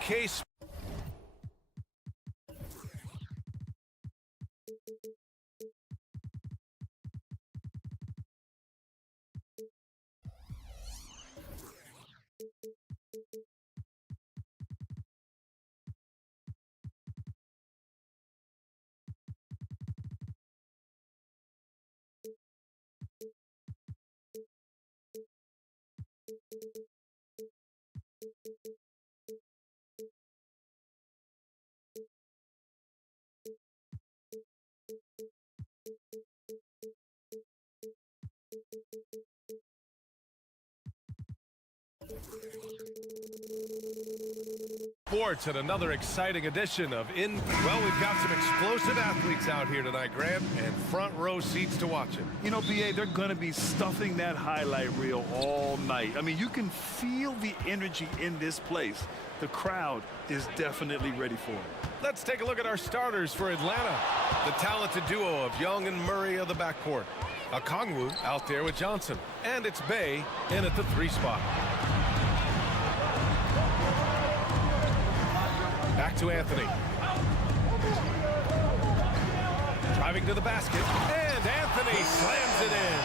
Case. Sports and another exciting edition of Well, we've got some explosive athletes out here tonight, Grant, and front row seats to watch it. You know, BA, they're going to be stuffing that highlight reel all night. I mean, you can feel the energy in this place. The crowd is definitely ready for it. Let's take a look at our starters for Atlanta. The talented duo of Young and Murray of the backcourt. Okongwu out there with Johnson. And it's Bay in at the 3 spot. Back to Anthony. Driving to the basket. And Anthony slams it in.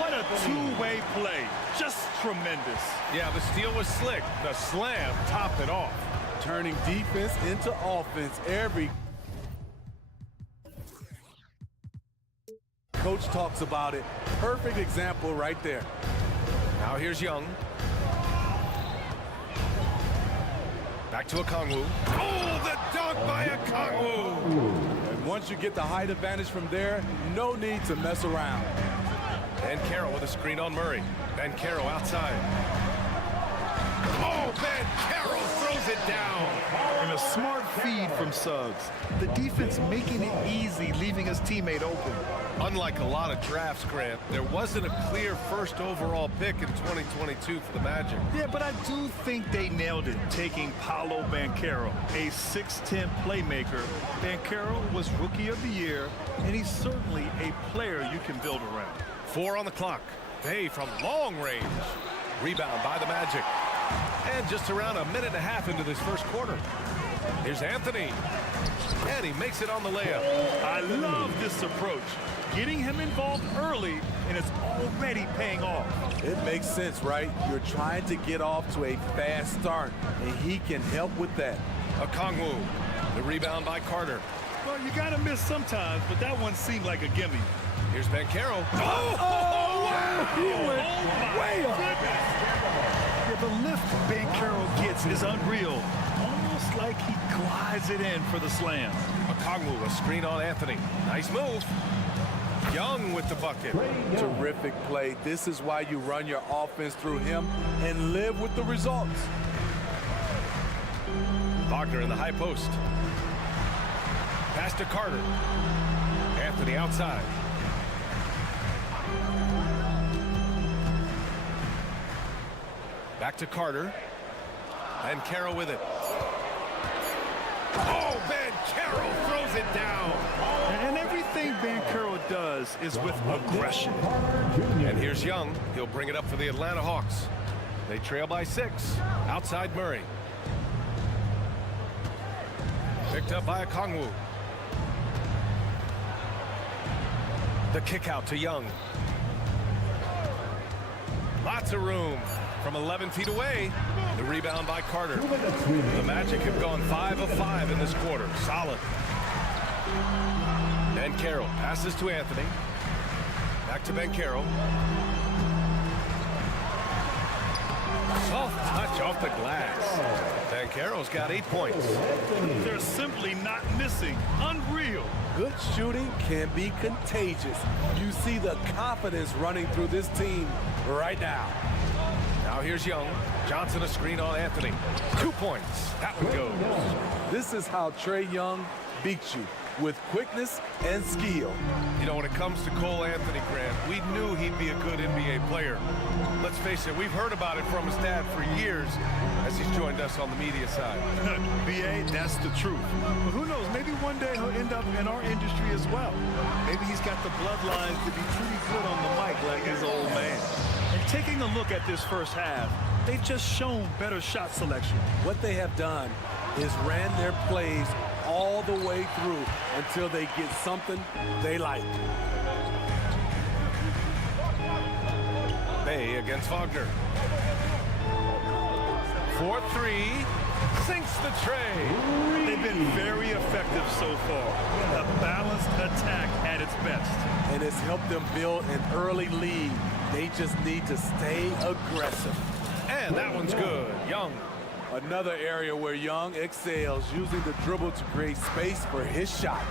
What a two-way play. Just tremendous. Yeah, the steal was slick. The slam topped it off. Turning defense into offense every... Coach talks about it. Perfect example right there. Now here's Young. Back to Okongwu. Oh, the dunk by Okongwu! And once you get the height advantage from there, no need to mess around. And Carroll with a screen on Murray. Then Carroll outside. Oh, Ben Carroll throws it down. And a smart feed from Suggs. The defense making it easy, leaving his teammate open. Unlike a lot of drafts, Grant, there wasn't a clear first overall pick in 2022 for the Magic. Yeah, but I do think they nailed it, taking Paolo Banchero, a 6'10 playmaker. Banchero was Rookie of the Year, and he's certainly a player you can build around. 4 on the clock. Bay from long range. Rebound by the Magic. And just around a minute and a half into this first quarter. Here's Anthony. And he makes it on the layup. I love this approach. Getting him involved early, and it's already paying off. It makes sense, right? You're trying to get off to a fast start, and he can help with that. Okongwu. The rebound by Carter. Well, you got to miss sometimes, but that one seemed like a gimme. Here's Banchero. Oh, wow! He went way up. Yeah, the lift Banchero gets is unreal. Almost like he glides it in for the slam. Okongwu, a screen on Anthony. Nice move. Young with the bucket. Terrific play. This is why you run your offense through him and live with the results. Wagner in the high post. Pass to Carter. Anthony outside. Back to Carter. And Carroll with it. Oh, Ben Carroll throws it down. And everything Banchero does is with aggression. And here's Young. He'll bring it up for the Atlanta Hawks. They trail by 6. Outside Murray. Picked up by Okongwu. The kick out to Young. Lots of room from 11 feet away. The rebound by Carter. The Magic have gone 5 of 5 in this quarter. Solid. Banchero passes to Anthony. Back to Banchero. Soft touch off the glass. Banchero's got 8 points. They're simply not missing. Unreal. Good shooting can be contagious. You see the confidence running through this team right now. Now here's Young. Johnson a screen on Anthony. 2 points. That one goes. This is how Trae Young beats you, with quickness and skill. You know, when it comes to Cole Anthony, Grant, we knew he'd be a good NBA player. Let's face it, we've heard about it from his dad for years as he's joined us on the media side. BA, that's the truth. But who knows, maybe one day he'll end up in our industry as well. Maybe he's got the bloodlines to be pretty good on the mic like his old man. And Taking a look at this first half, they've just shown better shot selection. What they have done is ran their plays all the way through until they get something they like. Bay against Wagner. 4-3. Sinks the tray. They've been very effective so far. A balanced attack at its best. And it's helped them build an early lead. They just need to stay aggressive. And that one's good. Young. Another area where Young excels, using the dribble to create space for his shot.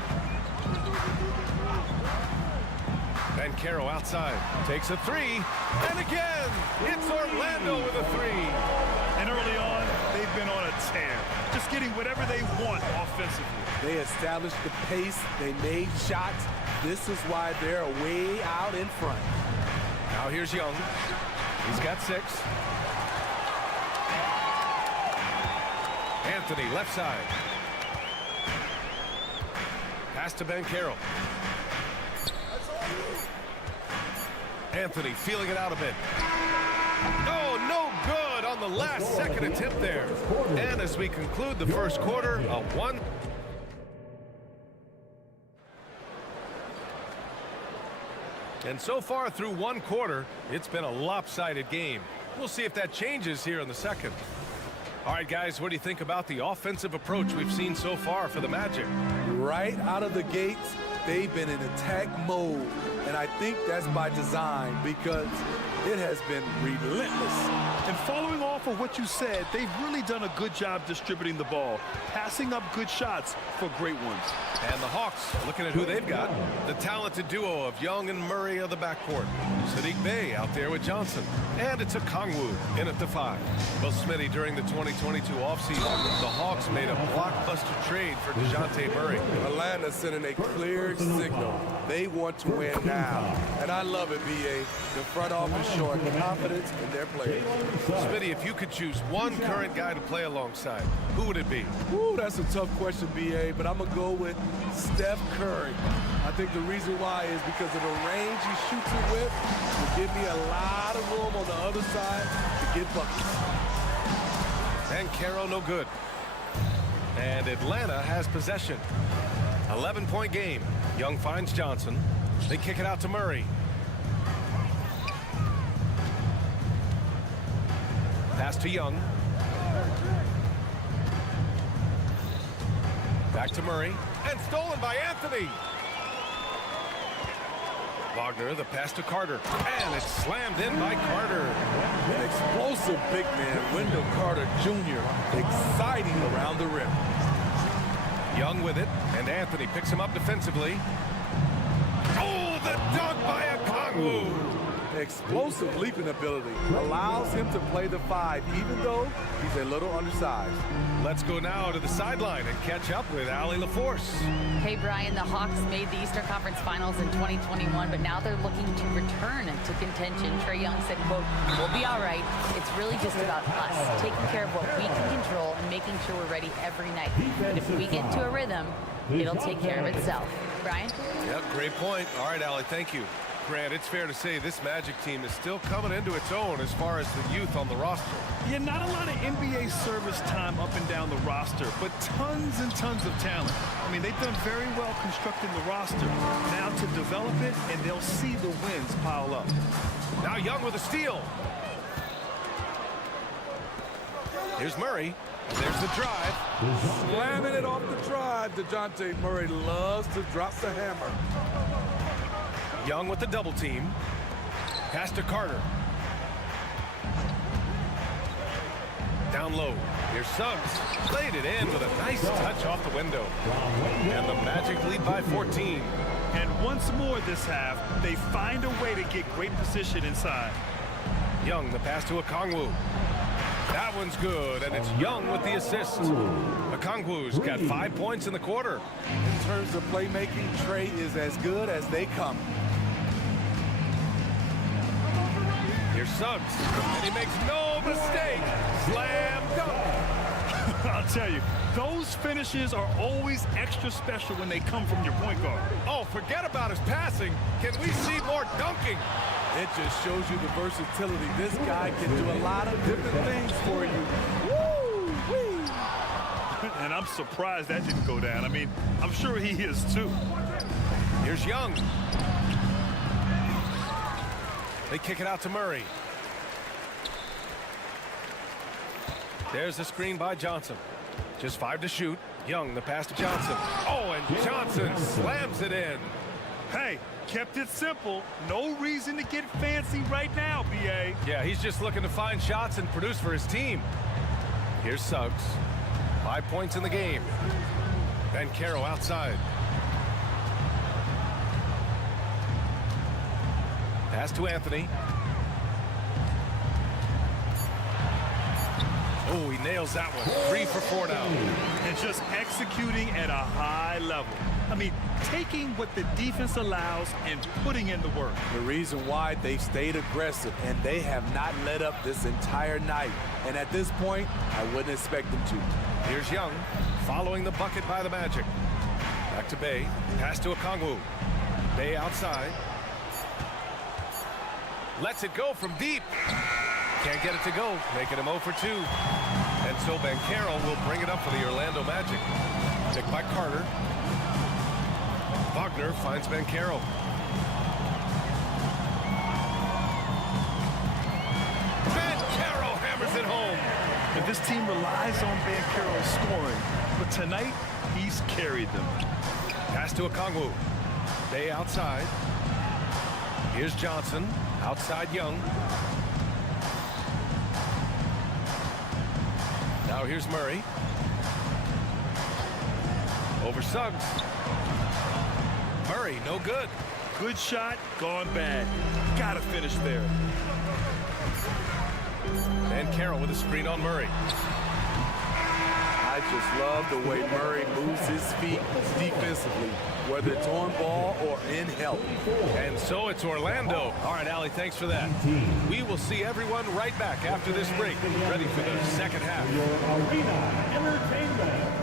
Banchero outside. Takes a three. And again, it's Orlando with a three. And early on, they've been on a tear. Just getting whatever they want offensively. They established the pace. They made shots. This is why they're way out in front. Now here's Young. He's got 6. Anthony, left side. Pass to Banchero. Anthony feeling it out a bit. Oh, no good on the last second attempt there. And as we conclude the first quarter, a 1. And so far through one quarter, it's been a lopsided game. We'll see if that changes here in the second. All right, guys, what do you think about the offensive approach we've seen so far for the Magic? Right out of the gates, they've been in attack mode. And I think that's by design because it has been relentless. And following off of what you said, they've really done a good job distributing the ball, passing up good shots for great ones. And the Hawks, looking at who they've got, the talented duo of Young and Murray of the backcourt. Sadiq Bey out there with Johnson. And it's a Kongwu in at the 5. Well, Smitty, during the 2022 offseason, the Hawks made a blockbuster trade for DeJounte Murray. Atlanta sending a clear signal. They want to win now. And I love it, B.A. The front office showing confidence in their players. Smitty, if you could choose one current guy to play alongside, who would it be? Ooh, that's a tough question, B.A., but I'm going to go with Steph Curry. I think the reason why is because of the range he shoots it with will give me a lot of room on the other side to get buckets. And Caro no good. And Atlanta has possession. 11-point game. Young finds Johnson. They kick it out to Murray. Pass to Young. Back to Murray. And stolen by Anthony. Wagner, the pass to Carter. And it's slammed in by Carter. An explosive big man, Wendell Carter Jr., exciting around the rim. Young with it, and Anthony picks him up defensively. Oh, the dunk by a Kongwu. Explosive leaping ability allows him to play the 5, even though he's a little undersized. Let's go now to the sideline and catch up with Allie LaForce. Hey, Brian, the Hawks made the Eastern Conference Finals in 2021, but now they're looking to return to contention. Trae Young said, quote, "We'll be all right. It's really just about us, taking care of what we can control and making sure we're ready every night. And if we get into a rhythm, it'll take care of itself." Brian? Yep, great point. All right, Allie, thank you. Grant, it's fair to say this Magic team is still coming into its own as far as the youth on the roster. Yeah, not a lot of NBA service time up and down the roster, but tons and tons of talent. I mean, they've done very well constructing the roster. Now to develop it, and they'll see the wins pile up. Now Young with a steal. Here's Murray. There's the drive. Slamming it off the drive. DeJounte Murray loves to drop the hammer. Young with the double team. Pass to Carter. Down low. Here's Suggs. Played it in with a nice touch off the window. And the Magic lead by 14. And once more this half, they find a way to get great position inside. Young, the pass to Okongwu. That one's good, and it's Young with the assist. Okongwu's got 5 points in the quarter. In terms of playmaking, Trae is as good as they come. Here's Suggs, and he makes no mistake. Slam dunk. I'll tell you, those finishes are always extra special when they come from your point guard. Oh, forget about his passing. Can we see more dunking? It just shows you the versatility. This guy can do a lot of different things for you. Woo-wee. And I'm surprised that didn't go down. I mean, I'm sure he is too. Here's Young. They kick it out to Murray. There's the screen by Johnson. Just 5 to shoot. Young, the pass to Johnson. Oh, and Johnson slams it in. Hey, kept it simple. No reason to get fancy right now, B.A. Yeah, he's just looking to find shots and produce for his team. Here's Suggs. 5 points in the game. Banchero outside. Pass to Anthony. Oh, he nails that one. 3 for 4 now. And just executing at a high level. I mean, taking what the defense allows and putting in the work. The reason why they stayed aggressive, and they have not let up this entire night. And at this point, I wouldn't expect them to. Here's Young, following the bucket by the Magic. Back to Bay. Pass to Okongwu. Bay outside. Lets it go from deep. Can't get it to go, making him 0 for 2. And so Banchero will bring it up for the Orlando Magic. Picked by Carter. Wagner finds Banchero. Banchero hammers it home. And this team relies on Banchero scoring, but tonight he's carried them. Pass to Okongwu. Bay outside. Here's Johnson. Outside Young. Now here's Murray. Over Suggs. Murray, no good. Good shot, gone bad. Gotta finish there. Banchero with a screen on Murray. I just love the way Murray moves his feet defensively, whether it's on ball or in help. And so it's Orlando. All right, Allie, thanks for that. We will see everyone right back after this break, ready for the second half. Your arena entertainment.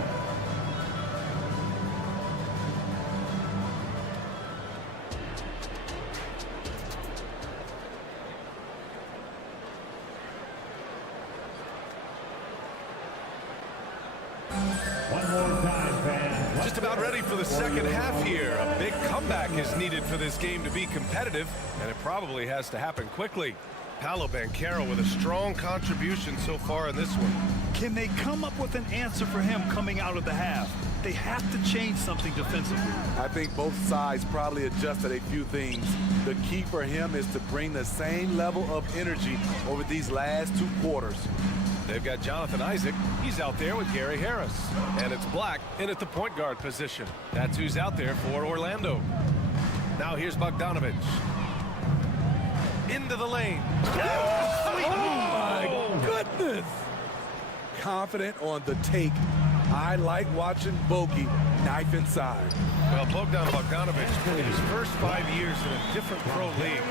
One more time, fans. Just about ready for the second half here. A big comeback is needed for this game to be competitive, and it probably has to happen quickly. Paolo Banchero with a strong contribution so far in this one. Can they come up with an answer for him coming out of the half? They have to change something defensively. I think both sides probably adjusted a few things. The key for him is to bring the same level of energy over these last 2 quarters. They've got Jonathan Isaac. He's out there with Gary Harris. And it's Black in at the point guard position. That's who's out there for Orlando. Now here's Bogdanovich. Into the lane. Oh, my goodness. Confident on the take. I like watching Bogey knife inside. Well, Bogdan Bogdanovich played his first 5 years in a different pro league.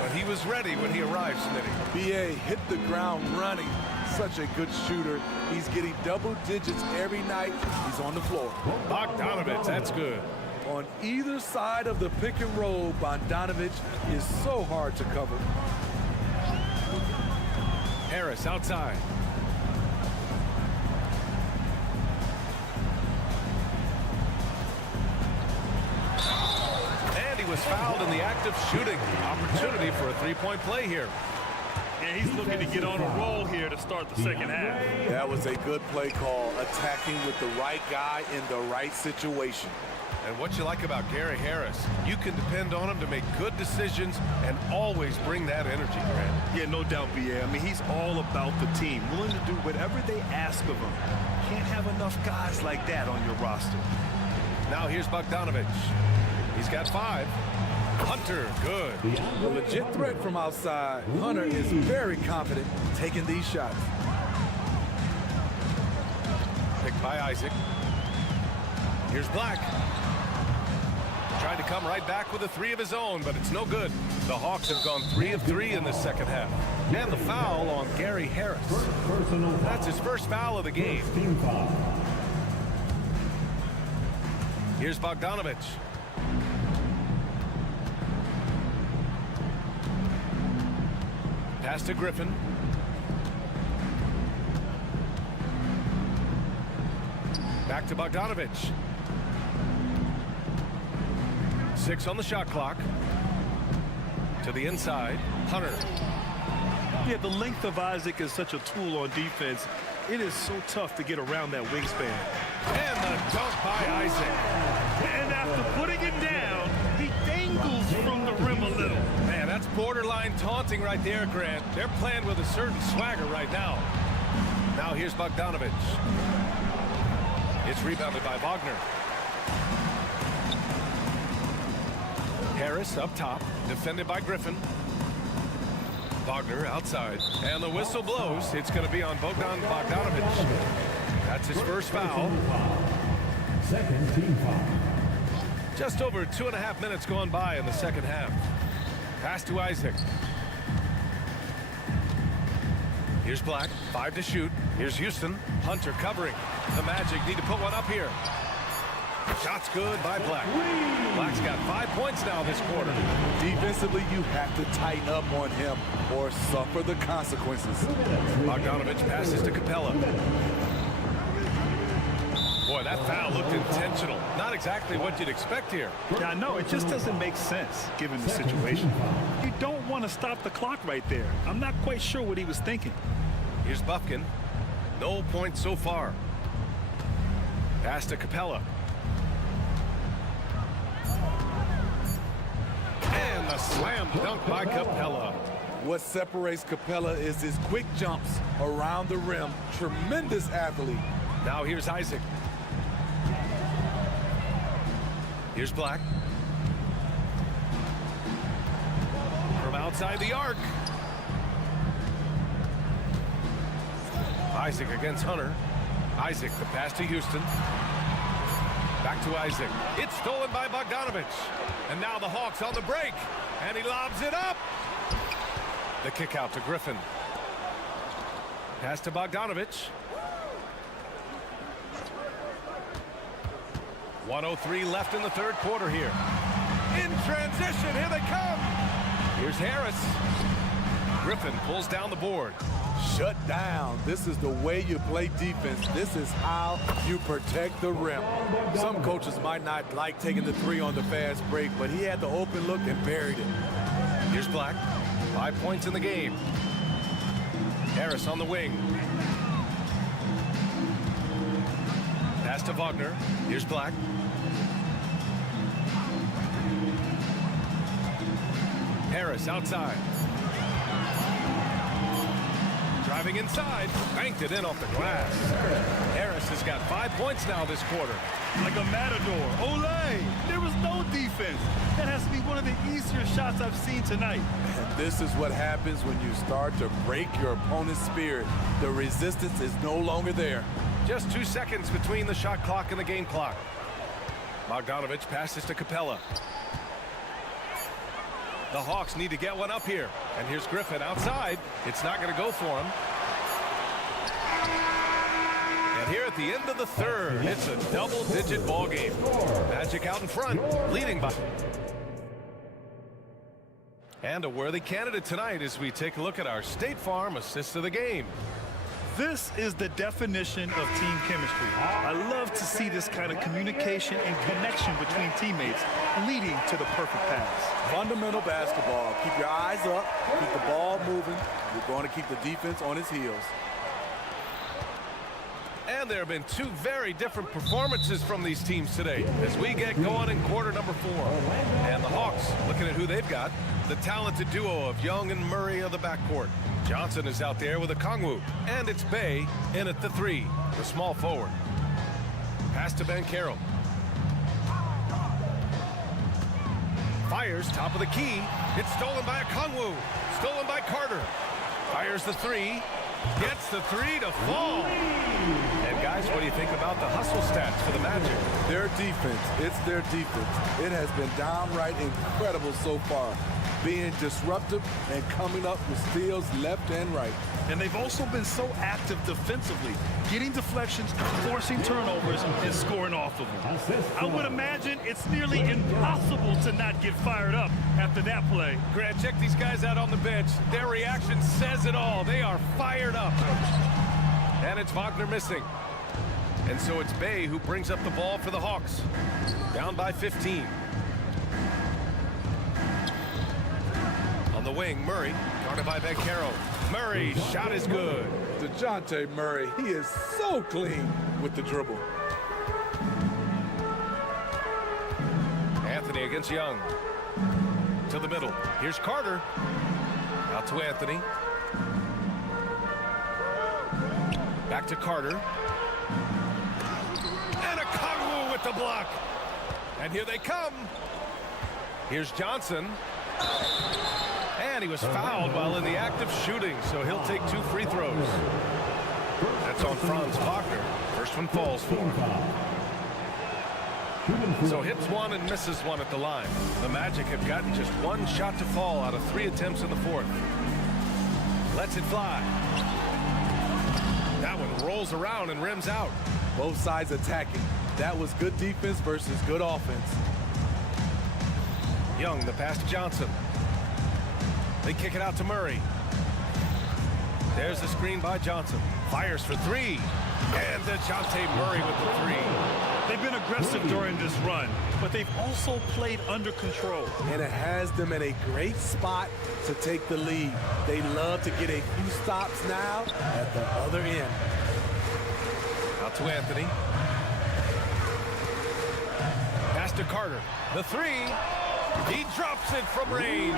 But he was ready when he arrived, Smitty. BA hit the ground running. Such a good shooter. He's getting double digits every night. He's on the floor. Bogdanovich, that's good. On either side of the pick and roll, Bogdanovich is so hard to cover. Harris outside. And he was fouled in the act of shooting. Opportunity for a three-point play here. And he's looking to get on a roll here to start the second half. That was a good play call, attacking with the right guy in the right situation. And what you like about Gary Harris, you can depend on him to make good decisions and always bring that energy, Grant. Yeah, no doubt, B.A. I mean, he's all about the team, willing to do whatever they ask of him. Can't have enough guys like that on your roster. Now here's Bogdanovich. He's got 5. Hunter, good. A legit threat from outside. Hunter is very confident taking these shots. Picked by Isaac. Here's Black. Tried to come right back with a 3 of his own, but it's no good. The Hawks have gone 3 of 3 in this second half. And the foul on Gary Harris. That's his first foul of the game. Here's Bogdanovich. Pass to Griffin. Back to Bogdanovich. 6 on the shot clock. To the inside. Hunter. Yeah, the length of Isaac is such a tool on defense. It is so tough to get around that wingspan. And the dunk by Isaac. And after putting it down, he dangles from the rim a little. Man, that's borderline taunting right there, Grant. They're playing with a certain swagger right now. Now here's Bogdanovich. It's rebounded by Wagner. Harris up top, defended by Griffin. Wagner outside, and the whistle blows. It's going to be on Bogdanovich. That's his first foul. Second team foul. Just over 2.5 minutes gone by in the second half. Pass to Isaac. Here's Black, 5 to shoot. Here's Houston. Hunter covering. The Magic need to put one up here. Shot's good by Black. Black's got 5 points now this quarter. Defensively, you have to tighten up on him or suffer the consequences. Bogdanovich passes to Capella. Boy, that foul looked intentional. Not exactly what you'd expect here. Yeah, I know. It just doesn't make sense given the situation. You don't want to stop the clock right there. I'm not quite sure what he was thinking. Here's Bufkin. No points so far. Pass to Capella. And the slam dunk by Capella. What separates Capella is his quick jumps around the rim. Tremendous athlete. Now here's Isaac. Here's Black. From outside the arc. Isaac against Hunter. Isaac, the pass to Houston. Back to Isaac. It's stolen by Bogdanovich. And now the Hawks on the break. And he lobs it up. The kick out to Griffin. Pass to Bogdanovich. 1:03 left in the third quarter here. In transition, here they come. Here's Harris. Griffin pulls down the board. Shut down. This is the way you play defense. This is how you protect the rim. Some coaches might not like taking the 3 on the fast break, but he had the open look and buried it. Here's Black. 5 points in the game. Harris on the wing. Pass to Wagner. Here's Black. Harris outside. Driving inside. Banked it in off the glass. Harris has got 5 points now this quarter. Like a matador. Olay! There was no defense. That has to be one of the easier shots I've seen tonight. And this is what happens when you start to break your opponent's spirit. The resistance is no longer there. Just 2 seconds between the shot clock and the game clock. Bogdanovich passes to Capella. The Hawks need to get one up here. And here's Griffin outside. It's not going to go for him. And here at the end of the third, it's a double-digit ball game. Magic out in front, leading by. And a worthy candidate tonight as we take a look at our State Farm assist of the game. This is the definition of team chemistry. I love to see this kind of communication and connection between teammates leading to the perfect pass. Fundamental basketball. Keep your eyes up, keep the ball moving. You're going to keep the defense on its heels. And there have been 2 very different performances from these teams today as we get going in quarter number 4. And the Hawks, looking at who they've got, the talented duo of Young and Murray of the backcourt. Johnson is out there with a Kongwu, and it's Bay in at the 3, the small forward. Pass to Banchero. Fires top of the key. It's stolen by a Kongwu. Stolen by Carter. Fires the 3. Gets the 3 to fall. And guys, what do you think about the hustle stats for the Magic? Their defense, it's their defense. It has been downright incredible so far. being disruptive and coming up with steals left and right. And they've also been so active defensively, getting deflections, forcing turnovers, and scoring off of them. I would imagine it's nearly impossible to not get fired up after that play. Grant, check these guys out on the bench. Their reaction says it all. They are fired up. And it's Wagner missing. And so it's Bay who brings up the ball for the Hawks. Down by 15. On the wing, Murray, guarded by Banchero. Murray's shot is good. DeJounte Murray, he is so clean with the dribble. Anthony against Young. To the middle. Here's Carter. Out to Anthony. Back to Carter. And a Kongwu with the block. And here they come. Here's Johnson. And he was fouled while in the act of shooting, so he'll take 2 free throws. That's on Franz Wagner. First one falls for him. So hits one and misses one at the line. The Magic have gotten just 1 shot to fall out of 3 attempts in the fourth. Lets it fly. That one rolls around and rims out. Both sides attacking. That was good defense versus good offense. Young, the pass to Johnson. They kick it out to Murray. There's the screen by Johnson. Fires for 3. And DeJounte Murray with the 3. They've been aggressive during this run, but they've also played under control. And it has them in a great spot to take the lead. They love to get a few stops now at the other end. Out to Anthony. Pass to Carter. The 3. He drops it from range.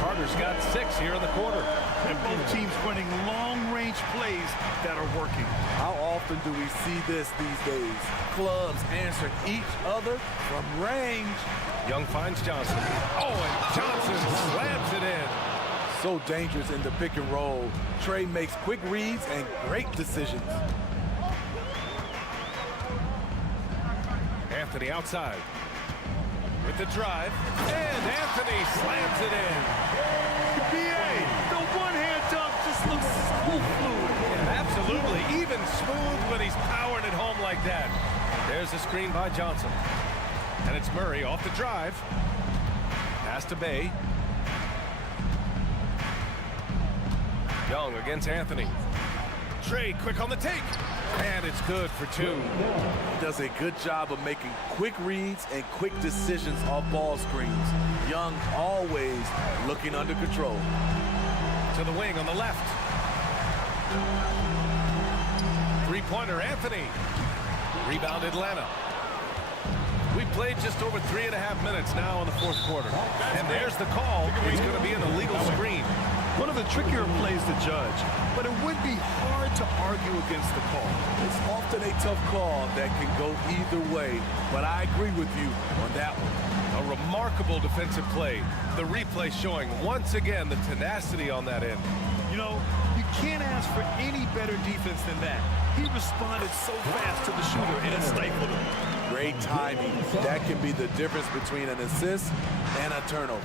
Carter's got 6 here in the quarter. And both teams running long-range plays that are working. How often do we see this these days? Clubs answering each other from range. Young finds Johnson. Oh, and Johnson slams it in. So dangerous in the pick and roll. Trey makes quick reads and great decisions. Anthony outside. With the drive, and Anthony slams it in. BA, the one-hand dunk just looks so fluid. Yeah, absolutely, even smooth when he's powering it home like that. There's the screen by Johnson. And it's Murray off the drive. Pass to Bay. Young against Anthony. Trey quick on the take. And it's good for 2. He does a good job of making quick reads and quick decisions off ball screens. Young always looking under control. To the wing on the left. 3-pointer Anthony. Rebound Atlanta. We played just over 3.5 minutes now in the fourth quarter. And there's the call. It's going to be an illegal screen. One of the trickier plays to judge, but it would be hard to argue against the call. It's often a tough call that can go either way, but I agree with you on that one. A remarkable defensive play. The replay showing once again the tenacity on that end. You know, you can't ask for any better defense than that. He responded so fast to the shooter and it stifled him. Great timing. That can be the difference between an assist and a turnover.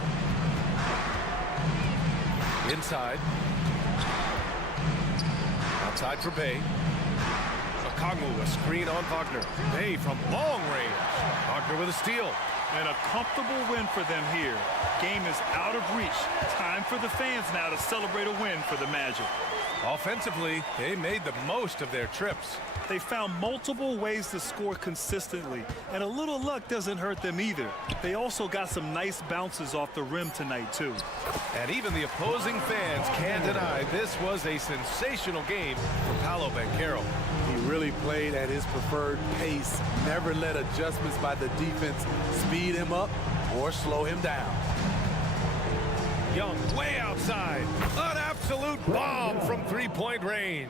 Inside. Outside for Bay. Okongwu, a screen on Wagner. Bay from long range. Wagner with a steal. And a comfortable win for them here. Game is out of reach. Time for the fans now to celebrate a win for the Magic. Offensively, they made the most of their trips. They found multiple ways to score consistently, and a little luck doesn't hurt them either. They also got some nice bounces off the rim tonight, too. And even the opposing fans can't deny this was a sensational game for Paolo Banchero. He really played at his preferred pace, never let adjustments by the defense speed him up or slow him down. Young way outside. An absolute bomb from 3-point range.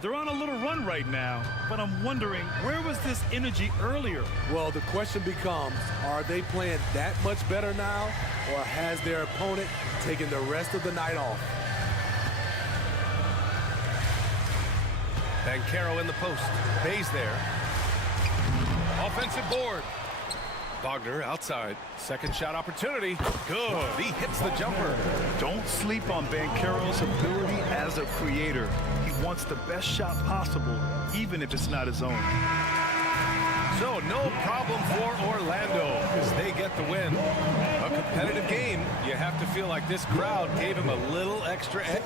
They're on a little run right now, but I'm wondering, where was this energy earlier? Well, the question becomes, are they playing that much better now, or has their opponent taken the rest of the night off? Banchero in the post. Bay's there. Offensive board. Wagner outside. Second shot opportunity. Good. He hits the jumper. Don't sleep on Banchero's ability as a creator. He wants the best shot possible, even if it's not his own. So no problem for Orlando as they get the win. A competitive game. You have to feel like this crowd gave him a little extra edge.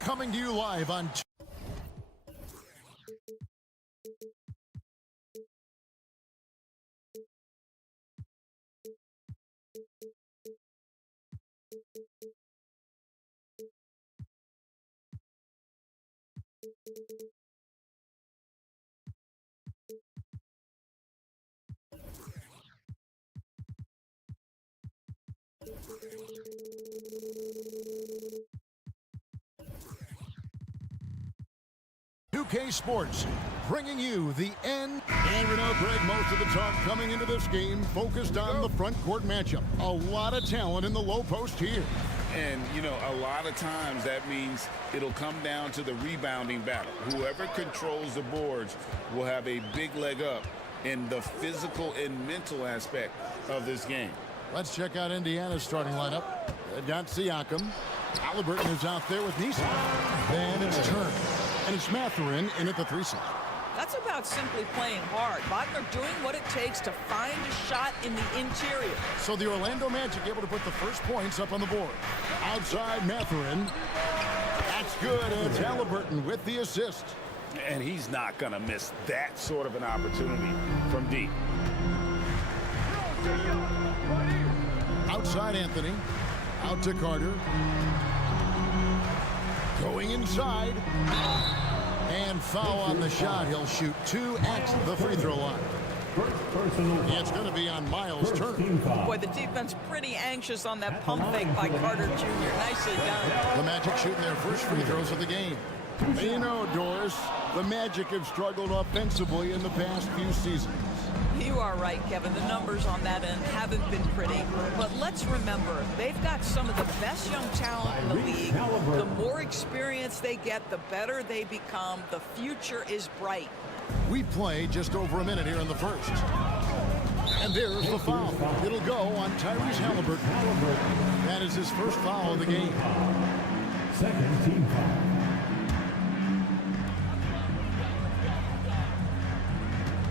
Coming to you live on UK Sports, bringing you the end. And we know, Greg, most of the talk coming into this game focused on the front court matchup. A lot of talent in the low post here. And, you know, a lot of times that means it'll come down to the rebounding battle. Whoever controls the boards will have a big leg up in the physical and mental aspect of this game. Let's check out Indiana's starting lineup. Got Siakam. Halliburton is out there with Neeson. Then it's Turner. And it's Mathurin in at the 3 slot. That's about simply playing hard. Wagner doing what it takes to find a shot in the interior. So the Orlando Magic able to put the first points up on the board. Outside Mathurin. That's good. And it's Halliburton with the assist. And he's not going to miss that sort of an opportunity from deep. Outside Anthony. Out to Carter. Going inside. And foul on the shot. He'll shoot 2 at the free throw line. It's going to be on Miles Turner. Boy, the defense pretty anxious on that pump fake by Carter Jr. Nicely done. The Magic shooting their first free throws of the game. You know, Doris, the Magic have struggled offensively in the past few seasons. You are right, Kevin. The numbers on that end haven't been pretty. But let's remember, they've got some of the best young talent in the league. The more experience they get, the better they become. The future is bright. We play just over a minute here in the first. And there's the foul. It'll go on Tyrese Halliburton. That is his first foul of the game. Second team foul.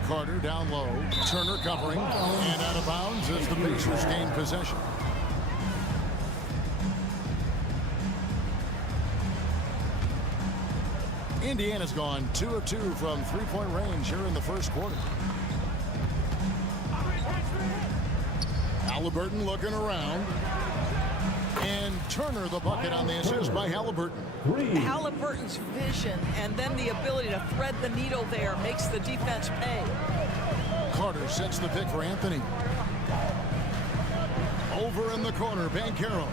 Carter down low. Turner covering. And out of bounds as the Pacers gain possession. Indiana's gone 2 of 2 from three-point range here in the first quarter. Halliburton looking around. And Turner the bucket on the assist by Halliburton. Halliburton's vision and then the ability to thread the needle there makes the defense pay. Carter sets the pick for Anthony. Over in the corner, Banchero.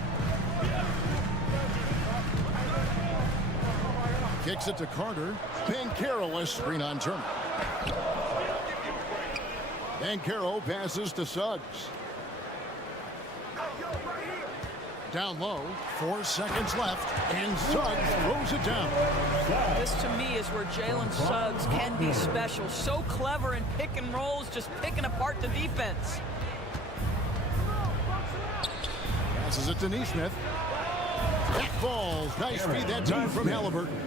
Kicks it to Carter. Banchero a screen on Turner. Banchero passes to Suggs. Down low, 4 seconds left, and Suggs throws it down. This to me is where Jalen Suggs can be special. So clever in pick and rolls, just picking apart the defense. Passes it to Neesmith. That falls. Nice feed that time from Halliburton.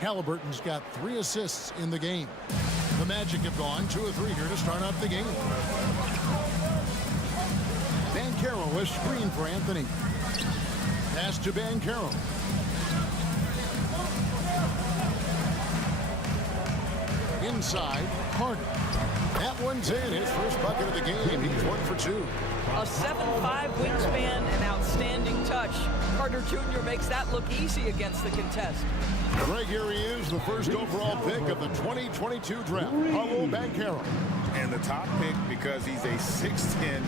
Halliburton's got 3 assists in the game. The Magic have gone 2 of 3 here to start out the game. Banchero a screen for Anthony. Pass to Banchero. Inside, Carter. That one's in. His first bucket of the game. He's 1 for 2. A 7'5" wingspan and outstanding touch. Carter Jr. makes that look easy against the contest. Greg, here he is, the first overall pick of the 2022 draft. Paulo Banchero. And the top pick because he's a 6'10"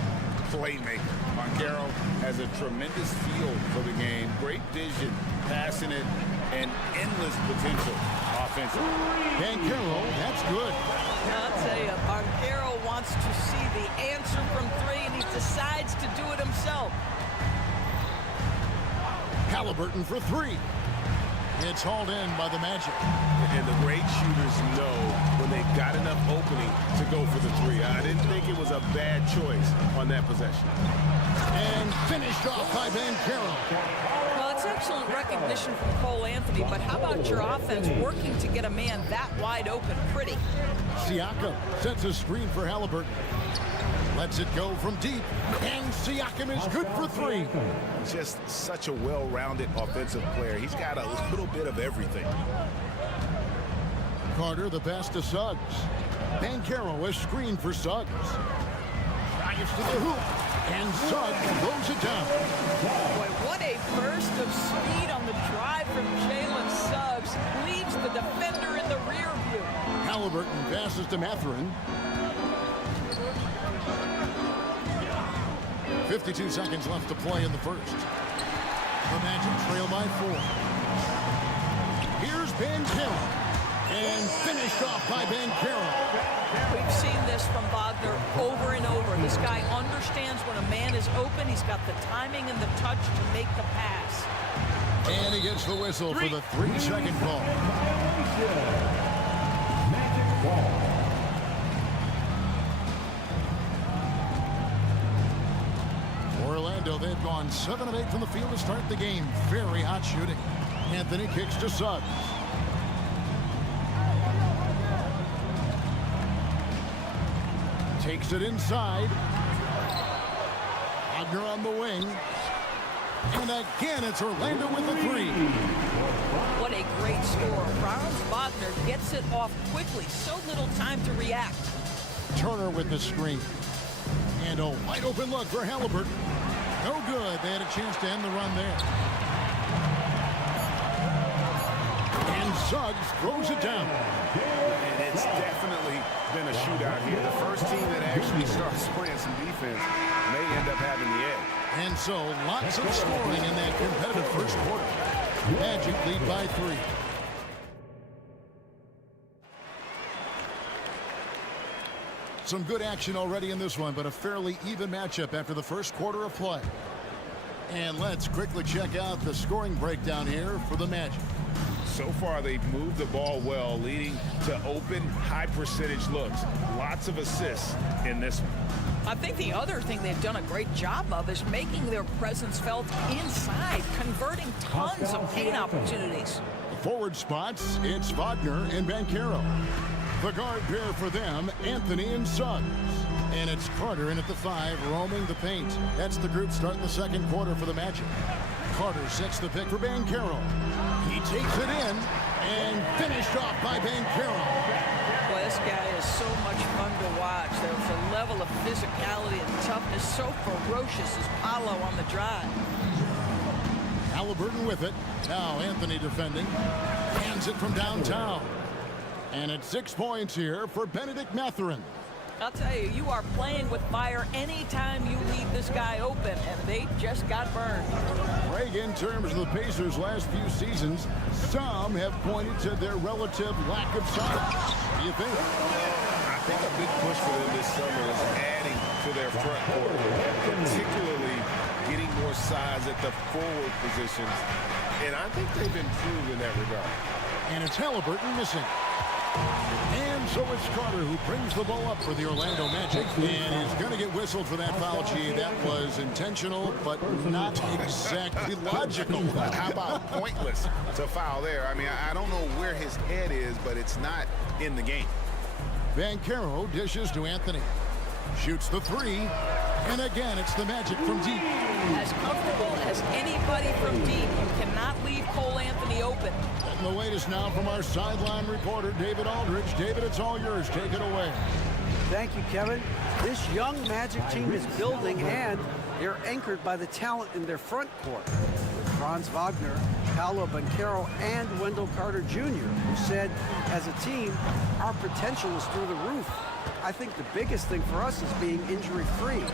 playmaker. Banchero has a tremendous feel for the game, great vision, passing it, and endless potential offensively. Banchero, that's good. I'll tell you, Banchero wants to see the answer from 3, and he decides to do it himself. Halliburton for 3. It's hauled in by the Magic. And the great shooters know when they've got enough opening to go for the 3. I didn't think it was a bad choice on that possession. And finished off by Banchero. Well, it's excellent recognition from Cole Anthony, but how about your offense working to get a man that wide open pretty? Siakam sets a screen for Halliburton. Lets it go from deep. And Siakam is good for 3. Just such a well-rounded offensive player. He's got a little bit of everything. Carter, the pass to Suggs. Banchero, a screen for Suggs. Drives to the hoop. And Suggs throws it down. Boy, what a burst of speed on the drive from Jalen Suggs. Leaves the defender in the rear view. Halliburton passes to Mathurin. 52 seconds left to play in the first. The Magic trail by 4. Here's Banchero. And finished off by Banchero. We've seen this from Wagner over and over. This guy understands when a man is open. He's got the timing and the touch to make the pass. And he gets the whistle for the 3-second call. Magic ball. For Orlando, they've gone 7 of 8 from the field to start the game. Very hot shooting. Anthony kicks to Suggs. Takes it inside. Wagner on the wing. And again, it's Orlando with the 3. What a great score. Franz Wagner gets it off quickly. So little time to react. Turner with the screen. And a wide open look for Halliburton. No good. They had a chance to end the run there. And Suggs throws it down. And it's definitely been a shootout here. The first team that actually starts playing some defense may end up having the edge. And so lots of scoring in that competitive first quarter. Magic lead by 3. Some good action already in this one, but a fairly even matchup after the first quarter of play. And let's quickly check out the scoring breakdown here for the Magic. So far, they've moved the ball well, leading to open, high-percentage looks. Lots of assists in this one. I think the other thing they've done a great job of is making their presence felt inside, converting tons of paint opportunities. Forward spots, it's Wagner and Banchero. The guard pair for them, Anthony and Suggs. And it's Carter in at the 5, roaming the paint. That's the group starting the second quarter for the Magic. Carter sets the pick for Banchero. He takes it in and finished off by Banchero. Boy, this guy is so much fun to watch. There's a level of physicality and toughness so ferocious as Paolo on the drive. Halliburton with it. Now Anthony defending. Hands it from downtown. And it's 6 points here for Benedict Mathurin. I'll tell you, you are playing with fire anytime you leave this guy open, and they just got burned. Greg, in terms of the Pacers' last few seasons, some have pointed to their relative lack of size. What do you think? I think a big push for them this summer is adding to their front court, particularly getting more size at the forward positions. And I think they've improved in that regard. And it's Halliburton missing. And so it's Carter who brings the ball up for the Orlando Magic. And he's going to get whistled for that foul, G. That was intentional, but not exactly logical. How about pointless to foul there? I mean, I don't know where his head is, but it's not in the game. Banchero dishes to Anthony. Shoots the 3. And again, it's the Magic from deep. As comfortable as anybody from deep. You cannot leave Cole Anthony open. And the latest now from our sideline reporter, David Aldridge. David, it's all yours. Take it away. Thank you, Kevin. This young Magic team is building, and they're anchored by the talent in their front court. With Franz Wagner, Paolo Banchero, and Wendell Carter Jr., who said, as a team, our potential is through the roof. I think the biggest thing for us is being injury-free.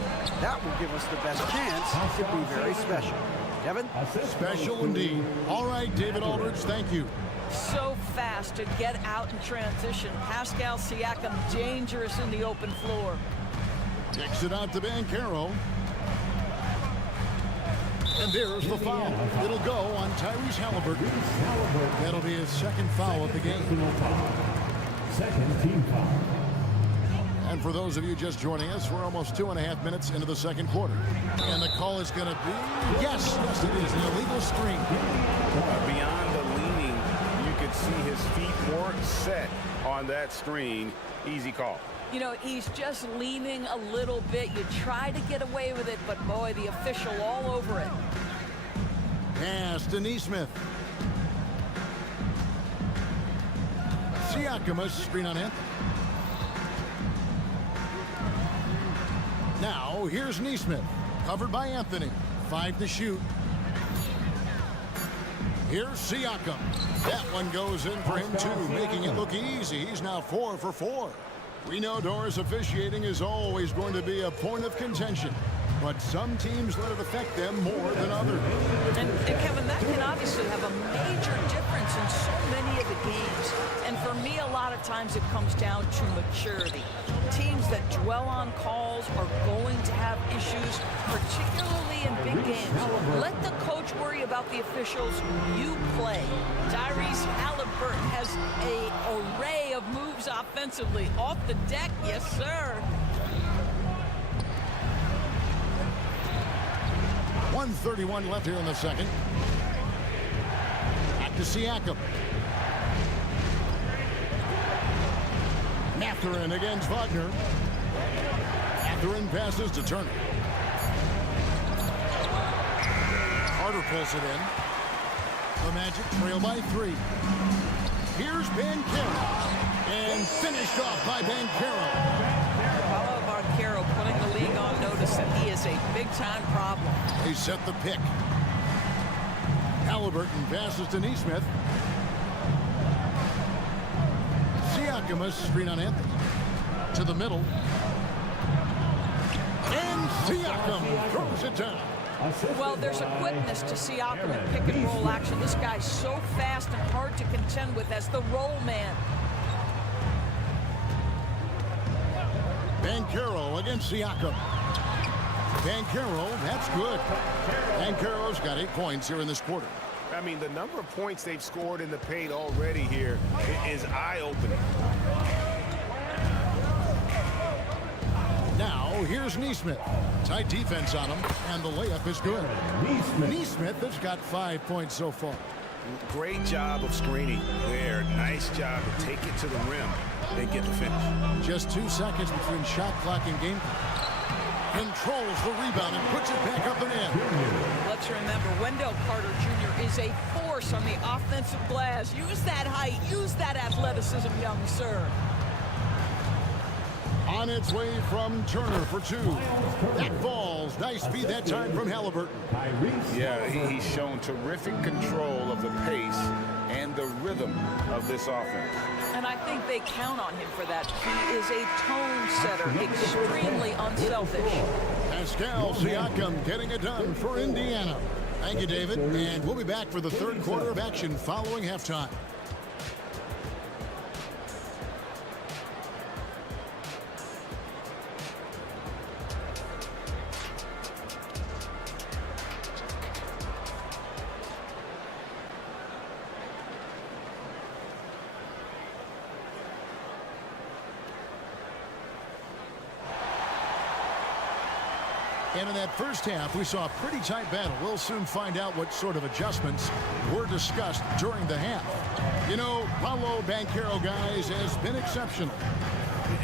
That will give us the best chance to be very special. Kevin? Special indeed. All right, David Aldridge, thank you. So fast to get out in transition. Pascal Siakam dangerous in the open floor. Takes it out to Banchero. And there's the foul. It'll go on Tyrese Halliburton. That'll be his second foul of the game. Second team foul. And for those of you just joining us, we're almost 2.5 minutes into the second quarter. And the call is going to be, yes, it is, an illegal screen. Beyond the leaning, you could see his feet more set on that screen. Easy call. You know, he's just leaning a little bit. You try to get away with it, but boy, the official all over it. Pass to Neesmith. Siakam, screen on Anthony. Now, here's Neesmith. Covered by Anthony. 5 to shoot. Here's Siakam. That one goes in for him, too, making it look easy. He's now 4 for 4. We know Doris officiating is always going to be a point of contention, but some teams let it affect them more than others. And Kevin, that can obviously have a major difference in so many of the games. And for me, a lot of times it comes down to maturity. Teams that dwell on calls are going to have issues, particularly in big games. Let the coach worry about the officials. You play. Tyrese Halliburton has an array of moves offensively. Off the deck, yes, sir. 1:31 left here in the second. Back to Siakam. Mathurin against Wagner. Mathurin passes to Turner. Carter pulls it in. The Magic trail by 3. Here's Banchero. And finished off by Banchero. Paolo Banchero putting the league on notice that he is a big-time problem. They set the pick. Halliburton passes to Neesmith. Siakam, screen on Anthony. To the middle. And Siakam throws it down. Well, there's a quickness to Siakam in pick-and-roll action. This guy's so fast and hard to contend with as the roll man. Banchero against Siakam. Banchero, that's good. Banchero's got 8 points here in this quarter. I mean, the number of points they've scored in the paint already here is eye-opening. Now, here's Neesmith. Tight defense on him, and the layup is good. Neesmith has got 5 points so far. Great job of screening there. Nice job to take it to the rim and get the finish. Just 2 seconds between shot clock and game clock. Controls the rebound and puts it back up and in. Let's remember, Wendell Carter Jr. is a force on the offensive glass. Use that height, use that athleticism, young sir. On its way from Turner for 2. That falls. Nice speed that time from Halliburton. Yeah, he's shown terrific control of the pace and the rhythm of this offense. And I think they count on him for that. He is a tone setter, extremely unselfish. Pascal Siakam getting it done for Indiana. Thank you, David. And we'll be back for the third quarter of action following halftime. And in that first half, we saw a pretty tight battle. We'll soon find out what sort of adjustments were discussed during the half. You know, Paolo Banchero, guys, has been exceptional.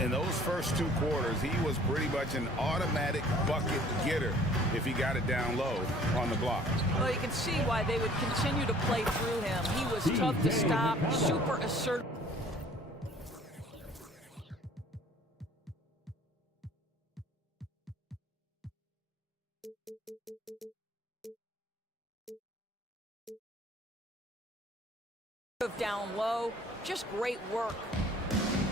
In those first 2 quarters, he was pretty much an automatic bucket getter if he got it down low on the block. Well, you can see why they would continue to play through him. He was tough to stop, super assertive. Down low, just great work.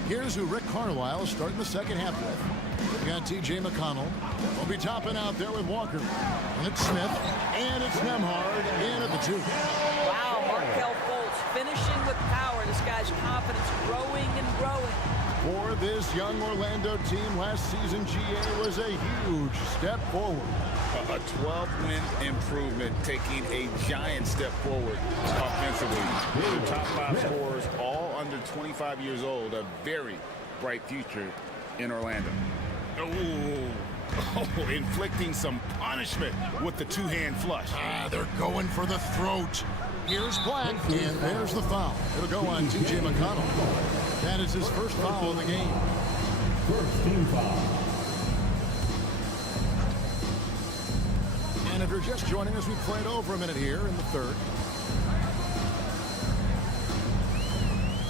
Here's who Rick Carlisle is starting the second half with. We got T.J. McConnell. We'll be topping out there with Walker. And it's Smith. And it's Nembhard in at the 2. Wow, Markelle Fultz finishing with power. This guy's confidence growing and growing. For this young Orlando team, last season GA was a huge step forward. A 12-win improvement, taking a giant step forward offensively. The top 5 scorers, all under 25 years old, a very bright future in Orlando. Oh, inflicting some punishment with the 2-hand flush. They're going for the throat. Here's Black, and there's the foul. It'll go on T.J. McConnell. That is his first foul of the game. First team foul. And if you're just joining us, we've played over a minute here in the third.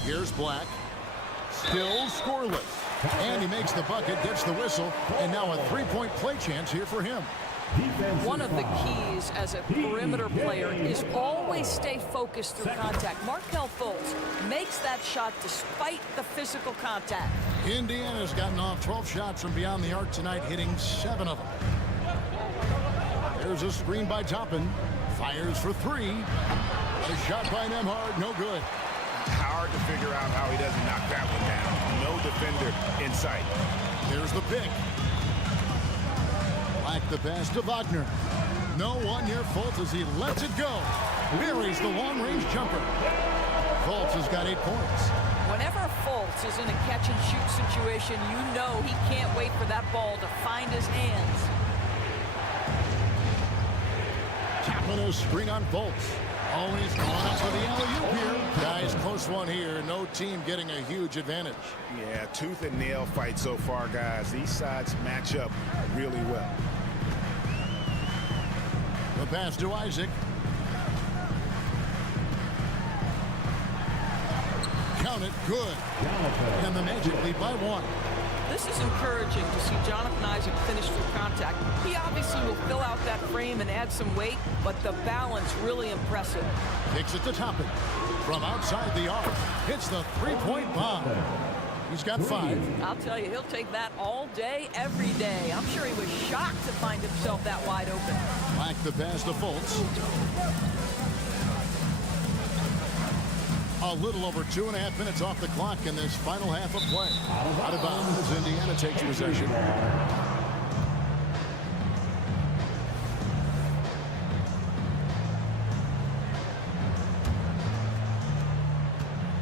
Here's Black. Still scoreless. And he makes the bucket, gets the whistle, and now a three-point play chance here for him. One of the keys as a perimeter player is always stay focused through contact. Markelle Fultz makes that shot despite the physical contact. Indiana's gotten off 12 shots from beyond the arc tonight, hitting 7 of them. There's a screen by Toppin. Fires for 3. A shot by Nembhard, no good. Hard to figure out how he doesn't knock that one down. No defender in sight. There's the pick. Black the pass to Wagner. No one near Fultz as he lets it go. Buries the long-range jumper. Fultz has got 8 points. Whenever Fultz is in a catch-and-shoot situation, you know he can't wait for that ball to find his hands. Tapping a screen on Fultz. Oh, he's going up for the alley-oop here. Guys, close one here. No team getting a huge advantage. Yeah, tooth and nail fight so far, guys. These sides match up really well. The pass to Isaac. Count it, good. And the Magic lead by 1. This is encouraging to see Jonathan Isaac finish through contact. He obviously will fill out that frame and add some weight, but the balance really impressive. Kicks it to Toppin. From outside the arc. Hits the three-point bomb. He's got 5. I'll tell you, he'll take that all day, every day. I'm sure he was shocked to find himself that wide open. Black the pass to Fultz. A little over 2.5 minutes off the clock in this final half of play. Out of bounds as Indiana takes possession.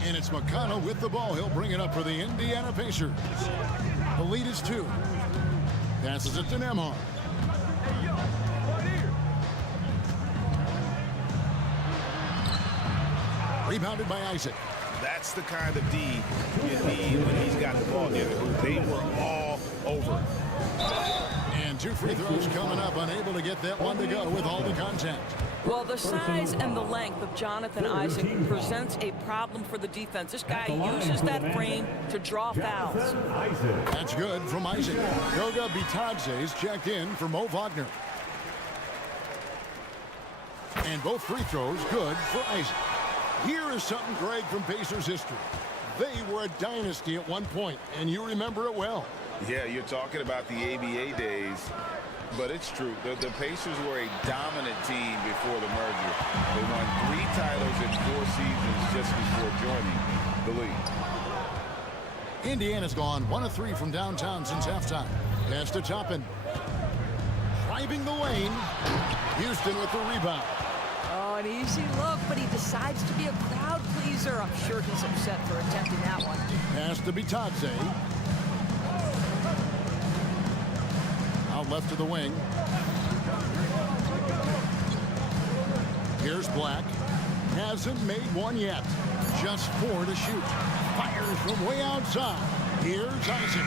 And it's McConnell with the ball. He'll bring it up for the Indiana Pacers. The lead is 2. Passes it to Nembhard. Rebounded by Isaac. That's the kind of D you need when he's got the ball near the hoop. They were all over. And 2 free throws coming up. Unable to get that one to go with all the contact. Well, the size and the length of Jonathan Isaac presents a problem for the defense. This guy uses that frame to draw fouls. That's good from Isaac. Goga Bitadze's checked in for Mo Wagner. And both free throws good for Isaac. Here is something, Greg, from Pacers history. They were a dynasty at one point, and you remember it well. Yeah, you're talking about the ABA days, but it's true. The Pacers were a dominant team before the merger. They won 3 titles in 4 seasons just before joining the league. Indiana's gone 1 of 3 from downtown since halftime. Pass to Toppin. Driving the lane. Houston with the rebound. Oh, an easy look, but he decides to be a crowd pleaser. I'm sure he's upset for attempting that one. Pass to Bitadze. Out left to the wing. Here's Black. Hasn't made one yet. Just 4 to shoot. Fires from way outside. Here's Isaac.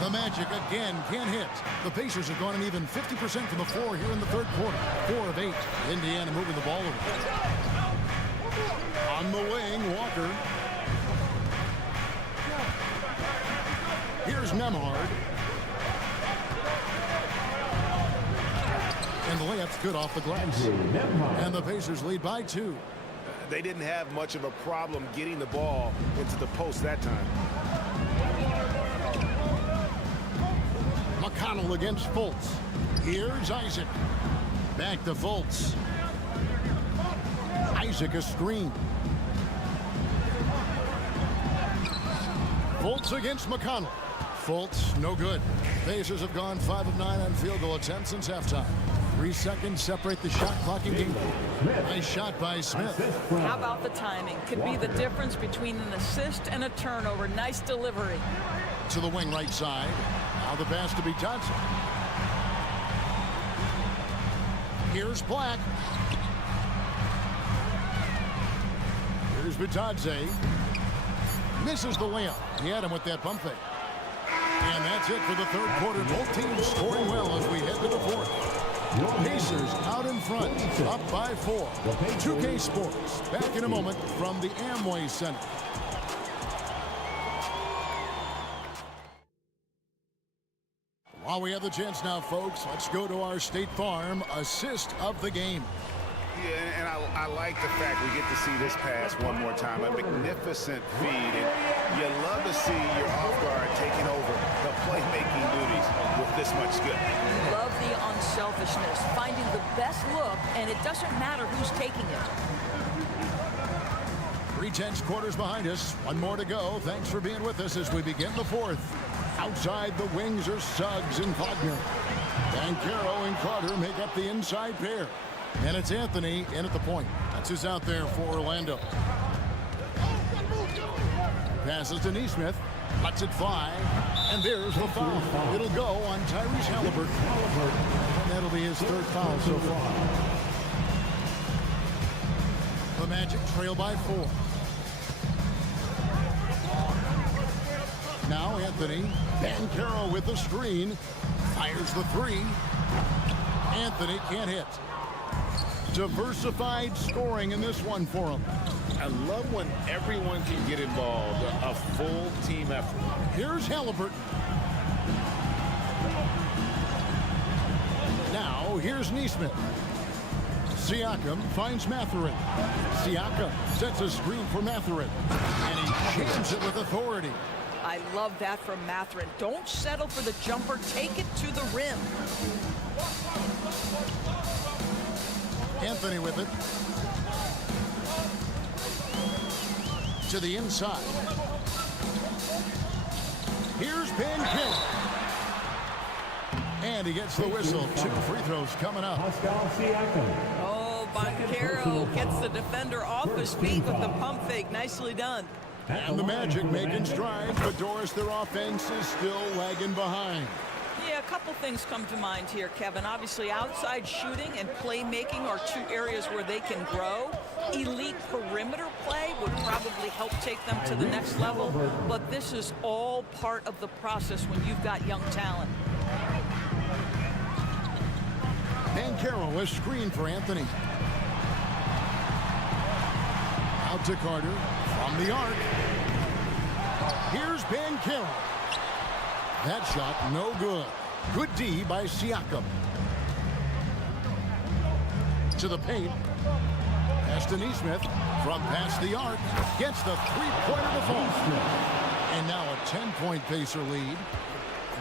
The Magic again can't hit. The Pacers have gone an even 50% from the floor here in the third quarter. 4 of 8. Indiana moving the ball over. On the wing, Walker. Here's Nembhard. And the layup's good off the glass. And the Pacers lead by 2. They didn't have much of a problem getting the ball into the post that time. McConnell against Fultz. Here's Isaac. Back to Fultz. Isaac a screen. Fultz against McConnell. Fultz, no good. Pacers have gone 5 of 9 on field goal attempts since halftime. 3 seconds separate the shot clock in game. Nice shot by Smith. How about the timing? Could be the difference between an assist and a turnover. Nice delivery. To the wing right side. Now the pass to Bitadze. Here's Black. Here's Bitadze. Misses the layup. He had him with that pump fake. That's it for the third quarter. Both teams scoring well as we head to the fourth. Pacers out in front, up by 4. 2K Sports, back in a moment from the Amway Center. While we have the chance now, folks, let's go to our State Farm assist of the game. Yeah, and I like the fact we get to see this pass one more time. A magnificent feed, and you love to see your off guard taking over the playmaking duties with this much skill. Love the unselfishness, finding the best look, and it doesn't matter who's taking it. 3/10 quarters behind us. One more to go. Thanks for being with us as we begin the fourth. Outside the wings are Suggs and Wagner. Bancaro and Carter make up the inside pair. And it's Anthony in at the point. That's who's out there for Orlando. Passes to Neesmith. Lets it fly. And there's the foul. It'll go on Tyrese Halliburton. And that'll be his third foul so far. The Magic trail by 4. Now Anthony. Bancaro with the screen. Fires the 3. Anthony can't hit. Diversified scoring in this one for him. I love when everyone can get involved, a full team effort. Here's Halliburton. Now, here's Neesmith. Siakam finds Mathurin. Siakam sets a screen for Mathurin. And he jams it with authority. I love that from Mathurin. Don't settle for the jumper. Take it to the rim. Anthony with it. To the inside. Here's Bancaro. And he gets the whistle. 2 free throws coming up. Oh, Bancaro gets the defender off his feet with the pump fake. Nicely done. And the Magic making strides, but Doris, their offense is still lagging behind. Yeah, a couple things come to mind here, Kevin. Obviously, outside shooting and playmaking are 2 areas where they can grow. Elite perimeter play would probably help take them to the next level, but this is all part of the process when you've got young talent. Bancaro, a screen for Anthony. Out to Carter from the arc. Here's Bancaro. That shot no good. Good D by Siakam. To the paint. Pass to Neesmith. From past the arc. Gets the three-pointer to fall. And now a 10-point Pacer lead.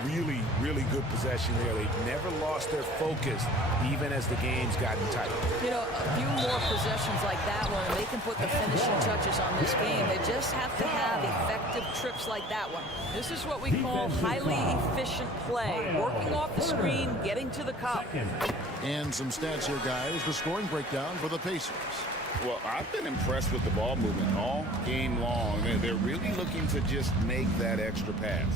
Really, really good possession there. They've never lost their focus, even as the game's gotten tight. You know, a few more possessions like that one, and they can put the finishing touches on this game. They just have to have effective trips like that one. This is what we call highly efficient play. Working off the screen, getting to the cup. And some stats here, guys. The scoring breakdown for the Pacers. Well, I've been impressed with the ball movement all game long. They're really looking to just make that extra pass.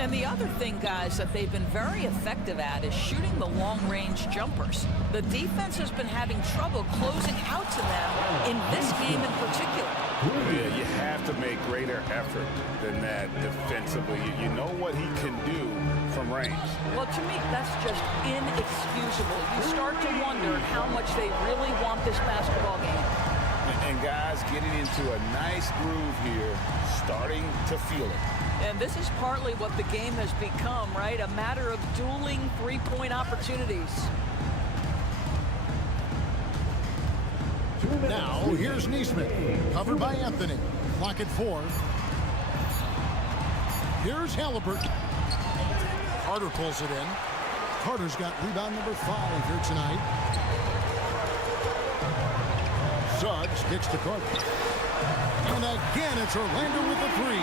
And the other thing, guys, that they've been very effective at is shooting the long-range jumpers. The defense has been having trouble closing out to them in this game in particular. Yeah, you have to make greater effort than that defensively. You know what he can do from range. Well, to me, that's just inexcusable. You start to wonder how much they really want this basketball game. And guys getting into a nice groove here, starting to feel it. And this is partly what the game has become, right? A matter of dueling three-point opportunities. Now, here's Neesmith. Covered by Anthony. Clock at 4. Here's Halliburton. Carter pulls it in. Carter's got rebound number 5 here tonight. Suggs kicks to Carter. And again, it's Orlando with the 3.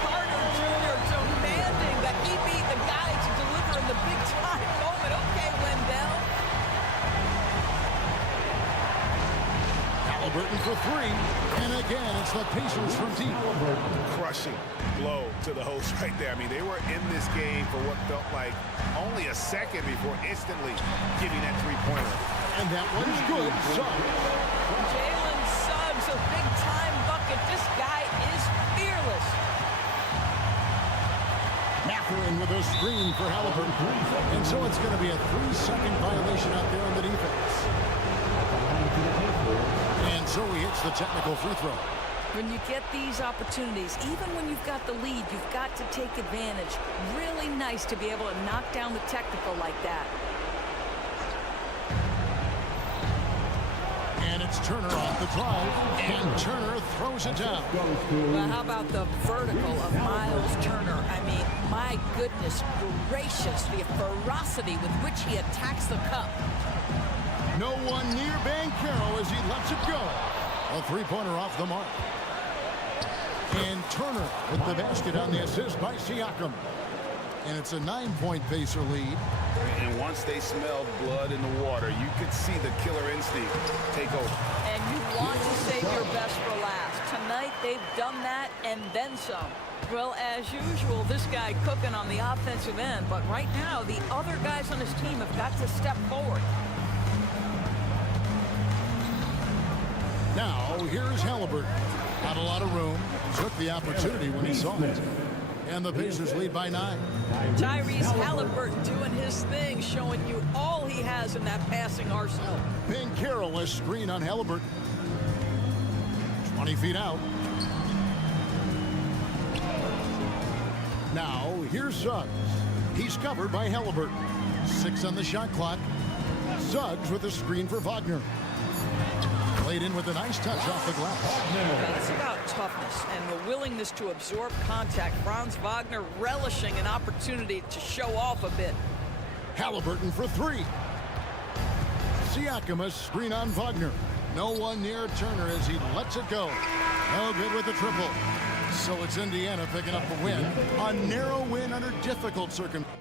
Carter Jr. demanding that he be the guy to deliver in the big-time moment. Okay, Wendell. Halliburton for 3. And again, it's the Pacers from deep. Crushing blow to the host right there. I mean, they were in this game for what felt like only a second before instantly giving that three-pointer. And that one's good. Jalen Suggs, a big-time bucket. This guy is fearless. Catherine with a screen for Halliburton. And so it's going to be a 3-second violation out there on the defense. And so he hits the technical free throw. When you get these opportunities, even when you've got the lead, you've got to take advantage. Really nice to be able to knock down the technical like that. And it's Turner off the drive, and Turner throws it down. Well, how about the vertical of Miles Turner? I mean, my goodness gracious, the ferocity with which he attacks the cup. No one near Banchero as he lets it go. A three-pointer off the mark. And Turner with the basket on the assist by Siakam. And it's a 9-point Pacer lead. And once they smelled blood in the water, you could see the killer instinct take over. And you want to save your best for last. Tonight, they've done that and then some. Well, as usual, this guy cooking on the offensive end. But right now, the other guys on his team have got to step forward. Now, here's Halliburton. Not a lot of room. Took the opportunity when he saw it. And the Pacers lead by 9. Tyrese Halliburton doing his thing, showing you all he has in that passing arsenal. Banchero, a screen on Halliburton. 20 feet out. Now, here's Suggs. He's covered by Halliburton. 6 on the shot clock. Suggs with a screen for Wagner. Played in with a nice touch off the glass. It's about toughness and the willingness to absorb contact. Franz Wagner relishing an opportunity to show off a bit. Halliburton for 3. Siakam a screen on Wagner. No one near Turner as he lets it go. No good with the triple. So it's Indiana picking up the win. A narrow win under difficult circumstances.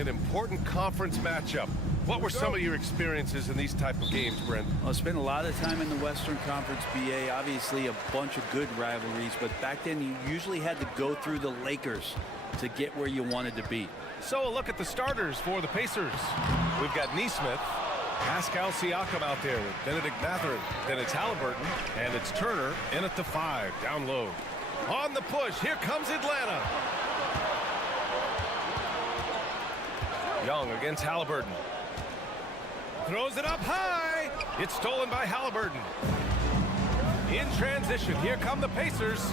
an important conference matchup. What were some of your experiences in these type of games, Brent? Well, I spent a lot of time in the Western Conference, BA. Obviously, a bunch of good rivalries, but back then you usually had to go through the Lakers to get where you wanted to be. So a look at the starters for the Pacers. We've got Nesmith, Pascal Siakam out there with Benedict Mathurin. Then it's Halliburton, and it's Turner in at the 5, down low. On the push, here comes Atlanta. Young against Halliburton. Throws it up high. It's stolen by Halliburton. In transition, here come the Pacers.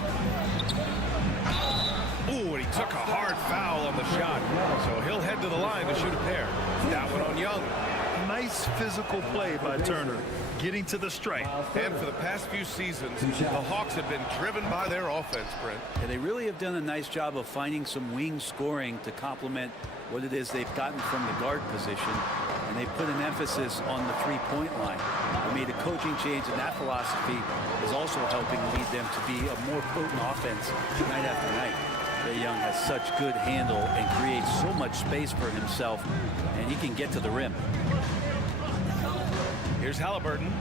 Ooh, and he took a hard foul on the shot. So he'll head to the line to shoot a pair. That one on Young. He might Nice physical play by Turner, getting to the stripe. And for the past few seasons, the Hawks have been driven by their offense, Brent. Yeah, they really have done a nice job of finding some wing scoring to complement what it is they've gotten from the guard position, and they put an emphasis on the three-point line. They made a coaching change, and that philosophy is also helping lead them to be a more potent offense night after night. Trae Young has such good handle and creates so much space for himself, and he can get to the rim. Here's Halliburton,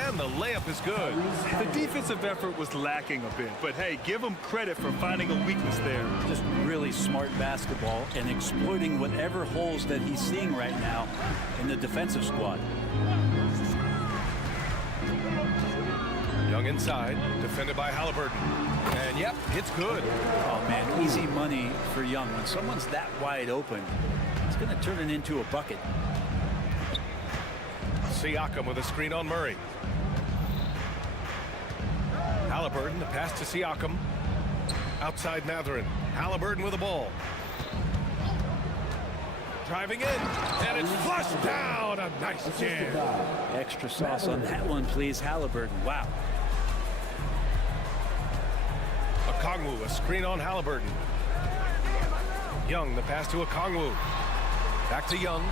and the layup is good. The defensive effort was lacking a bit, but hey, give him credit for finding a weakness there. Just really smart basketball and exploiting whatever holes that he's seeing right now in the defensive squad. Young inside, defended by Halliburton. And yep, it's good. Oh man, easy money for Young. When someone's that wide open, it's going to turn it into a bucket. Siakam with a screen on Murray. Halliburton, the pass to Siakam. Outside Mathurin. Halliburton with the ball. Driving in, and it's flushed down. A nice jam. Extra sauce on that one, please, Halliburton. Wow. Okongwu, a screen on Halliburton. Young, the pass to Okongwu. Back to Young.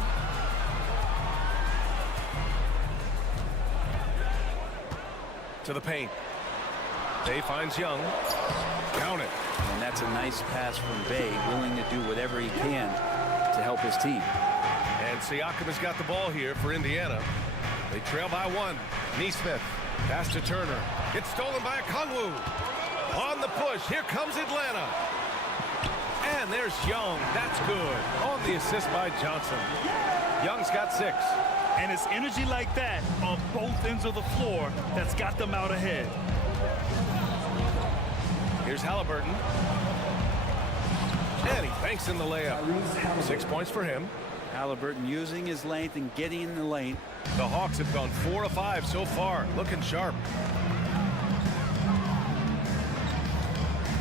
To the paint. Bay finds Young. Count it. And that's a nice pass from Bay, willing to do whatever he can to help his team. And Siakam has got the ball here for Indiana. They trail by one. Neesmith. Pass to Turner. It's stolen by Okongwu. On the push. Here comes Atlanta. And there's Young. That's good. On the assist by Johnson. Young's got 6. And it's energy like that on both ends of the floor that's got them out ahead. Here's Halliburton. And he banks in the layup. 6 points for him. Halliburton using his length and getting in the lane. The Hawks have gone 4 of 5 so far. Looking sharp.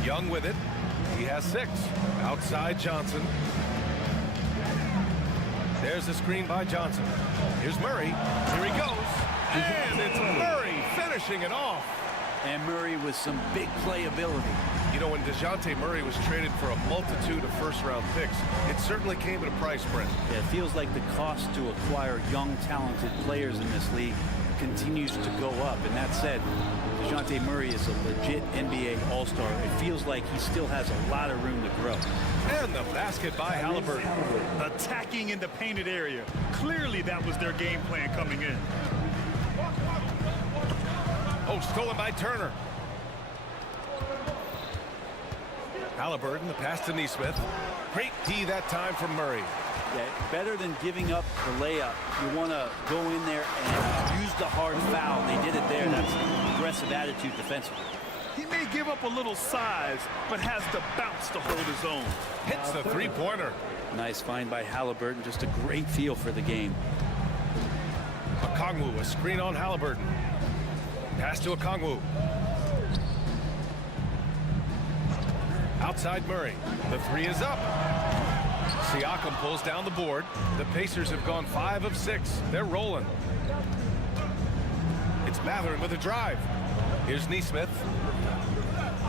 Young with it. He has 6. Outside Johnson. There's the screen by Johnson. Here's Murray. Here he goes. And it's Murray finishing it off. And Murray with some big playability. You know, when DeJounte Murray was traded for a multitude of first-round picks, it certainly came at a price, Brent. Yeah, it feels like the cost to acquire young, talented players in this league continues to go up. And that said, DeJounte Murray is a legit NBA All-Star. It feels like he still has a lot of room to grow. And the basket by Halliburton. Attacking in the painted area. Clearly that was their game plan coming in. Oh, stolen by Turner. Halliburton, the pass to Neesmith. Great D that time from Murray. Yeah, better than giving up the layup. You want to go in there and use the hard foul. They did it there. That's aggressive attitude defensively. He may give up a little size, but has the bounce to hold his own. Hits the three-pointer. Nice find by Halliburton. Just a great feel for the game. Okongwu, a screen on Halliburton. Pass to Okongwu. Outside Murray. The 3 is up. Siakam pulls down the board. The Pacers have gone 5 of 6. They're rolling. It's Mathurin with a drive. Here's Neesmith.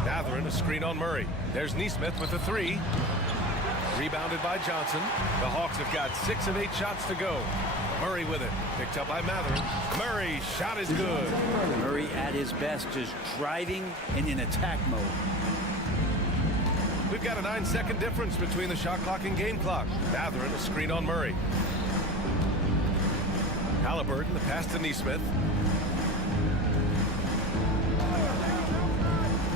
Mathurin, a screen on Murray. There's Neesmith with the 3. Rebounded by Johnson. The Hawks have got 6 of 8 shots to go. Murray with it. Picked up by Mathurin. Murray, shot is good. Murray at his best, just driving and in attack mode. We've got a 9-second difference between the shot clock and game clock. Mathurin, a screen on Murray. Halliburton, the pass to Neesmith.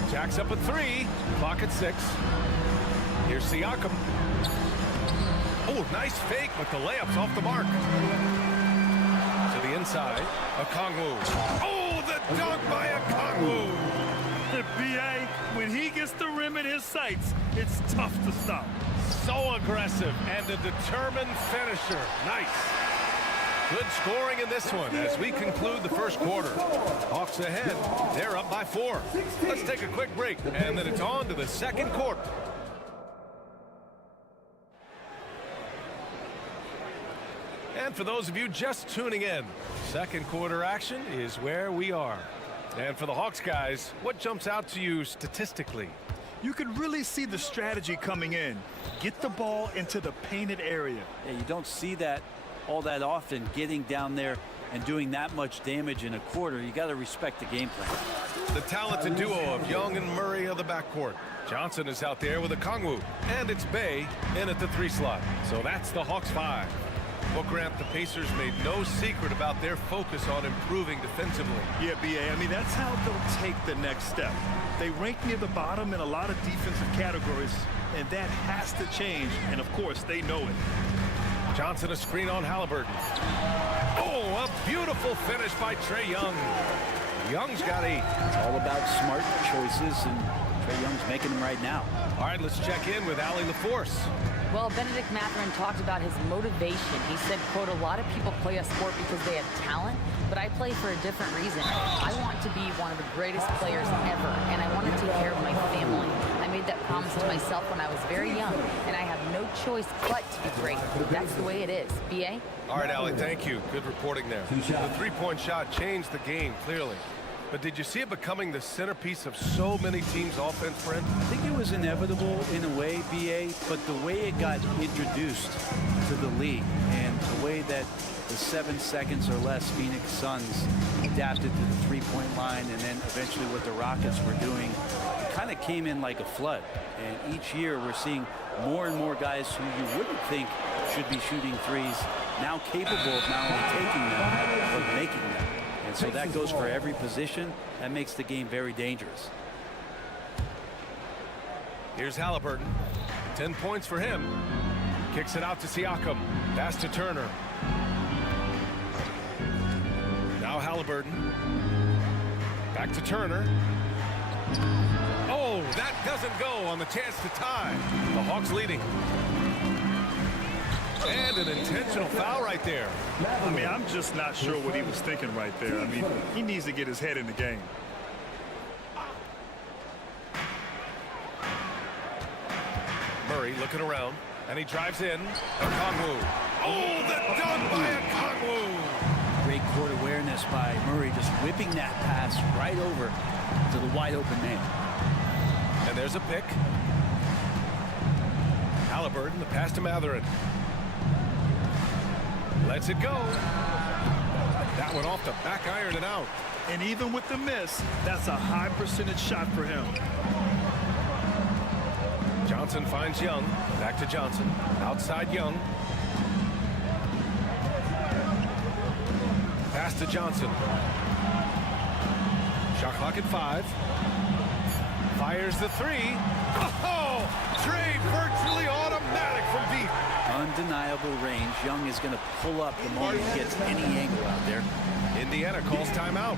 Jacks up a 3. Clock at 6. Here's Siakam. Oh, nice fake, but the layup's off the mark. To the inside, Okongwu. Oh, the dunk by Okongwu. The BA, when he gets the rim in his sights, it's tough to stop. So aggressive and a determined finisher. Nice. Good scoring in this one as we conclude the first quarter. Hawks ahead. They're up by 4. Let's take a quick break, and then it's on to the second quarter. And for those of you just tuning in, second quarter action is where we are. And for the Hawks guys, what jumps out to you statistically? You could really see the strategy coming in. Get the ball into the painted area. Yeah, you don't see that all that often, getting down there and doing that much damage in a quarter. You got to respect the game plan. The talented duo of Young and Murray of the backcourt. Johnson is out there with a Kongwu, and it's Bay in at the 3 slot. So that's the Hawks 5. Well, Grant, the Pacers made no secret about their focus on improving defensively. Yeah, B.A., I mean, that's how they'll take the next step. They rank near the bottom in a lot of defensive categories, and that has to change, and of course, they know it. Johnson a screen on Halliburton. Oh, a beautiful finish by Trae Young. Young's got 8. It's all about smart choices, and Trae Young's making them right now. All right, let's check in with Allie LaForce. Well, Benedict Mathurin talked about his motivation. He said, quote, a lot of people play a sport because they have talent, but I play for a different reason. I want to be one of the greatest players ever, and I want to take care of my family. I made that promise to myself when I was very young, and I have no choice but to be great. That's the way it is. B.A.? All right, Allie, thank you. Good reporting there. The three-point shot changed the game, clearly. But did you see it becoming the centerpiece of so many teams' offense, Brent? I think it was inevitable in a way, B.A., but the way it got introduced to the league and the way that the 7 seconds or less Phoenix Suns adapted to the three-point line, and then eventually what the Rockets were doing, it kind of came in like a flood. And each year we're seeing more and more guys who you wouldn't think should be shooting threes now capable of not only taking them, but making them. And so that goes for every position. That makes the game very dangerous. Here's Halliburton. 10 points for him. Kicks it out to Siakam. Pass to Turner. Now Halliburton. Back to Turner. Oh, that doesn't go on the chance to tie. The Hawks leading. And an intentional foul right there. I mean, I'm just not sure what he was thinking right there. I mean, he needs to get his head in the game. Murray looking around, and he drives in. Kongwu. Oh, the dunk by Kongwu. Great court awareness by Murray, just whipping that pass right over to the wide open man. And there's a pick. Halliburton, the pass to Mathurin. Lets it go. That one off the back iron and out. And even with the miss, that's a high percentage shot for him. Johnson finds Young. Back to Johnson. Outside Young. Pass to Johnson. Shot clock at 5. Fires the 3. Oh! Trae virtually automatic from deep. Undeniable range. Young is going to pull up the moment he gets any angle out there. Indiana calls timeout.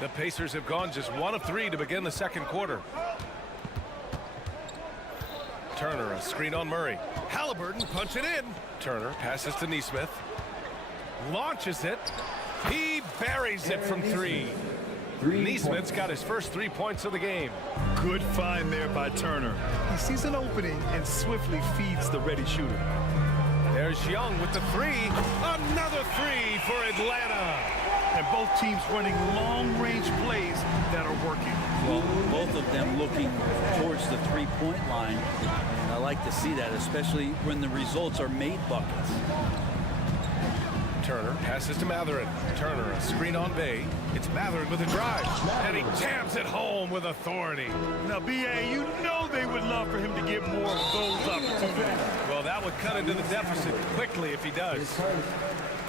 The Pacers have gone just 1 of 3 to begin the second quarter. Turner, a screen on Murray. Halliburton punching in. Turner passes to Nesmith. Launches it. He buries it from 3. Nesmith's got his first 3 points of the game. Good find there by Turner. He sees an opening and swiftly feeds the ready shooter. There's Young with the 3. Another 3 for Atlanta. And both teams running long-range plays that are working. Well, both of them looking towards the three-point line. And I like to see that, especially when the results are made buckets. Turner passes to Mathurin. Turner, a screen on Bay. It's Mathurin with a drive. And he jams it home with authority. Now, B.A., you know they would love for him to get more of those opportunities. Well, that would cut into the deficit quickly if he does.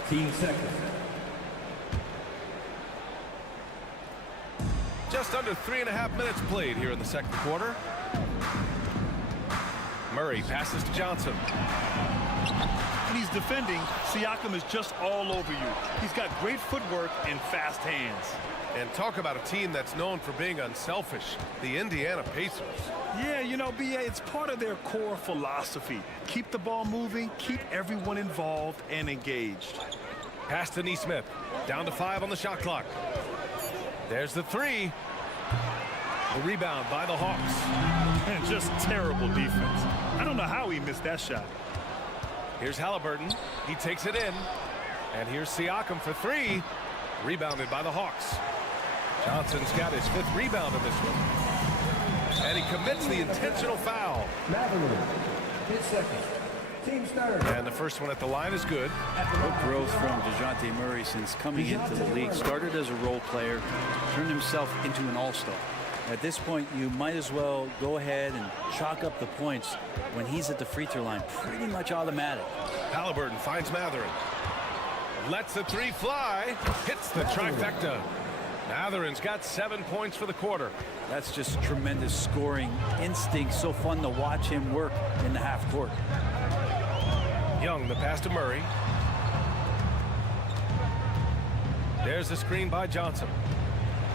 15 seconds. Just under 3.5 minutes played here in the second quarter. Murray passes to Johnson. When he's defending, Siakam is just all over you. He's got great footwork and fast hands. And talk about a team that's known for being unselfish, the Indiana Pacers. Yeah, you know, BA, it's part of their core philosophy. Keep the ball moving, keep everyone involved and engaged. Pass to Nesmith. Down to 5 on the shot clock. There's the 3. The rebound by the Hawks. And just terrible defense. I don't know how he missed that shot. Here's Halliburton. He takes it in. And here's Siakam for 3. Rebounded by the Hawks. Johnson's got his 5th rebound in this one. And he commits the intentional foul. His second. Team starter. And the first one at the line is good. Good growth from DeJounte Murray since coming into the league. Started as a role player, turned himself into an all-star. At this point, you might as well go ahead and chalk up the points when he's at the free throw line. Pretty much automatic. Halliburton finds Matherin. Lets the 3 fly. Hits the trifecta. Matherin's got 7 points for the quarter. That's just tremendous scoring instinct. So fun to watch him work in the half court. Young, the pass to Murray. There's the screen by Johnson.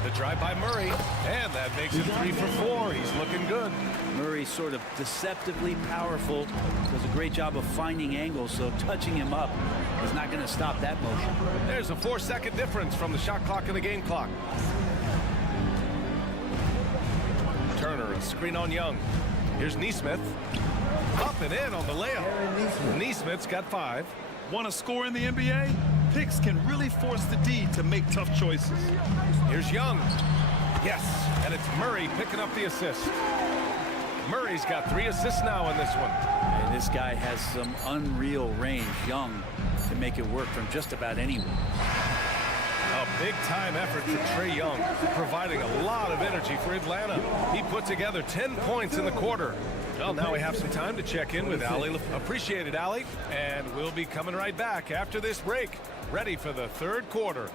The drive by Murray, and that makes him 3 for 4. He's looking good. Murray sort of deceptively powerful. Does a great job of finding angles, so touching him up is not going to stop that motion. There's a 4-second difference from the shot clock and the game clock. Turner, a screen on Young. Here's Nesmith. Up and in on the layup. Nesmith's got 5. Want to score in the NBA? Picks can really force the D to make tough choices. Here's Young. Yes, and it's Murray picking up the assist. Murray's got 3 assists now in this one. And this guy has some unreal range. Young can make it work from just about anywhere. A big-time effort for Trae Young, providing a lot of energy for Atlanta. He put together 10 points in the quarter. Well, now we have some time to check in with Ali. Appreciate it, Ali. And we'll be coming right back after this break, ready for the 3rd quarter.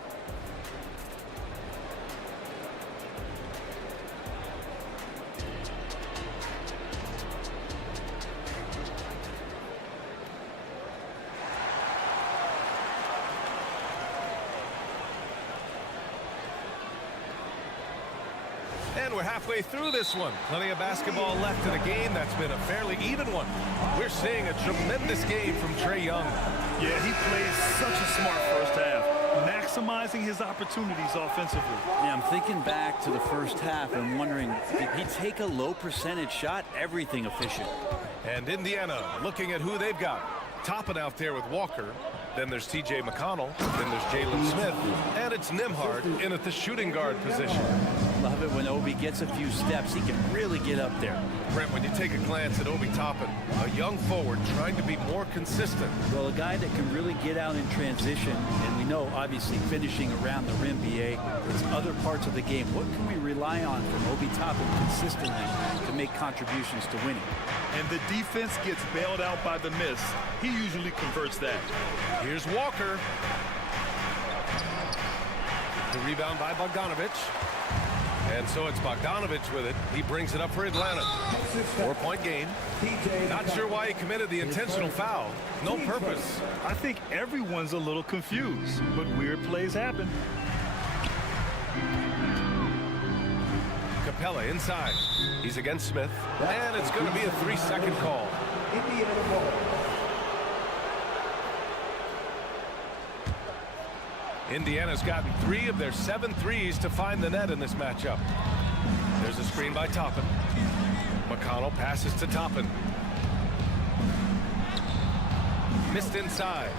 And we're halfway through this one. Plenty of basketball left in a game that's been a fairly even one. We're seeing a tremendous game from Trae Young. Yeah, he plays such a smart first half, maximizing his opportunities offensively. Yeah, I'm thinking back to the first half and wondering, did he take a low percentage shot? Everything efficient. And Indiana looking at who they've got. Topping out there with Walker. Then there's T.J. McConnell. Then there's Jalen Smith. And it's Nembhard in at the shooting guard position. Love it when Obi gets a few steps. He can really get up there. Brent, when you take a glance at Obi Toppin, a young forward trying to be more consistent. Well, a guy that can really get out in transition, and we know, obviously, finishing around the rim, BA, there's other parts of the game. What can we rely on from Obi Toppin consistently to make contributions to winning? And the defense gets bailed out by the miss. He usually converts that. Here's Walker. The rebound by Bogdanovich. And so it's Bogdanovich with it. He brings it up for Atlanta. 4-point game. Not sure why he committed the intentional foul. No purpose. I think everyone's a little confused, but weird plays happen. Capella inside. He's against Smith. And it's going to be a 3-second call. Indiana's gotten 3 of their 7 threes to find the net in this matchup. There's a screen by Toppin. McConnell passes to Toppin. Missed inside.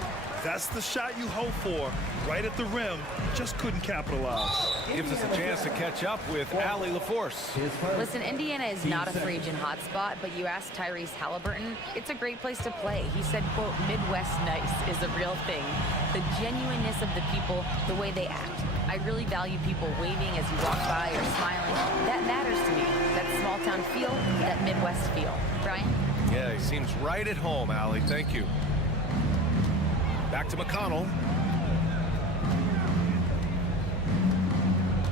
That's the shot you hope for. Right at the rim. Just couldn't capitalize. Gives us a chance to catch up with Ali LaForce. Listen, Indiana is not a free agent hotspot, but you asked Tyrese Halliburton, it's a great place to play. He said, quote, Midwest nice is a real thing. The genuineness of the people, the way they act. I really value people waving as you walk by or smiling. That matters to me. That small town feel, that Midwest feel. Brian? Yeah, he seems right at home, Ali. Thank you. Back to McConnell.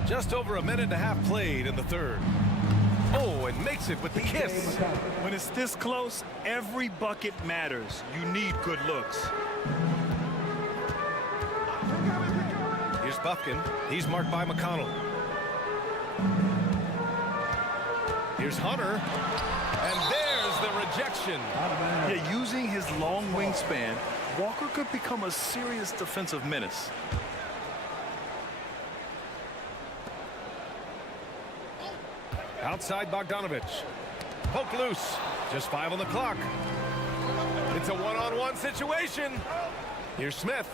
Just over a minute and a half played in the third. Oh, and makes takes it with the kiss. When it's this close, every bucket matters. You need good looks. Here's Buffkin. He's marked by McConnell. Here's Hunter. And there's the rejection. Yeah, using his long wingspan, Walker could become a serious defensive menace. Outside Bogdanovich. Poke loose. Just 5 on the clock. It's a one-on-one situation. Here's Smith.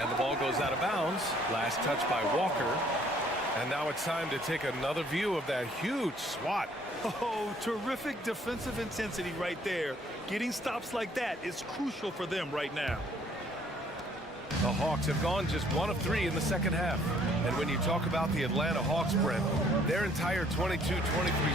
And the ball goes out of bounds. Last touch by Walker. And now it's time to take another view of that huge swat. Oh, terrific defensive intensity right there. Getting stops like that is crucial for them right now. The Hawks have gone just 1 of 3 in the second half. And when you talk about the Atlanta Hawks, Brent, their entire 22-23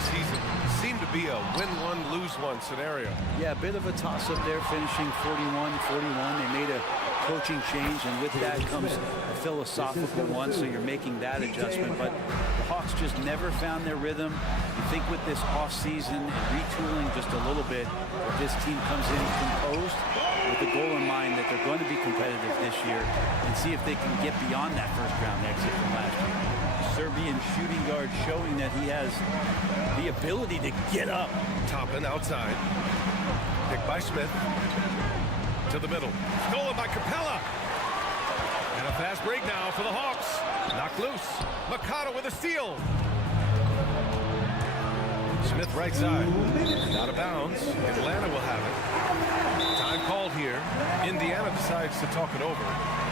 season seemed to be a win-1, lose-1 scenario. Yeah, a bit of a toss-up there, finishing 41-41. They made a coaching change, and with that comes a philosophical one, so you're making that adjustment. But the Hawks just never found their rhythm. You think with this offseason and retooling just a little bit, if this team comes in composed with the goal in mind that they're going to be competitive this year and see if they can get beyond that first-round exit from last year. Serbian shooting guard showing that he has the ability to get up. Toppin outside. Picked by Smith. To the middle. Stolen by Capella. And a fast break now for the Hawks. Knocked loose. Mikado with a steal. Smith right side. Out of bounds. Atlanta will have it. Time called here. Indiana decides to talk it over.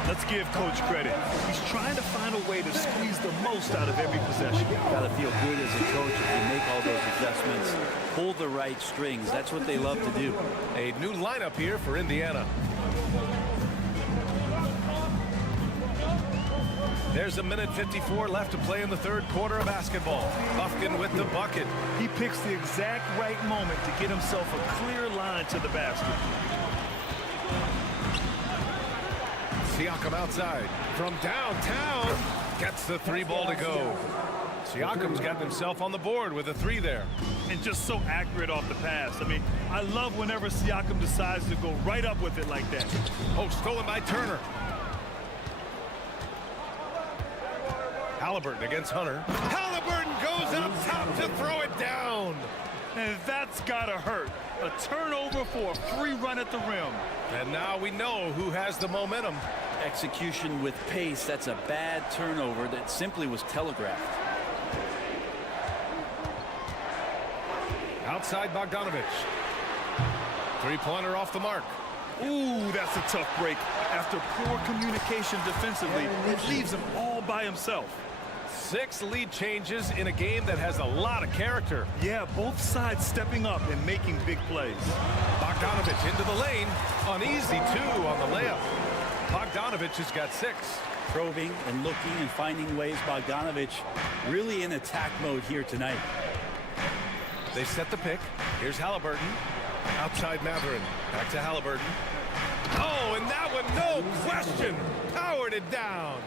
Let's give Coach credit. He's trying to find a way to squeeze the most out of every possession. Got to feel good as a coach if you make all those adjustments. Pull the right strings. That's what they love to do. A new lineup here for Indiana. There's a minute 54 left to play in the third quarter of basketball. Buffkin with the bucket. He picks the exact right moment to get himself a clear line to the basket. Siakam outside from downtown. Gets the 3 ball to go. Siakam's got himself on the board with a 3 there. And just so accurate off the pass. I mean, I love whenever Siakam decides to go right up with it like that. Oh, stolen by Turner. Halliburton against Hunter. Halliburton goes up top to throw it down. And that's gotta hurt. A turnover for a free run at the rim. And now we know who has the momentum. Execution with pace. That's a bad turnover that simply was telegraphed. Outside Bogdanovich. 3-pointer off the mark. Ooh, that's a tough break. After poor communication defensively, it leaves him all by himself. 6 lead changes in a game that has a lot of character. Yeah, both sides stepping up and making big plays. Bogdanovich into the lane. Uneasy 2 on the layup. Bogdanovich has got 6. Probing and looking and finding ways. Bogdanovich really in attack mode here tonight. They set the pick. Here's Halliburton. Outside Matherin. Back to Halliburton. Oh, and that one, no question. Powered it down.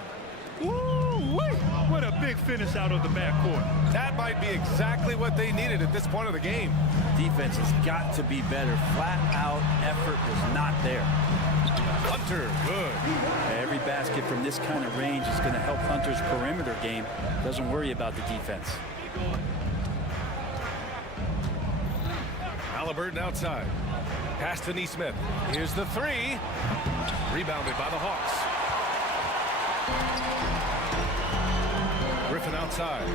Woo-wee! What a big finish out of the backcourt. That might be exactly what they needed at this point of the game. Defense has got to be better. Flat out effort was not there. Hunter, good. Every basket from this kind of range is going to help Hunter's perimeter game. Doesn't worry about the defense. Halliburton outside. Pass to Nesmith. Here's the 3. Rebounded by the Hawks. Griffin outside.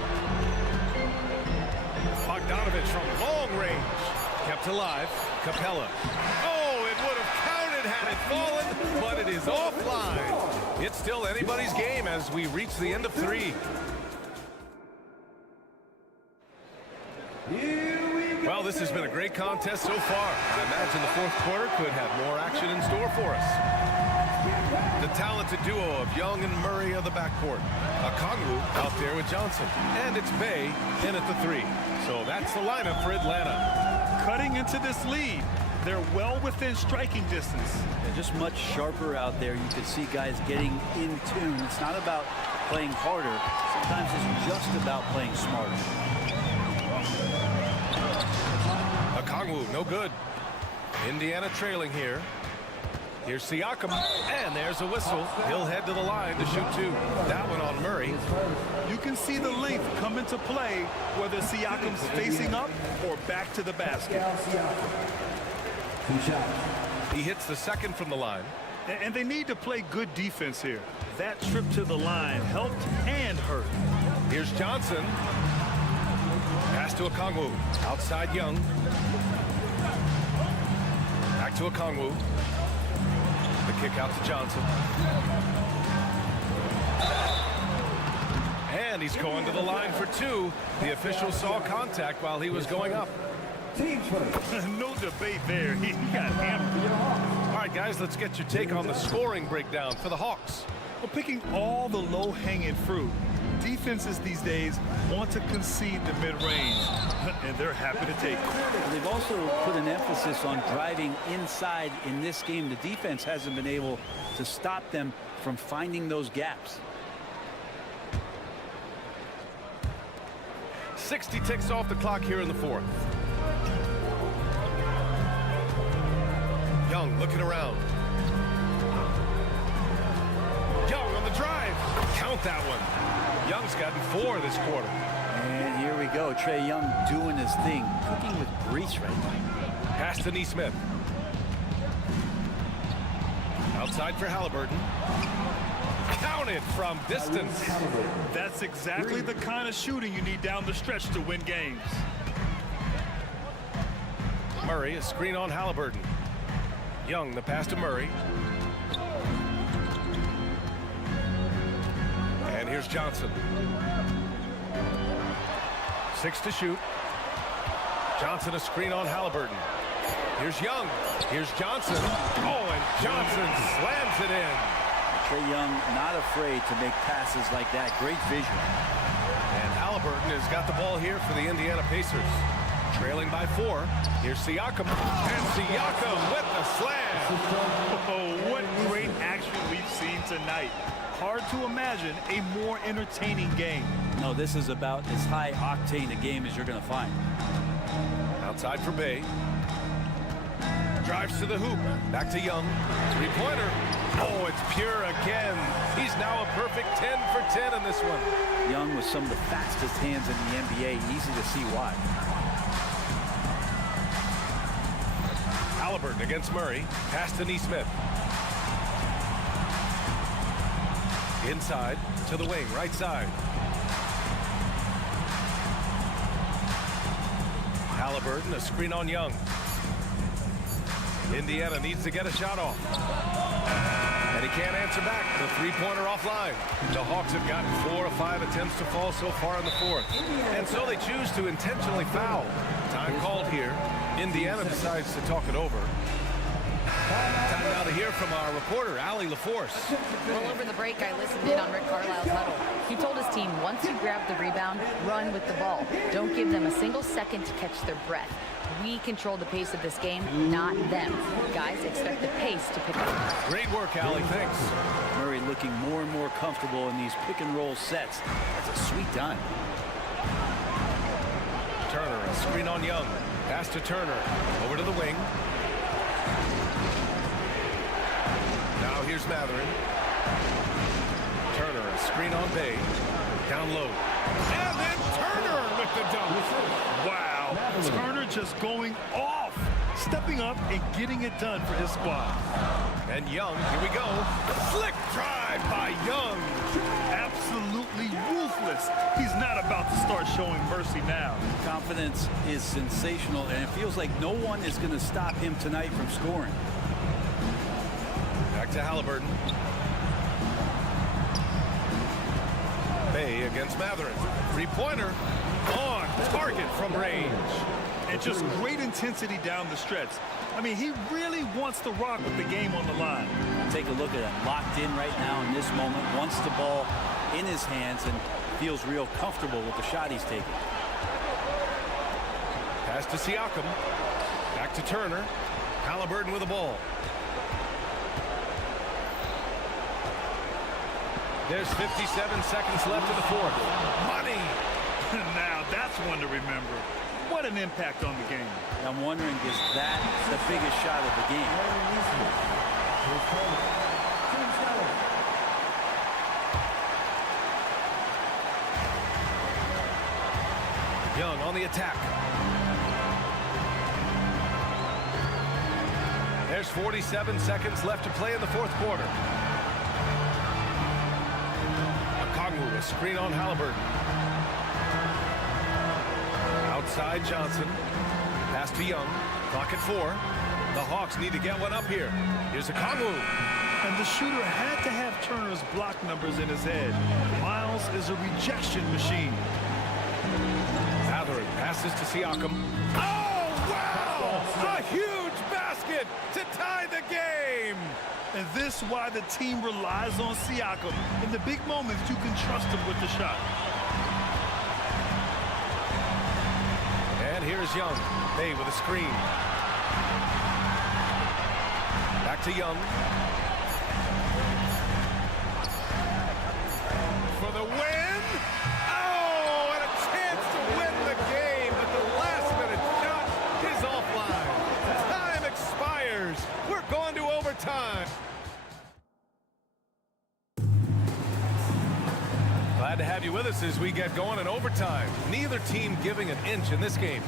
Bogdanovich from long range. Kept alive. Capella. Oh, it would have counted had it fallen, but it is offline. It's still anybody's game as we reach the end of 3. Well, this has been a great contest so far. I imagine the fourth quarter could have more action in store for us. The talented duo of Young and Murray of the backcourt. Okongwu out there with Johnson. And it's Bay in at the 3. So that's the lineup for Atlanta. Cutting into this lead. They're well within striking distance. They're just much sharper out there. You can see guys getting in tune. It's not about playing harder. Sometimes it's just about playing smarter. Okongwu, no good. Indiana trailing here. Here's Siakam, and there's a whistle. He'll head to the line to shoot two. That one on Murray. You can see the length come into play, whether Siakam's facing up or back to the basket. He hits the second from the line. And they need to play good defense here. That trip to the line helped and hurt. Here's Johnson. Pass to Okongwu. Outside Young. Back to Okongwu. The kick out to Johnson. And he's going to the line for two. The official saw contact while he was going up. No debate there. He got hammered. All right, guys, let's get your take on the scoring breakdown for the Hawks. Well, picking all the low-hanging fruit. Defenses these days want to concede the mid-range, and they're happy to take it. They've also put an emphasis on driving inside in this game. The defense hasn't been able to stop them from finding those gaps. 60 ticks off the clock here in the fourth. Young looking around. Young on the drive. Count that one. Young's gotten 4 this quarter. And here we go. Trae Young doing his thing. Cooking with grease right now. Pass to Neesmith. Outside for Halliburton. Counted from distance. That's exactly the kind of shooting you need down the stretch to win games. Murray, a screen on Halliburton. Young, the pass to Murray. And here's Johnson. 6 to shoot. Johnson, a screen on Halliburton. Here's Young. Here's Johnson. Oh, and Johnson slams it in. Trae Young not afraid to make passes like that. Great vision. And Halliburton has got the ball here for the Indiana Pacers. Trailing by 4. Here's Siakam. And Siakam with the slam. Oh, what great action we've seen tonight. Hard to imagine a more entertaining game. No, this is about as high octane a game as you're going to find. Outside for Bay. Drives to the hoop. Back to Young. Three-pointer. Oh, it's pure again. He's now a perfect 10 for 10 in this one. Young with some of the fastest hands in the NBA. Easy to see why. Halliburton against Murray. Pass to Neesmith. Inside to the wing, right side. Halliburton, a screen on Young. Indiana needs to get a shot off. And he can't answer back. The three-pointer offline. The Hawks have gotten 4 of 5 attempts to fall so far in the fourth. And so they choose to intentionally foul. Time called here. Indiana decides to talk it over. Time now to hear from our reporter, Allie LaForce. Well, over the break, I listened in on Rick Carlisle's huddle. He told his team, once you grab the rebound, run with the ball. Don't give them a single second to catch their breath. We control the pace of this game, not them. Guys, expect the pace to pick up. Great work, Allie. Thanks. Murray looking more and more comfortable in these pick-and-roll sets. That's a sweet dime. Turner, a screen on Young. Pass to Turner. Over to the wing. Now here's Matherin. Turner, a screen on Bay. Down low. And then Turner with the dunk. Wow. Turner just going off. Stepping up and getting it done for his squad. And Young, here we go. Slick drive by Young. Absolutely ruthless. He's not about to start showing mercy now. Confidence is sensational, and it feels like no one is going to stop him tonight from scoring. Back to Halliburton. Bay against Matherin. Three-pointer on target from range. And just great intensity down the stretch. I mean, he really wants to rock with the game on the line. Take a look at him, locked in right now in this moment, wants the ball in his hands and feels real comfortable with the shot he's taking. Pass to Siakam. Back to Turner. Halliburton with the ball. There's 57 seconds left in the fourth. Money! Now, that's That's one to remember. What an impact on the game. I'm wondering, is that the biggest shot of the game? Young on the attack. There's 47 seconds left to play in the fourth quarter. Okongwu, a screen on Halliburton. Outside Johnson. Pass to Young. Clock at 4. The Hawks need to get one up here. Here's Okongwu. And the shooter had to have Turner's block numbers in his head. Miles is a rejection machine. Matherin passes to Siakam. Oh, wow! A huge basket to tie the game! And this is why the team relies on Siakam. In the big moments, you can trust him with the shot. And here's Young. Bay with a screen. Back to Young. For the win! Oh, and a chance to win the game, but the last-minute shot is offline. Time expires. We're going to overtime. Glad to have you with us as we get going in overtime. Neither team giving an inch in this game.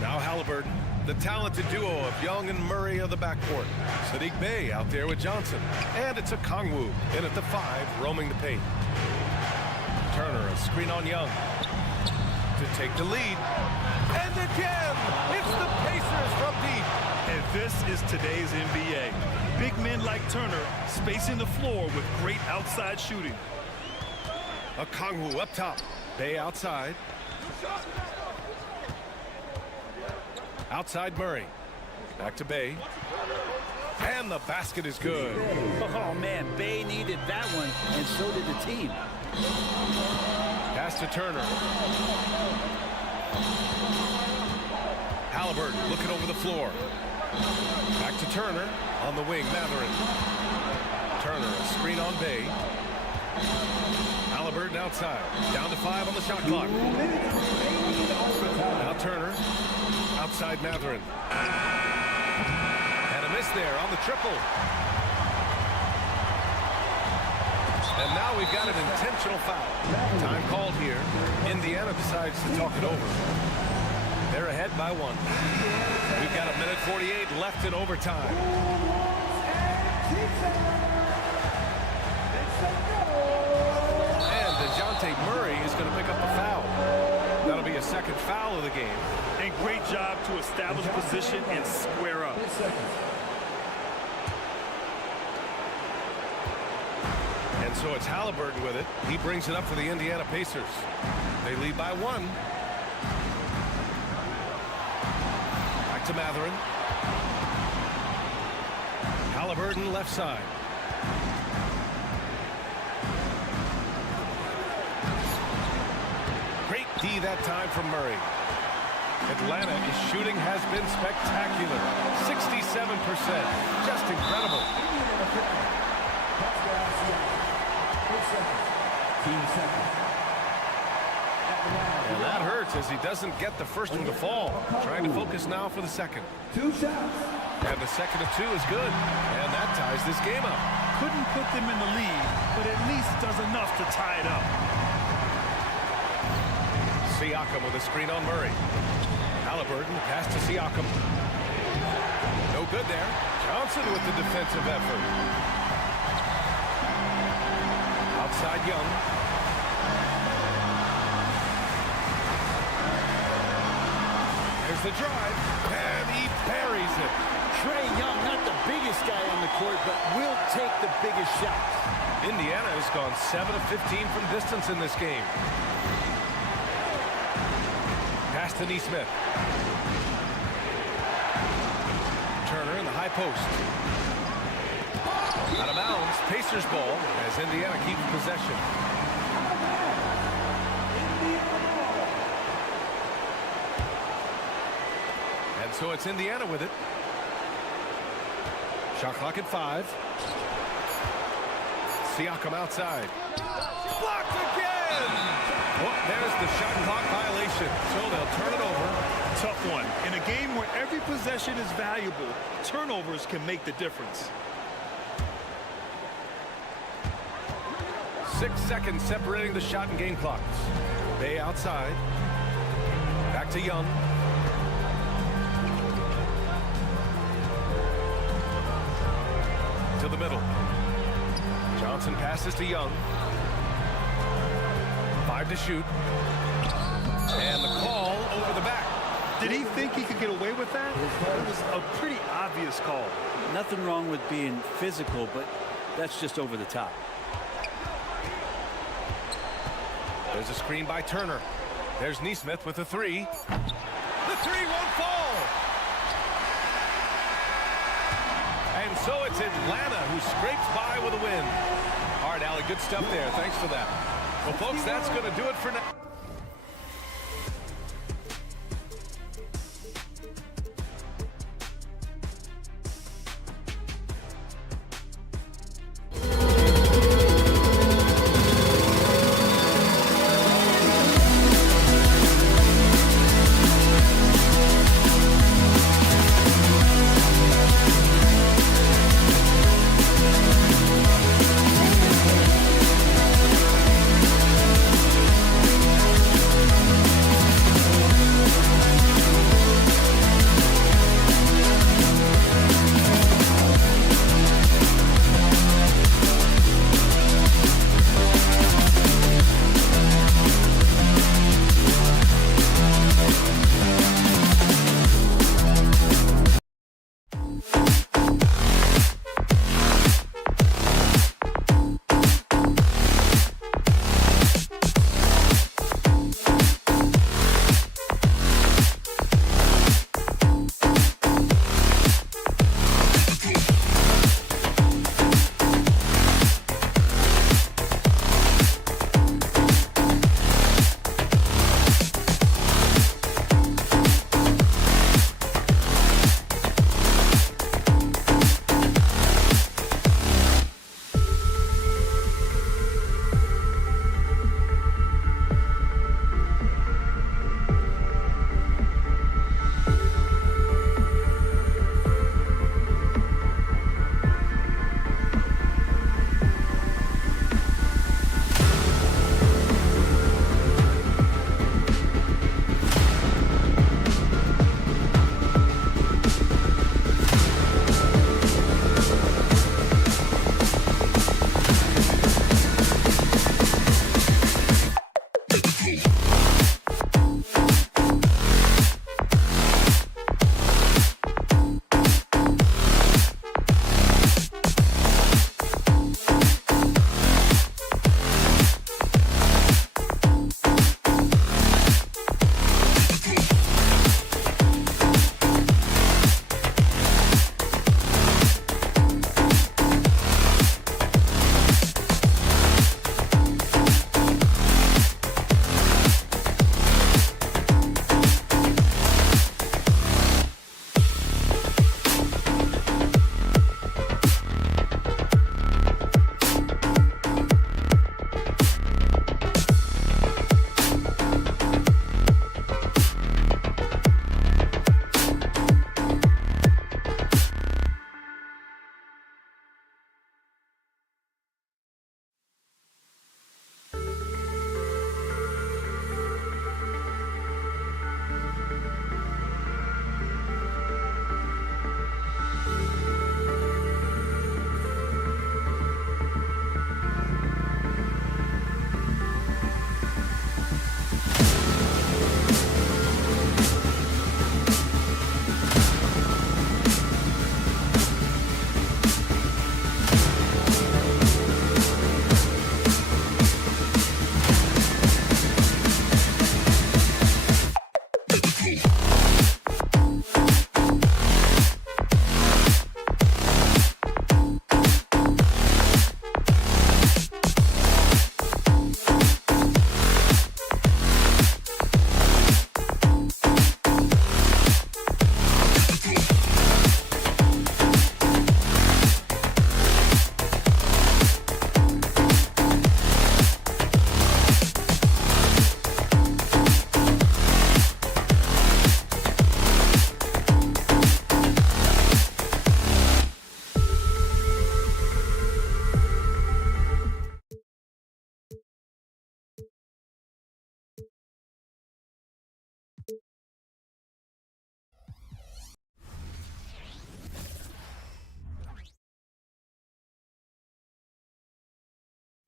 Now Halliburton, the talented duo of Young and Murray of the backcourt. Saddiq Bey out there with Johnson. And it's Okongwu in at the 5, roaming the paint. Turner, a screen on Young to take the lead. And again, it's the Pacers from deep. And this is today's NBA. Big men like Turner spacing the floor with great outside shooting. Okongwu up top. Bey outside. Outside Murray. Back to Bey. And the basket is good. Oh, man, Bey needed that one, and so did the team. Pass to Turner. Halliburton looking over the floor. Back to Turner on the wing. Matherin. Turner, a screen on Bey. Halliburton outside. Down to 5 on the shot clock. Now Turner. Outside Matherin. And a miss there on the triple. And now we've got an intentional foul. Time called here. Indiana decides to talk it over. They're ahead by 1. We've got 1:48 left in overtime. And DeJounte Murray is going to pick up the foul. That'll be a second foul of the game. And great job to establish position and square up. And so it's Halliburton with it. He brings it up for the Indiana Pacers. They lead by 1. Back to Matherin. Halliburton left side. Great D that time from Murray. Atlanta's shooting has been spectacular. 67%. Just incredible. And that hurts as he doesn't get the first one to fall. Trying to focus now for the second. 2 shots. And the second of 2 is good. And that ties this game up. Couldn't put them in the lead, but at least does enough to tie it up. Siakam with a screen on Murray. Halliburton pass to Siakam. No good there. Johnson with the defensive effort. Outside Young. There's the drive, and he parries it. Trae Young, not the biggest guy on the court, but will take the biggest shots. Indiana has gone 7 of 15 from distance in this game. Pass to Nesmith. Turner in the high post. Out of bounds, Pacers ball as Indiana keeps possession. And so it's Indiana with it. Shot clock at 5. Siakam outside. Blocked again! Oh, there's the shot clock violation. So they'll turn it over. Tough one. In a game where every possession is valuable, turnovers can make the difference. 6 seconds separating the shot and game clocks. Bay outside. Back to Young. To the middle. Johnson passes to Young. 5 to shoot. And the call over the back. Did he think he could get away with that? It was a pretty obvious call. Nothing wrong with being physical, but that's just over the top. There's a screen by Turner. There's Neesmith with a 3. The 3 won't fall. And so it's Atlanta who scrapes by with a win. All right, Allie, good stuff there. Thanks for that. Well, folks, that's going to do it for now.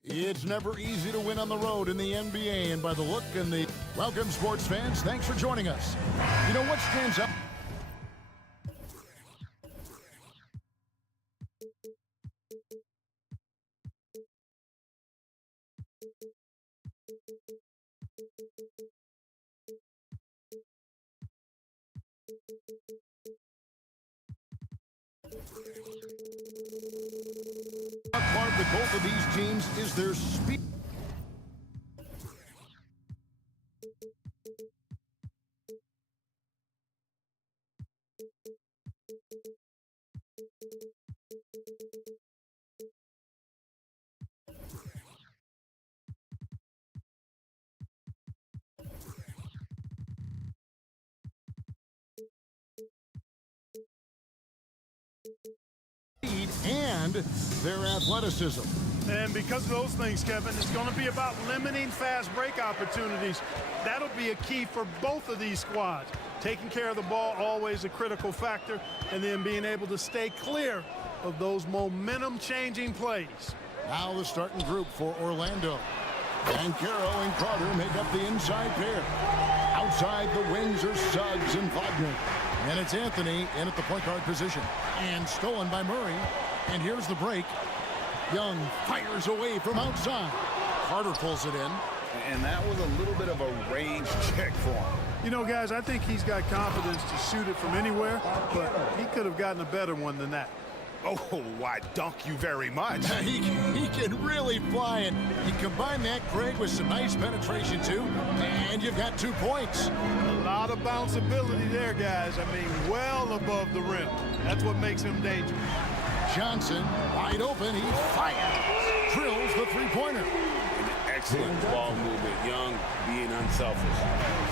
It's never easy to win on the road in the NBA, and by the look and the... Welcome, sports fans. Thanks for joining us. You know what stands out? Part with both of these teams is their speed. And their athleticism. And because of those things, Kevin, it's going to be about limiting fast break opportunities. That'll be a key for both of these squads. Taking care of the ball, always a critical factor, and then being able to stay clear of those momentum-changing plays. Now the starting group for Orlando. Banchero and Carter make up the inside pair. Outside the wings are Suggs and Wagner. And it's Anthony in at the point guard position. And stolen by Murray. And here's the break. Young fires away from outside. Carter pulls it in. And that was a little bit of a range check for him. You know, guys, I think he's got confidence to shoot it from anywhere, but he could have gotten a better one than that. Oh, why, dunk you very much. He can really fly it. You combine that, Greg, with some nice penetration, too, and you've got 2 points. A lot of bounceability there, guys. I mean, well above the rim. That's what makes him dangerous. Johnson, wide open, he fires. Drills the three-pointer. Excellent ball movement. Young being unselfish.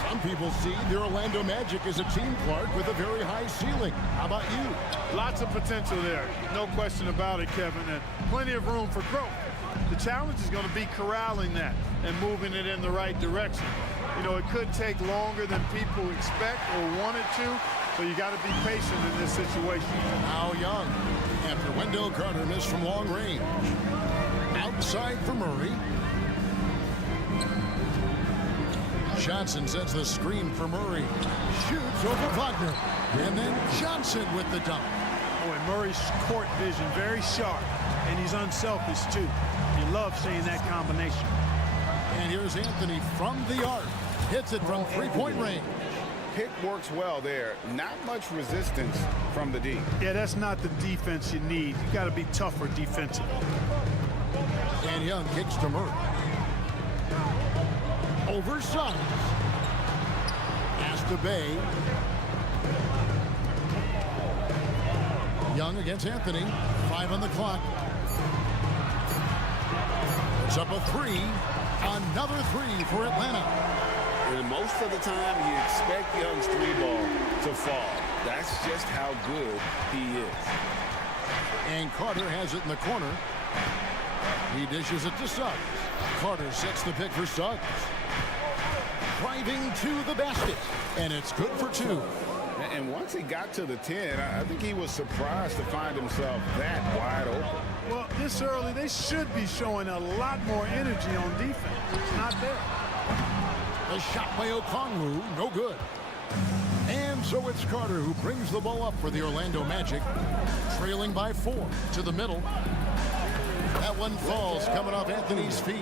Some people see the Orlando Magic as a team, Clark, with a very high ceiling. How about you? Lots of potential there. No question about it, Kevin, and plenty of room for growth. The challenge is going to be corralling that and moving it in the right direction. You know, it could take longer than people expect or want it to, so you got to be patient in this situation. Now Young, after Wendell Carter missed from long range. Outside for Murray. Johnson sets the screen for Murray. Shoots over Wagner. And then Johnson with the dunk. Boy, Murray's court vision very sharp, and he's unselfish, too. You love seeing that combination. And here's Anthony from the arc. Hits it from three-point range. Pick works well there. Not much resistance from the D. Yeah, that's not the defense you need. You got to be tougher defensively. And Young kicks to Murray. Over Suggs. Pass to Bay. Young against Anthony. 5 on the clock. It's up a 3. Another 3 for Atlanta. And most of the time, you expect Young's 3-ball to fall. That's just how good he is. And Carter has it in the corner. He dishes it to Suggs. Carter sets the pick for Suggs. Driving to the basket. And it's good for 2. And once he got to the 10, I think he was surprised to find himself that wide open. Well, this early, they should be showing a lot more energy on defense. It's not there. The shot by Okongwu, no good. And so it's Carter who brings the ball up for the Orlando Magic. Trailing by 4 to the middle. That one falls coming off Anthony's feet.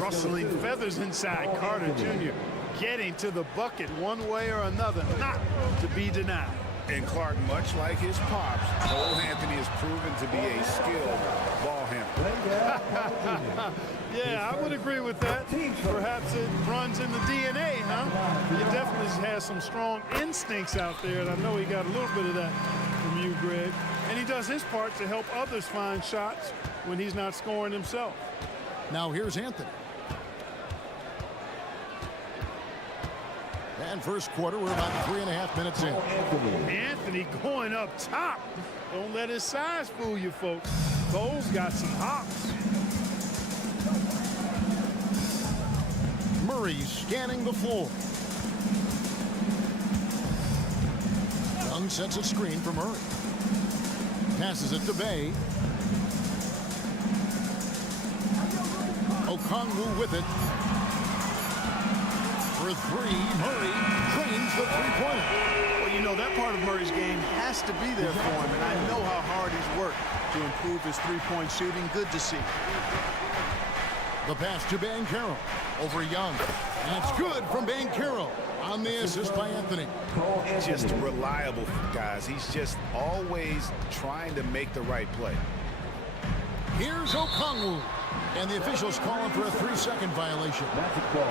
Rustling feathers inside. Carter Jr. getting to the bucket one way or another, not to be denied. And Clark, much like his pops, old Anthony has proven to be a skilled ball handler. Yeah, I would agree with that. Perhaps it runs in the DNA, huh? He definitely has some strong instincts out there, and I know he got a little bit of that from you, Greg. And he does his part to help others find shots when he's not scoring himself. Now here's Anthony. And first quarter, we're about 3.5 minutes in. Anthony going up top. Don't let his size fool you, folks. Cole's got some hops. Murray scanning the floor. Young sets a screen for Murray. Passes it to Bay. Okongwu with it. For three, Murray drains the three-pointer. Well, you know, that part of Murray's game has to be there for him, and I know how hard he's worked to improve his three-point shooting. Good to see. The pass to Banchero over Young. That's good from Banchero on the assist by Anthony. Just reliable, guys. He's just always trying to make the right play. Here's Okongwu. And the officials call him for a 3-second violation. Magic ball.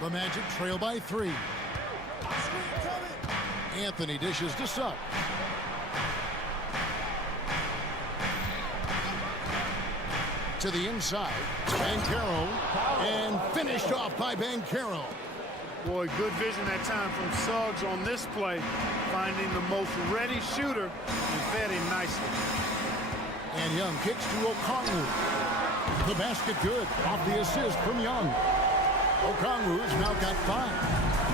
The Magic trail by 3. Anthony dishes to Suggs. To the inside. Banchero. And finished off by Banchero. Boy, good vision that time from Suggs on this play, finding the most ready shooter and fed him nicely. And Young kicks to Okongwu. The basket good off the assist from Young. Okongwu has now got 5.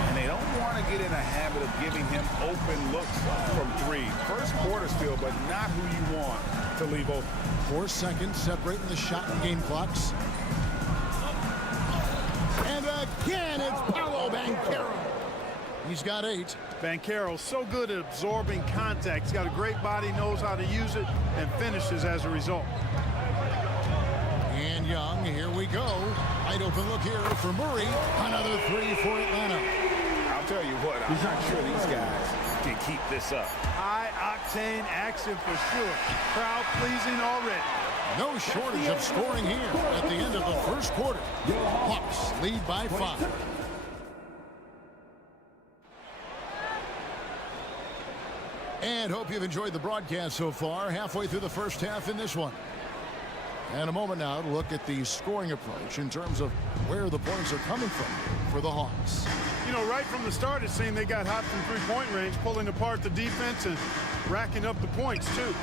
And they don't want to get in a habit of giving him open looks from 3. First quarter still, but not who you want to leave open. 4 seconds separating the shot and game clocks. And again, it's Paolo Banchero. He's got 8. Banchero so good at absorbing contact. He's got a great body, knows how to use it, and finishes as a result. And Young, here we go. Wide open look here for Murray. Another 3 for Atlanta. I'll tell you what, I'm not sure these guys can keep this up. High-octane action for sure. Crowd pleasing already. No shortage of scoring here at the end of the first quarter. Hawks lead by 5. And hope you've enjoyed the broadcast so far. Halfway through the first half in this one. And a moment now to look at the scoring approach in terms of where the points are coming from for the Hawks. You know, right from the start, it seemed they got hot from three-point range, pulling apart the defense and racking up the points, too.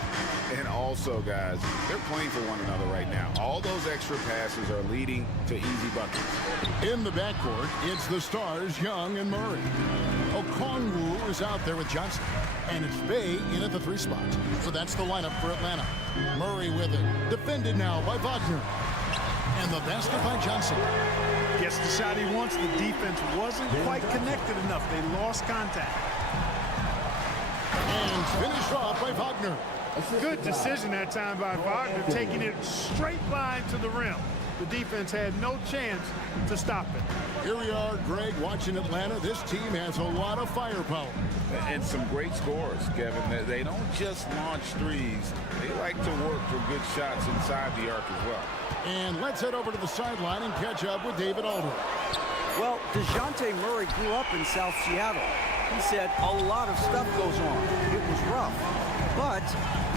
And also, guys, they're playing for one another right now. All those extra passes are leading to easy buckets. In the backcourt, it's the stars, Young and Murray. Okongwu is out there with Johnson. And it's Bay in at the 3 spot. So that's the lineup for Atlanta. Murray with it. Defended now by Wagner. And the basket by Johnson. Gets the shot he wants. The defense wasn't quite connected enough. They lost contact. And finished off by Wagner. Good decision that time by Wagner, taking it straight line to the rim. The defense had no chance to stop it. Here we are, Greg, watching Atlanta. This team has a lot of firepower. And some great scores, Kevin. They don't just launch threes. They like to work for good shots inside the arc as well. And let's head over to the sideline and catch up with David Aldridge. Well, DeJounte Murray grew up in South Seattle. He said a lot of stuff goes on. It was rough. But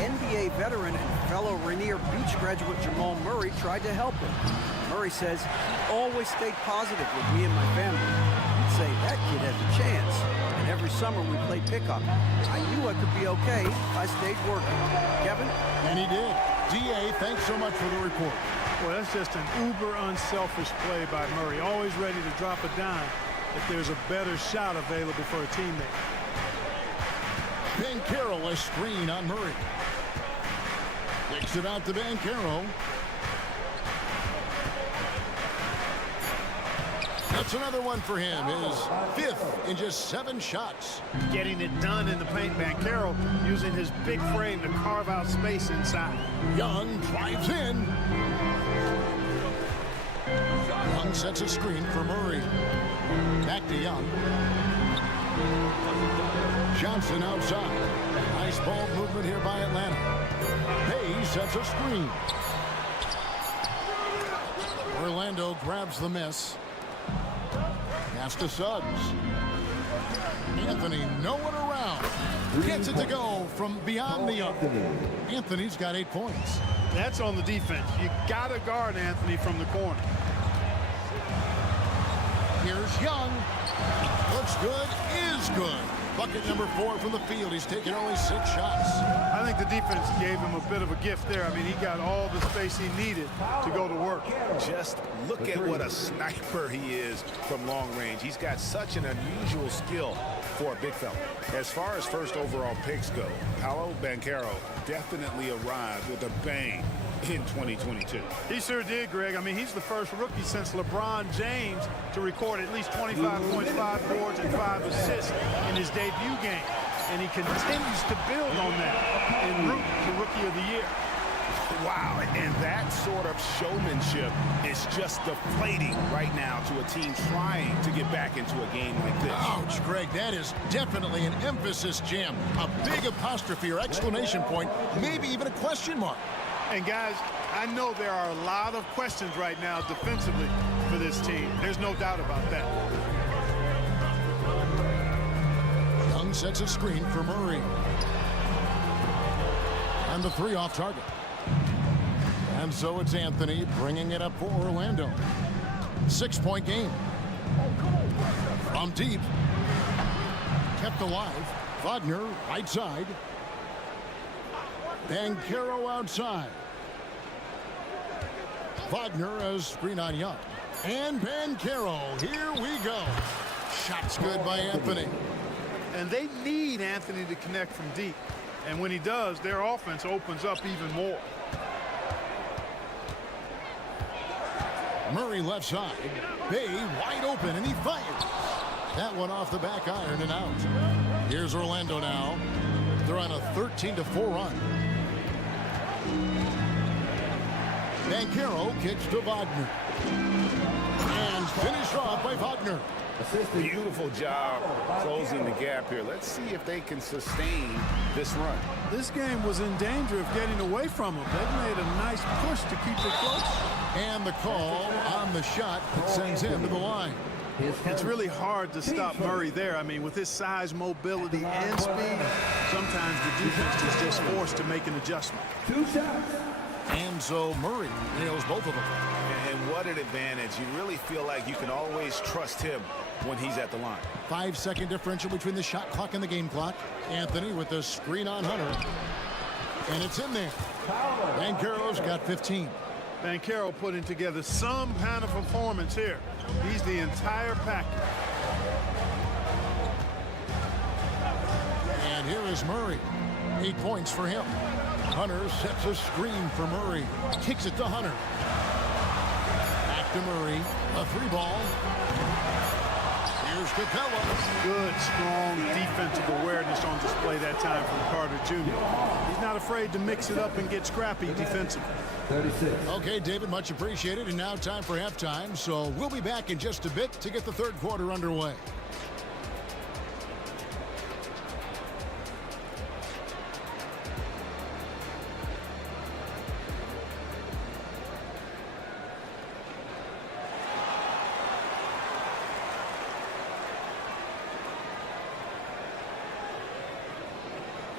NBA veteran and fellow Rainier Beach graduate Jamal Murray tried to help him. Murray says he always stayed positive with me and my family. He'd say, that kid has a chance. And every summer we played pickup. I knew I could be okay if I stayed working. Kevin? And he did. D.A., thanks so much for the report. Well, that's just an uber unselfish play by Murray. Always ready to drop a dime if there's a better shot available for a teammate. Banchero, a screen on Murray. Kicks it out to Banchero. That's another one for him. His 5th in just 7 shots. Getting it done in the paint. Banchero using his big frame to carve out space inside. Young drives in. Young sets a screen for Murray. Back to Young. Johnson outside. Nice ball movement here by Atlanta. Hayes sets a screen. Orlando grabs the miss. Pass to Suggs. Anthony, no one around. Gets it to go from beyond the arc. Anthony's got 8 points. That's on the defense. You got to guard Anthony from the corner. Here's Young. Looks good, is good. Bucket number 4 from the field. He's taken only 6 shots. I think the defense gave him a bit of a gift there. I mean, he got all the space he needed to go to work. Just look at what a sniper he is from long range. He's got such an unusual skill for a big fella. As far as first overall picks go, Paolo Banchero definitely arrived with a bang in 2022. He sure did, Greg. I mean, he's the first rookie since LeBron James to record at least 25 points, 5 boards, and 5 assists in his debut game. And he continues to build on that en route to Rookie of the Year. Wow, and that sort of showmanship is just deflating right now to a team trying to get back into a game like this. Ouch, Greg, that is definitely an emphasis jam. A big apostrophe or exclamation point, maybe even a question mark. And guys, I know there are a lot of questions right now defensively for this team. There's no doubt about that. Young sets a screen for Murray. And the 3 off target. And so it's Anthony bringing it up for Orlando. 6-point game. From deep. Kept alive. Wagner right side. Banchero outside. Wagner as screen on Young. And Banchero, here we go. Shot's good by Anthony. And they need Anthony to connect from deep. And when he does, their offense opens up even more. Murray left side. Bay wide open, and he fires. That one off the back iron and out. Here's Orlando now. They're on a 13-4 run. Banchero kicks to Wagner. And finished off by Wagner. Beautiful job closing the gap here. Let's see if they can sustain this run. This game was in danger of getting away from them. They've made a nice push to keep it close. And the call on the shot that sends him to the line. It's really hard to stop Murray there. I mean, with his size, mobility, and speed, sometimes the defense is just forced to make an adjustment. 2 shots. And so Murray nails both of them. And what an advantage. You really feel like you can always trust him when he's at the line. 5-second differential between the shot clock and the game clock. Anthony with the screen on Hunter. And it's in there. Banchero's got 15. Banchero putting together some kind of performance here. He's the entire package. And here is Murray. 8 points for him. Hunter sets a screen for Murray. Kicks it to Hunter. Back to Murray. A 3-ball. Here's Capella. Good, strong defensive awareness on display that time from Carter Jr. He's not afraid to mix it up and get scrappy defensively. 36. Okay, David, much appreciated. And now time for halftime. So we'll be back in just a bit to get the third quarter underway.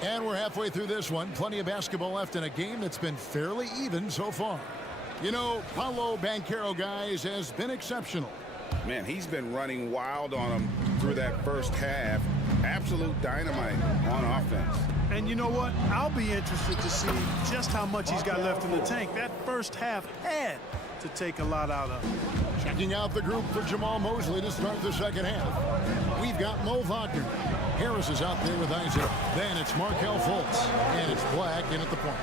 And we're halfway through this one. Plenty of basketball left in a game that's been fairly even so far. You know, Paolo Banchero, guys, has been exceptional. Man, he's been running wild on him through that first half. Absolute dynamite on offense. And you know what? I'll be interested to see just how much he's got left in the tank. That first half had to take a lot out of him. Checking out the group for Jamal Mosley to start the second half. We've got Mo Wagner. Harris is out there with Isaac. Then it's Markelle Fultz. And it's Black in at the point.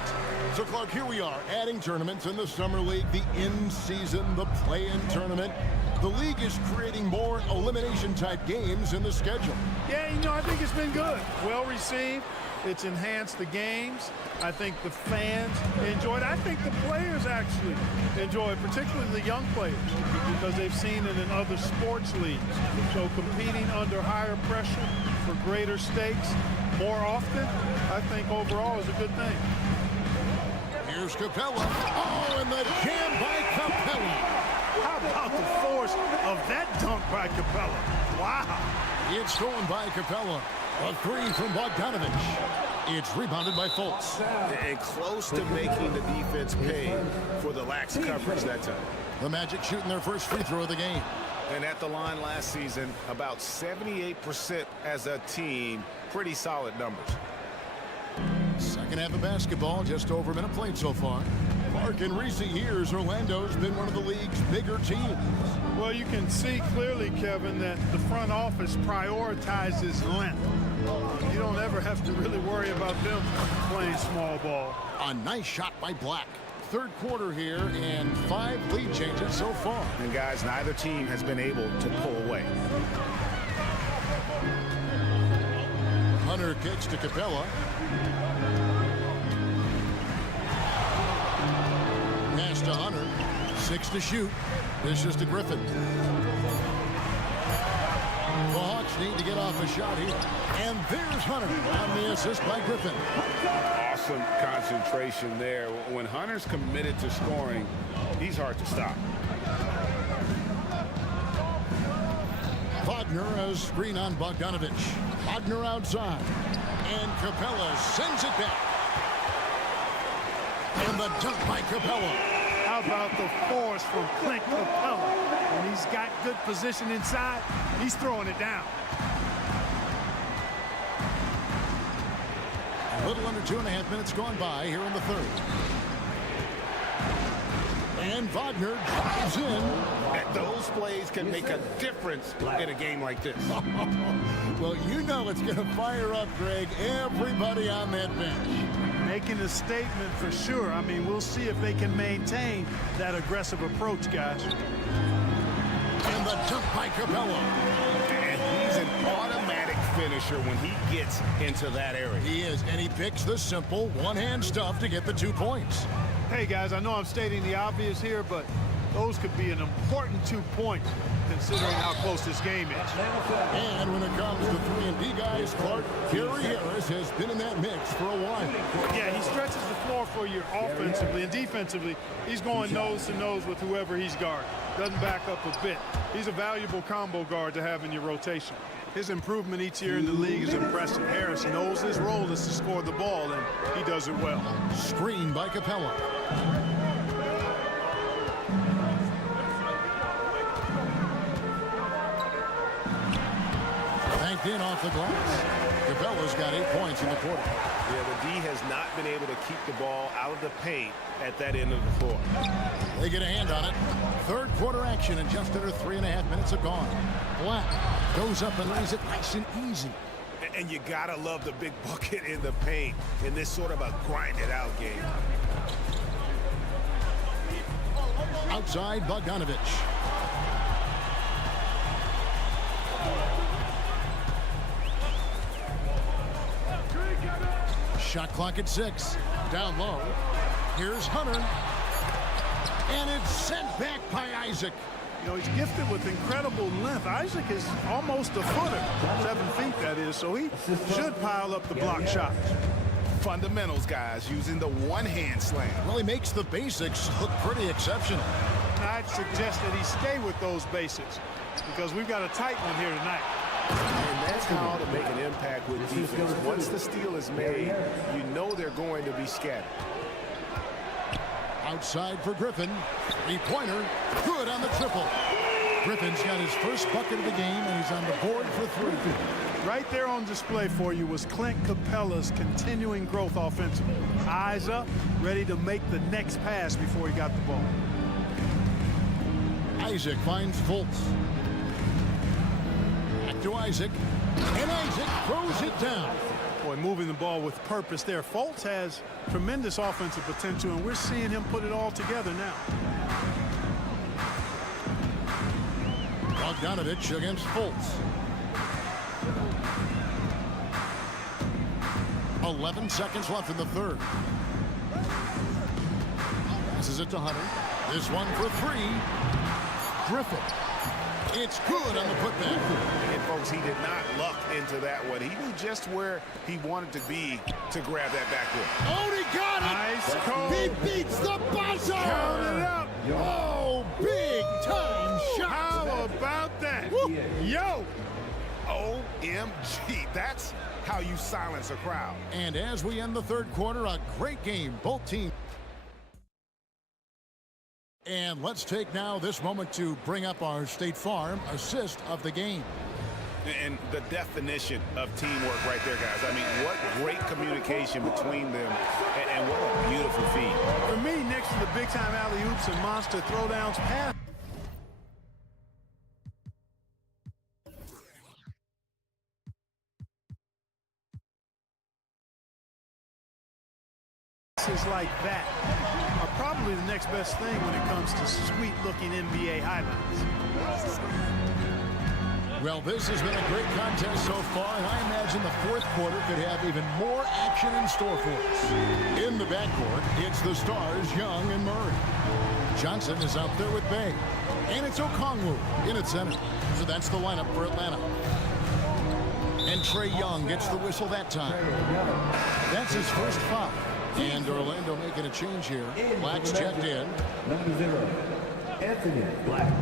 So, Clark, here we are, adding tournaments in the Summer League, the in-season, the play-in tournament. The league is creating more elimination-type games in the schedule. Yeah, you know, I think it's been good. Well received. It's enhanced the games. I think the fans enjoy it. I think the players actually enjoy it, particularly the young players, because they've seen it in other sports leagues. So competing under higher pressure for greater stakes more often, I think overall is a good thing. Here's Capella. Oh, and the jam by Capella. How about the force of that dunk by Capella? Wow. It's stolen by Capella. A 3 from Bogdanovich. It's rebounded by Fultz. And close to making the defense pay for the lax coverage that time. The Magic shooting their first free throw of the game. And at the line last season, about 78% as a team. Pretty solid numbers. Second half of basketball, just over a minute played so far. Mark, in recent years, Orlando's been one of the league's bigger teams. Well, you can see clearly, Kevin, that the front office prioritizes length. You don't ever have to really worry about them playing small ball. A nice shot by Black. Third quarter here and 5 lead changes so far. And guys, neither team has been able to pull away. Hunter kicks to Capella. Pass to Hunter. 6 to shoot. This is to Griffin. The Hawks need to get off a shot here. And there's Hunter on the assist by Griffin. Awesome concentration there. When Hunter's committed to scoring, he's hard to stop. Wagner has screen on Bogdanovich. Wagner outside. And Capella sends it back. And the dunk by Capella. How about the force from Clint Capella? When he's got good position inside, he's throwing it down. A little under 2.5 minutes gone by here in the third. And Wagner drives in. Those plays can make a difference in a game like this. Well, you know it's going to fire up, Greg, everybody on that bench. Making a statement for sure. I mean, we'll see if they can maintain that aggressive approach, guys. And the dunk by Capella. And he's an automatic finisher when he gets into that area. He is, and he picks the simple one-hand stuff to get the 2 points. Hey, guys, I know I'm stating the obvious here, but those could be an important 2 points considering how close this game is. And when it comes to 3-and-D guys, Clark, Gary Harris has been in that mix for a while. Yeah, he stretches the floor for you offensively and defensively. He's going nose to nose with whoever he's guarding. Doesn't back up a bit. He's a valuable combo guard to have in your rotation. His improvement each year in the league is impressive. Harris knows his role is to score the ball, and he does it well. Screen by Capella. Banked in off the glass. Capella's got 8 points in the quarter. Yeah, the D has not been able to keep the ball out of the paint at that end of the floor. They get a hand on it. Third quarter action, and just under 3.5 minutes have gone. Black goes up and lays it nice and easy. And you gotta love the big bucket in the paint in this sort of a grinded out game. Outside Bogdanovich. Shot clock at 6. Down low. Here's Hunter. And it's sent back by Isaac. You know, he's gifted with incredible length. Isaac is almost a footer, 7 feet that is, so he should pile up the block shots. Fundamentals, guys, using the one-hand slam. Well, he makes the basics look pretty exceptional. I'd suggest that he stay with those basics because we've got a tight one here tonight. And that's how to make an impact with defense. Once the steal is made, you know they're going to be scattered. Outside for Griffin. 3-pointer. Good on the triple. Griffin's got his first bucket of the game, and he's on the board for 3. Right there on display for you was Clint Capella's continuing growth offensively. Eyes up, ready to make the next pass before he got the ball. Isaac finds Fultz. Back to Isaac. And Isaac throws it down. Boy, moving the ball with purpose there. Fultz has tremendous offensive potential, and we're seeing him put it all together now. Bogdanovich against Fultz. 11 seconds left in the third. Passes it to Hunter. This one for 3. Griffin. It's good on the putback. And folks, he did not luck into that one. He knew just where he wanted to be to grab that backboard. Oh, he got it! Nice call. He beats the buzzer! Count it up. Oh, big time shot! How about that? Woo. Yo! OMG, that's how you silence a crowd. And as we end the third quarter, a great game. Both teams. And let's take now this moment to bring up our State Farm assist of the game. And the definition of teamwork right there, guys. I mean, what great communication between them, and what a beautiful feed. For me, next to the big-time alley-oops and monster throwdowns, pass. Like that are probably the next best thing when it comes to sweet-looking NBA highlights. Well, this has been a great contest so far, and I imagine the fourth quarter could have even more action in store for us. In the backcourt, it's the stars, Young and Murray. Johnson is out there with Bay, and it's Okongwu in at center. So that's the lineup for Atlanta. And Trae Young gets the whistle that time. That's his first foul. And Orlando making a change here. Black's checked in. Number 0, Anthony Black.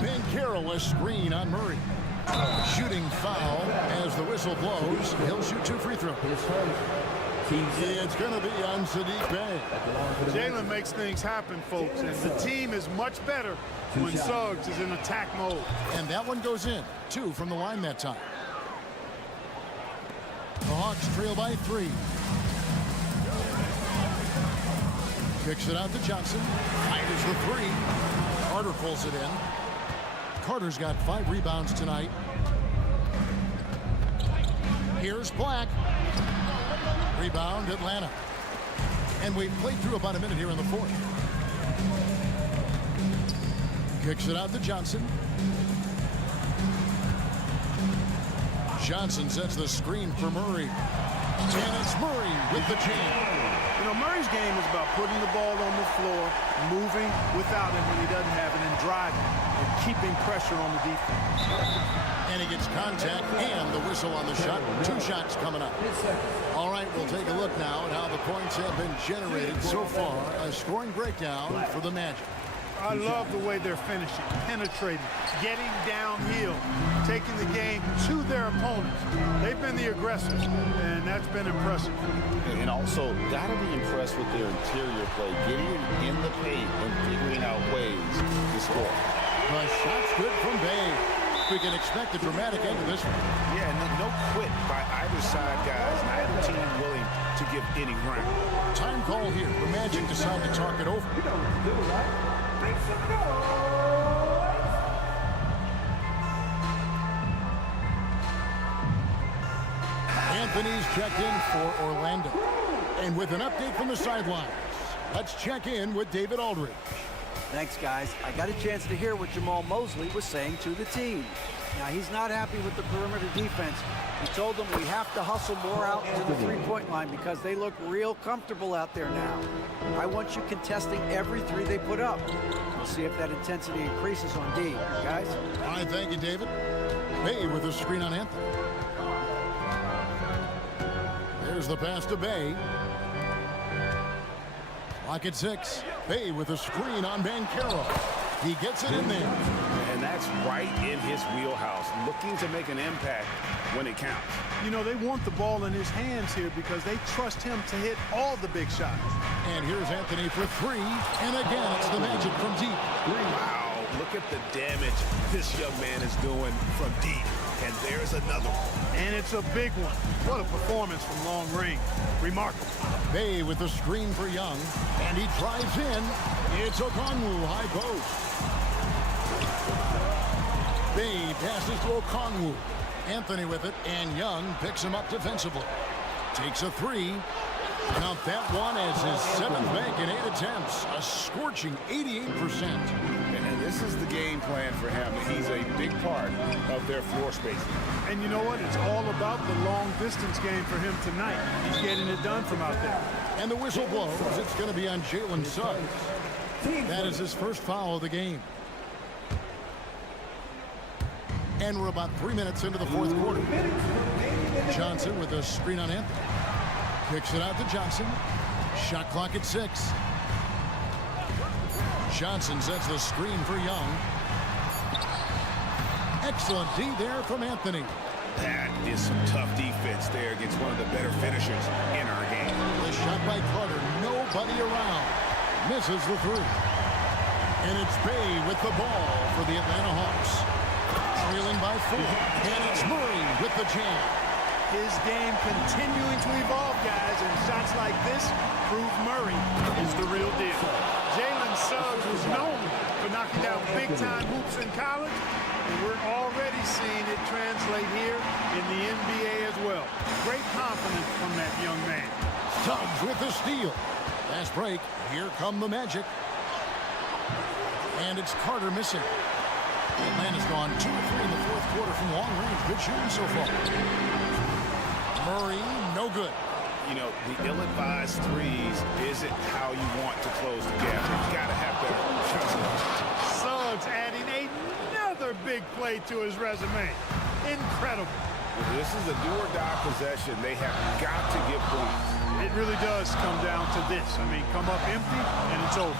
Banchero a screen on Murray. Shooting foul as the whistle blows. He'll shoot 2 free throws. It's going to be on Saddiq Bey. Jalen makes things happen, folks, and the team is much better when Suggs is in attack mode. And that one goes in. 2 from the line that time. The Hawks trail by 3. Kicks it out to Johnson. Fires the 3. Carter pulls it in. Carter's got 5 rebounds tonight. Here's Black. Rebound, Atlanta. And we've played through about a minute here in the fourth. Kicks it out to Johnson. Johnson sets the screen for Murray. And it's Murray with the jam. You know, Murray's game is about putting the ball on the floor, moving without him when he doesn't have it, and driving and keeping pressure on the defense. And he gets contact and the whistle on the shot. 2 shots coming up. All right, we'll take a look now at how the points have been generated so far. A scoring breakdown for the Magic. I love the way they're finishing, penetrating, getting downhill, taking the game to their opponents. They've been the aggressors, and that's been impressive. And also, got to be impressed with their interior play, getting in the paint and figuring out ways to score. The shot's good from Bay. We can expect a dramatic end to this one. Yeah, no quit by either side, guys. Neither team willing to give any ground. Time call here. The Magic decide to talk it over. Anthony's checked in for Orlando. And with an update from the sidelines, let's check in with David Aldridge. Thanks, guys. I got a chance to hear what Jamal Mosley was saying to the team. Now, he's not happy with the perimeter defense. He told them we have to hustle more out to the three-point line because they look real comfortable out there now. I want you contesting every 3 they put up. We'll see if that intensity increases on D. Guys? All right, thank you, David. Bay with a screen on Anthony. There's the pass to Bay. Clock at 6. Bay with a screen on Banchero. He gets it in there. And that's right in his wheelhouse, looking to make an impact when it counts. You know, they want the ball in his hands here because they trust him to hit all the big shots. And here's Anthony for 3. And again, it's the Magic from deep. Wow, look at the damage this young man is doing from deep. And there's another one. And it's a big one. What a performance from long range. Remarkable. Bay with the screen for Young. And he drives in. It's Okongwu, high post. Bay passes to Okongwu. Anthony with it, and Young picks him up defensively. Takes a 3. Count that one as his 7th bank in 8 attempts. A scorching 88%. And this is the game plan for him. He's a big part of their floor spacing. And you know what? It's all about the long distance game for him tonight. He's getting it done from out there. And the whistle blows. It's going to be on Jalen Suggs. That is his first foul of the game. And we're about 3 minutes into the fourth quarter. Johnson with a screen on Anthony. Kicks it out to Johnson. Shot clock at 6. Johnson sets the screen for Young. Excellent D there from Anthony. That is some tough defense there against one of the better finishers in our game. The shot by Carter. Nobody around. misses the three. And it's Bay with the ball for the Atlanta Hawks. Trailing by 4. And it's Murray with the jam. His game continuing to evolve, guys, and shots like this prove Murray is the real deal. Jalen Suggs was known for knocking down big-time hoops in college, and we're already seeing it translate here in the NBA as well. Great confidence from that young man. Suggs with the steal. Fast break. Here come the Magic. And it's Carter missing. Atlanta's gone 2 of 3 in the fourth quarter from long range. Good shooting so far. Murray, no good. You know, the ill-advised threes isn't how you want to close the gap. You've got to have better shots. Suggs adding another big play to his resume. Incredible. This is a do-or-die possession. They have got to get points. It really does come down to this. I mean, come up empty, and it's over.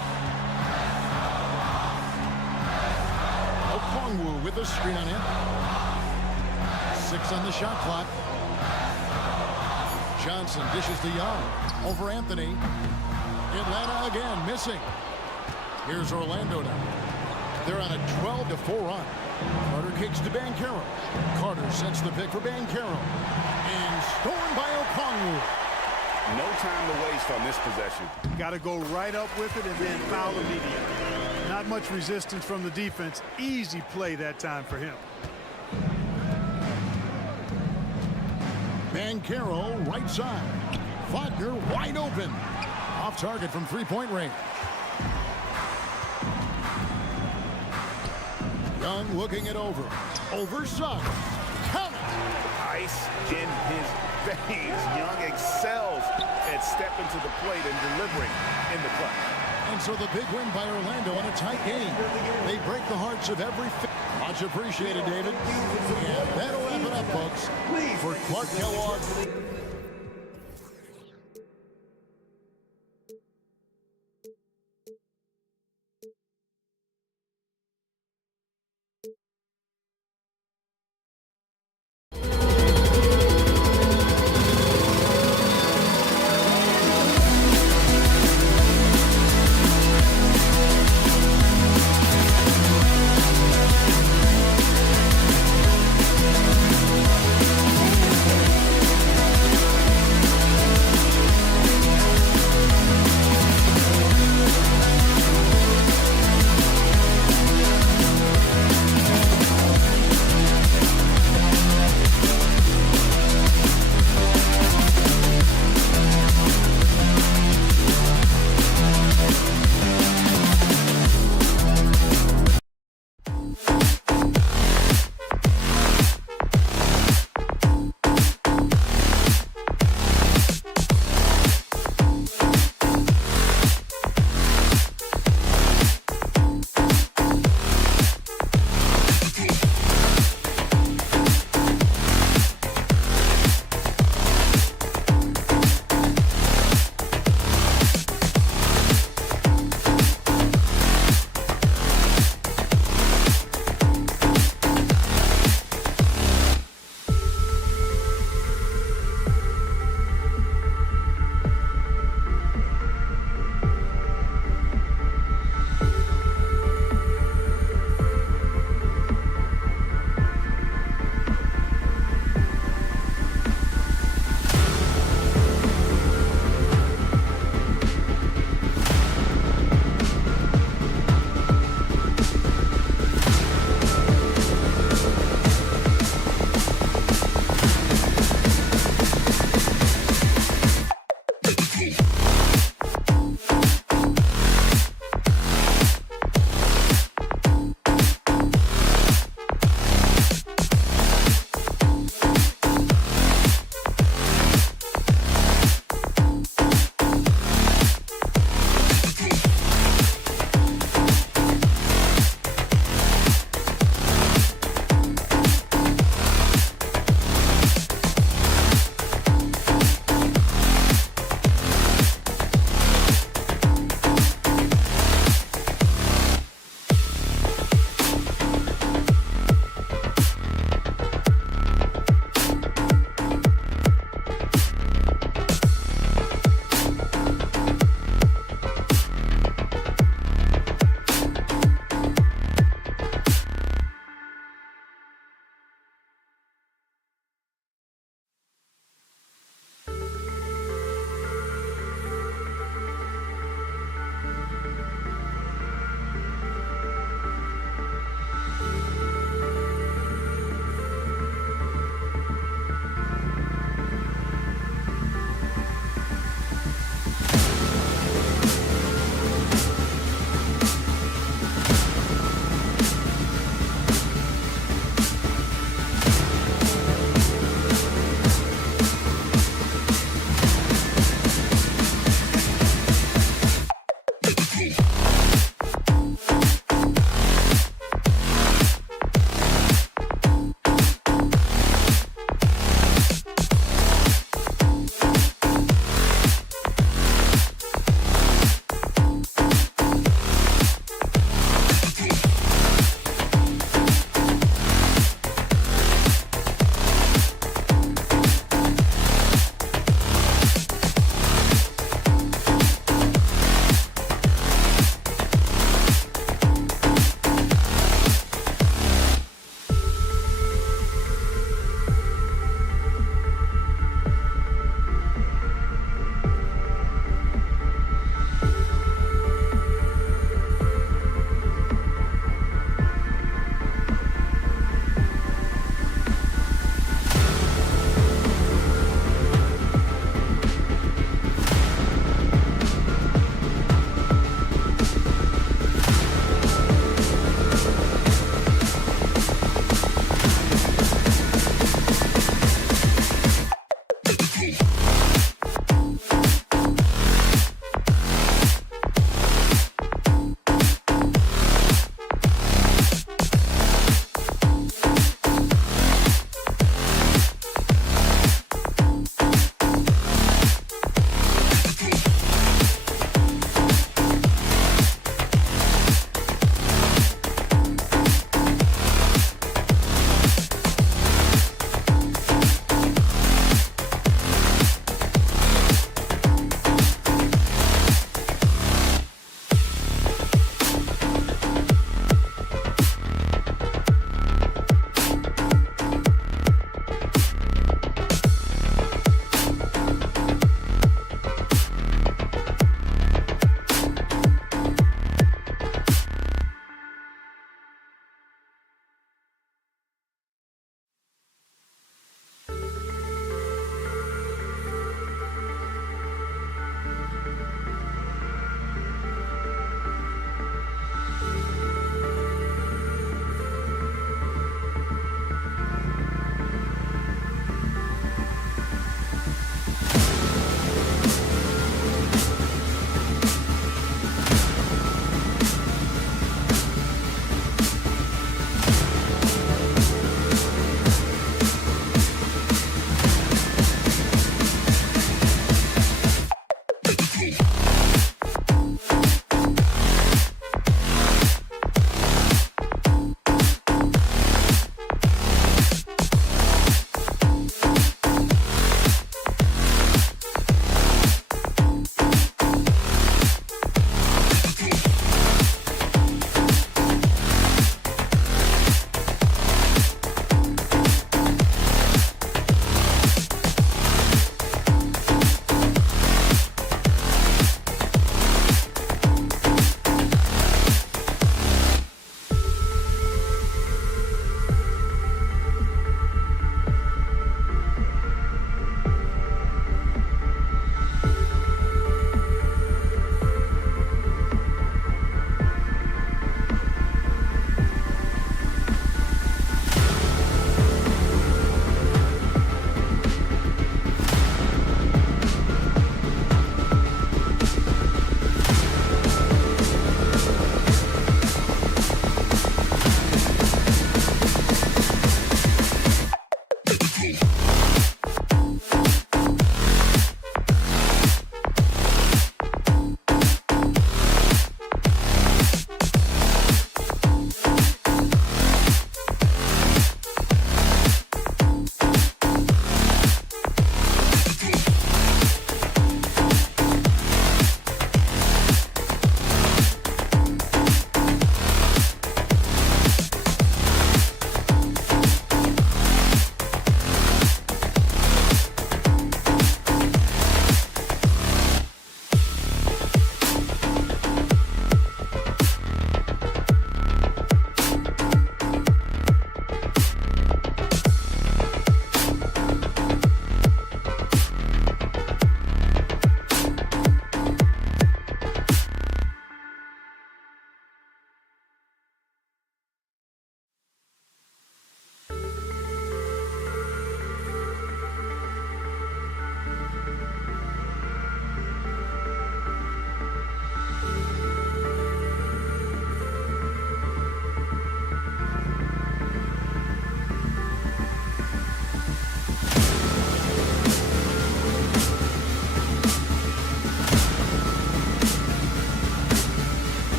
Okongwu with the screen on him. 6 on the shot clock. Johnson dishes to Young. Over Anthony. Atlanta again missing. Here's Orlando now. They're on a 12-4 run. Carter kicks to Banchero. Carter sets the pick for Banchero. And stolen by Okongwu. No time to waste on this possession. Got to go right up with it and then foul immediately. Not much resistance from the defense. Easy play that time for him. Banchero right side. Wagner wide open. Off target from three-point range. Young looking it over. Over Suggs. Count it. Ice in his veins. Young excels at stepping to the plate and delivering in the clutch. And so the big win by Orlando in a tight game. They break the hearts of every fan. Much appreciated, David. And that'll wrap it up, folks. For Clark Kellogg.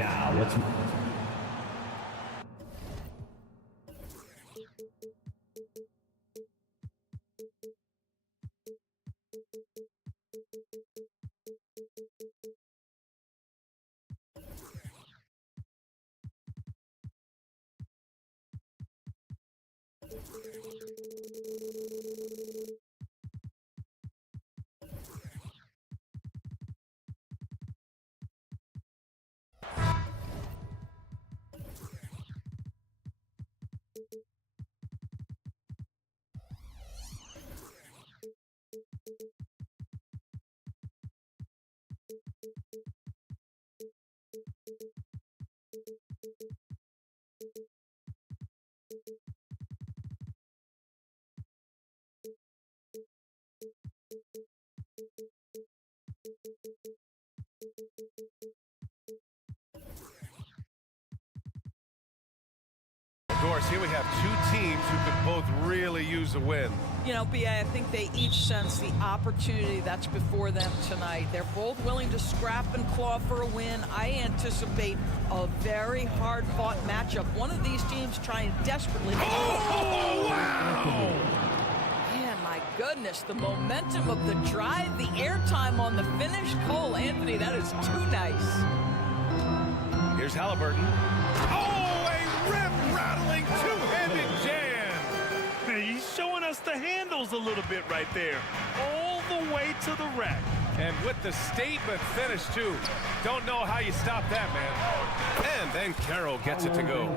Now let's Doris, here we have two teams who could both really use a win. You know, B.A., I think they each sense the opportunity that's before them tonight. They're both willing to scrap and claw for a win. I anticipate a very hard-fought matchup. One of these teams trying desperately. Oh, wow! Man, my goodness, the momentum of the drive, the airtime on the finish. Cole Anthony, that is too nice. Here's Halliburton. Oh, a rim-rattling two-handed jam! He's showing us the handles a little bit right there. All the way to the rack. And with the statement finish, too. Don't know how you stop that, man. And then Carroll gets it to go.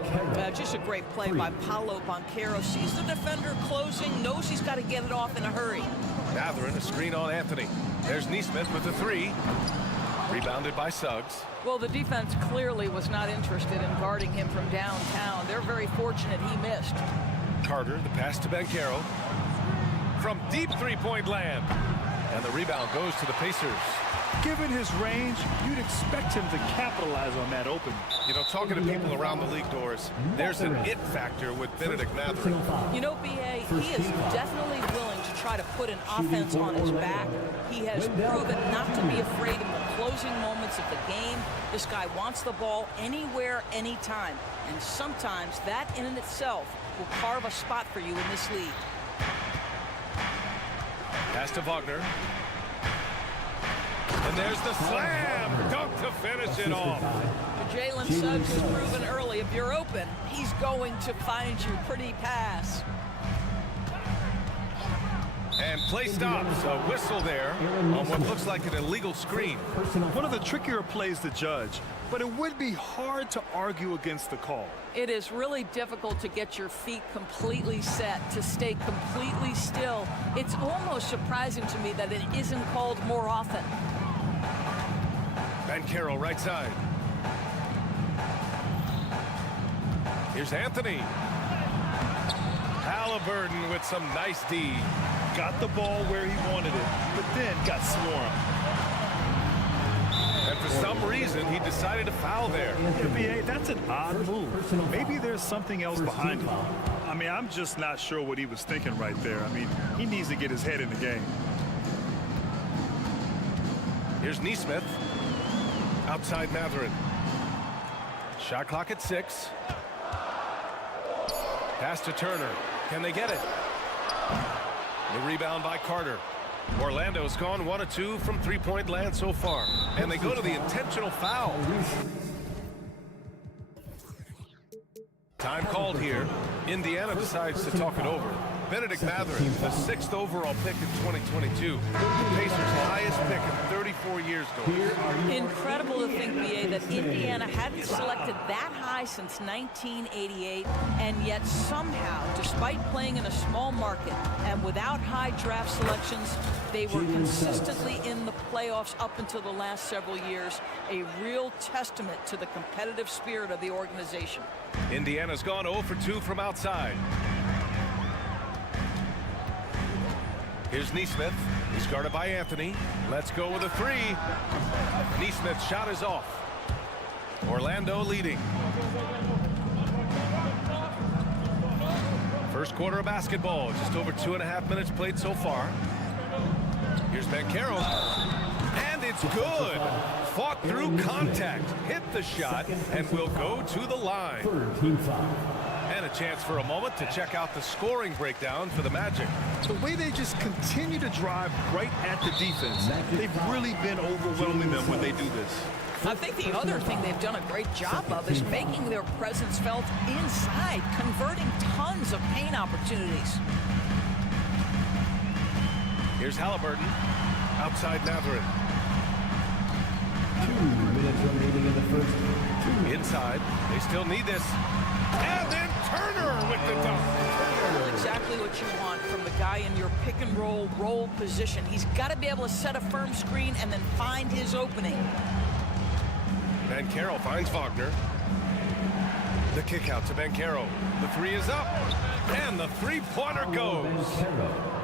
Just a great play by Paolo Banchero. Sees the defender closing, knows he's got to get it off in a hurry. Mathurin, a screen on Anthony. There's Neesmith with the three. Rebounded by Suggs. Well, the defense clearly was not interested in guarding him from downtown. They're very fortunate he missed. Carter, the pass to Banchero. From deep three-point land. And the rebound goes to the Pacers. Given his range, you'd expect him to capitalize on that open. You know, talking to people around the league, Doris, there's an it factor with Benedict Mathurin. You know, B.A., he is definitely willing to try to put an offense on his back. He has proven not to be afraid in the closing moments of the game. This guy wants the ball anywhere, anytime. And sometimes that in and itself will carve a spot for you in this league. Pass to Wagner. And there's the slam dunk to finish it off. Jalen Suggs has proven early, if you're open, he's going to find you. Pretty pass. And play stops. A whistle there on what looks like an illegal screen. One of the trickier plays to judge, but it would be hard to argue against the call. It is really difficult to get your feet completely set, to stay completely still. It's almost surprising to me that it isn't called more often. Banchero right side. Here's Anthony. Halliburton with some nice D. Got the ball where he wanted it, but then got swarmed. And for some reason, he decided to foul there. Yeah, B.A., that's an odd move. Maybe there's something else behind it. I mean, I'm just not sure what he was thinking right there. I mean, he needs to get his head in the game. Here's Neesmith. Outside Mathurin. Shot clock at 6. Pass to Turner. Can they get it? The rebound by Carter. Orlando's gone 1 of 2 from three-point land so far. And they go to the intentional foul. Time called here. Indiana decides to talk it over. Benedict Mathurin, the 6th overall pick in 2022. The Pacers' highest pick in 34 years. Incredible to think, B.A., that Indiana hadn't selected that high since 1988, and yet somehow, despite playing in a small market and without high draft selections, they were consistently in the playoffs up until the last several years. A real testament to the competitive spirit of the organization. Indiana's gone 0 for 2 from outside. Here's Neesmith. He's guarded by Anthony. Let's go with a 3. Neesmith's shot is off. Orlando leading. First quarter of basketball. Just over 2.5 minutes played so far. Here's Banchero. And It's good. Fought through contact, hit the shot, and will go to the line. Third team foul. And a chance for a moment to check out the scoring breakdown for the Magic. The way they just continue to drive right at the defense, they've really been overwhelming them when they do this. I think the other thing they've done a great job of is making their presence felt inside, converting tons of paint opportunities. Here's Halliburton, outside Matherin. 2 minutes remaining in the first. Inside, they still need this. And then Turner with the dunk. Exactly what you want from the guy in your pick and roll position. He's got to be able to set a firm screen and then find his opening. Banchero finds Wagner. The kick out to Banchero. The three is up. And the three-pointer goes.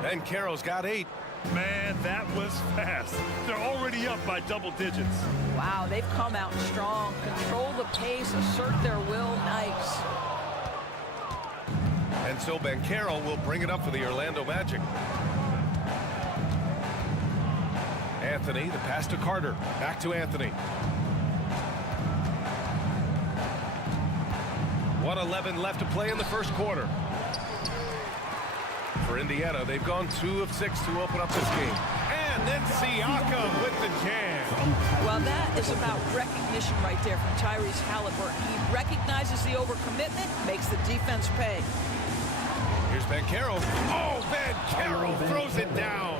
Banchero's got 8. Man, that was fast. They're already up by double digits. Wow, they've come out strong. Control the pace, assert their will. Nice. And so Banchero will bring it up for the Orlando Magic. Anthony, the pass to Carter. Back to Anthony. 1:11 left to play in the first quarter. For Indiana, they've gone 2 of 6 to open up this game. And then Siakam with the jam. Well, that is about recognition right there from Tyrese Halliburton. He recognizes the overcommitment, makes the defense pay. Here's Banchero. Oh, Banchero throws it down.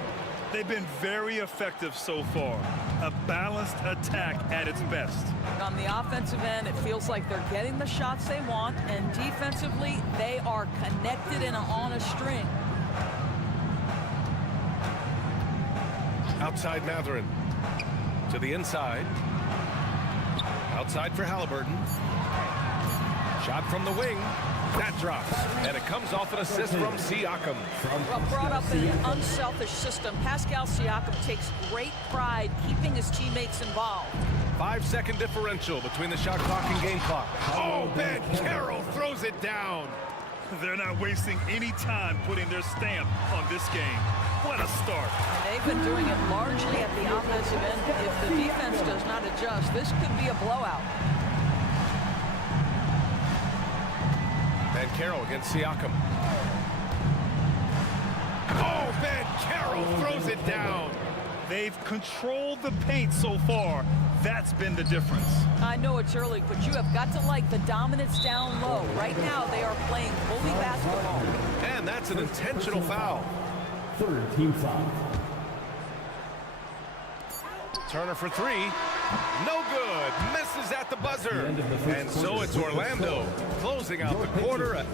They've been very effective so far. A balanced attack at its best. On the offensive end, it feels like they're getting the shots they want, and defensively, they are connected and on a string. Outside Matherin. To the inside. Outside for Halliburton. Shot from the wing. That drops. And it comes off an assist from Siakam. Well, brought up in an unselfish system. Pascal Siakam takes great pride keeping his teammates involved. 5-second differential between the shot clock and game clock. Oh, Banchero throws it down. They're not wasting any time putting their stamp on this game. What a start. They've been doing it largely at the offensive end. If the defense does not adjust, this could be a blowout. Banchero against Siakam. Oh, Banchero throws it down. They've controlled the paint so far. That's been the difference. I know it's early, but you have got to like the dominance down low. Right now, they are playing bully basketball. And that's an intentional foul. Third team foul. Turner for 3. No good. Misses at the buzzer. And so it's Orlando closing out the quarter.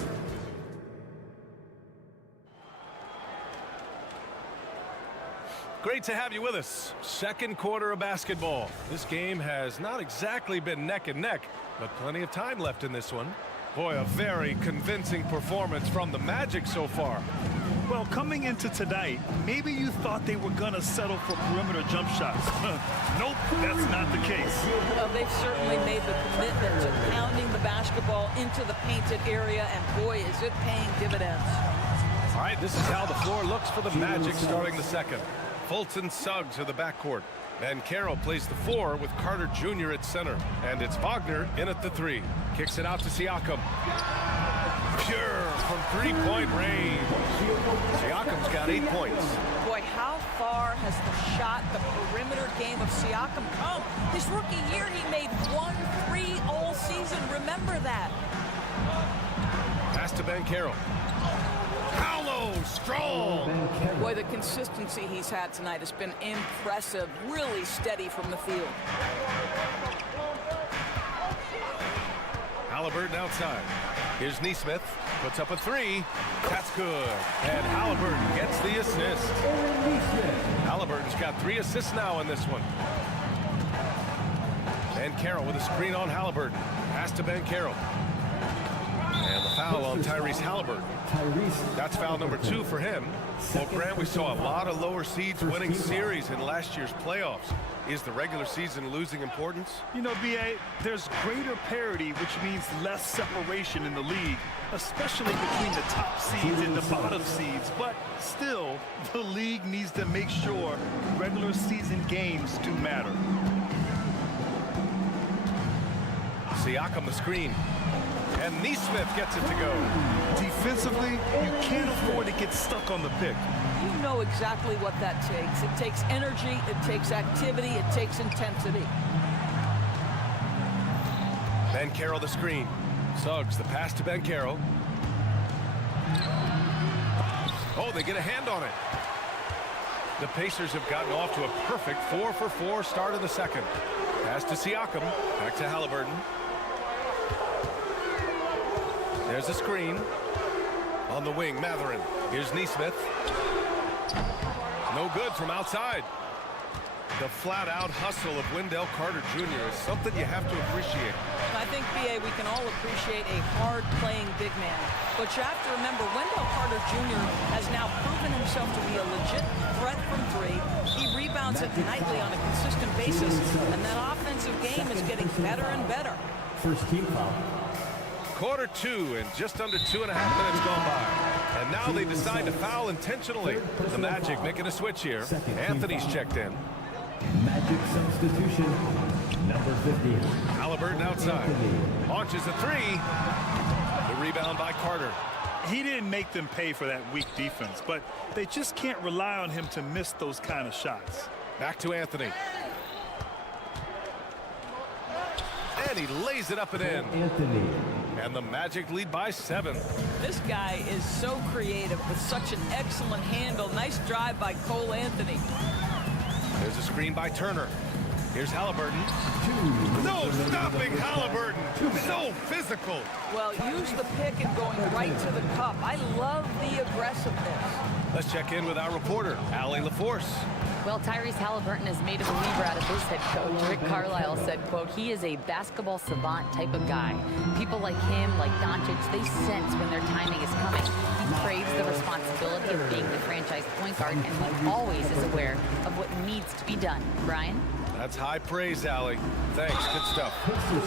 Great to have you with us. Second quarter of basketball. This game has not exactly been neck and neck, but plenty of time left in this one. Boy, a very convincing performance from the Magic so far. Well, coming into tonight, maybe you thought they were going to settle for perimeter jump shots. Nope, that's not the case. Well, they've certainly made the commitment to pounding the basketball into the painted area, and boy, is it paying dividends. All right, this is how the floor looks for the Magic starting the second. Fulton Suggs are the backcourt. Banchero plays the 4 with Carter Jr. at center. And it's Wagner in at the 3. Kicks it out to Siakam. Pure from three-point range. Siakam's got 8 points. Boy, how far has the shot, the perimeter game of Siakam come? His rookie year, he made 1 3 all season. Remember that. Pass to Banchero. Paolo, strong. Boy, the consistency he's had tonight has been impressive. Really steady from the field. Halliburton outside. Here's Nesmith. Puts up a 3. That's good. And Halliburton gets the assist. Halliburton's got 3 assists now in this one. Banchero with a screen on Halliburton. Pass to Banchero. And the foul on Tyrese Halliburton. That's foul number 2 for him. Well, Grant, we saw a lot of lower seeds winning series in last year's playoffs. Is the regular season losing importance? You know, B.A., there's greater parity, which means less separation in the league, especially between the top seeds and the bottom seeds. But still, the league needs to make sure regular season games do matter. Siakam the screen. And Neesmith gets it to go. Defensively, you can't afford to get stuck on the pick. You know exactly what that takes. It takes energy, it takes activity, it takes intensity. Banchero the screen. Suggs the pass to Banchero. Oh, they get a hand on it. The Pacers have gotten off to a perfect 4-for-4 start in the second. Pass to Siakam. Back to Halliburton. There's a screen. On the wing, Matherin. Here's Neesmith. No good from outside. The flat-out hustle of Wendell Carter Jr. is something you have to appreciate. I think, B.A., we can all appreciate a hard-playing big man. But you have to remember, Wendell Carter Jr. has now proven himself to be a legit threat from 3. He rebounds it nightly on a consistent basis, and that offensive game is getting better and better. First team foul. Quarter 2 and just under 2.5 minutes gone by. And now they decide to foul intentionally. The Magic making a switch here. Anthony's checked in. Magic substitution. Number 50. Halliburton outside. Launches a 3. The rebound by Carter. He didn't make them pay for that weak defense, but they just can't rely on him to miss those kind of shots. Back to Anthony. And he lays it up and in. Anthony. And the Magic lead by 7. This guy is so creative with such an excellent handle. Nice drive by Cole Anthony. There's a screen by Turner. Here's Halliburton. No stopping Halliburton. So physical. Well, use the pick and going right to the cup. I love the aggressiveness. Let's check in with our reporter, Allie LaForce. Well, Tyrese Halliburton has made a believer out of his head coach. Rick Carlisle said, quote, he is a basketball savant type of guy. People like him, like Doncic, they sense when their timing is coming. He craves the responsibility of being the franchise point guard, and he always is aware of what needs to be done. Brian? That's high praise, Allie. Thanks. Good stuff.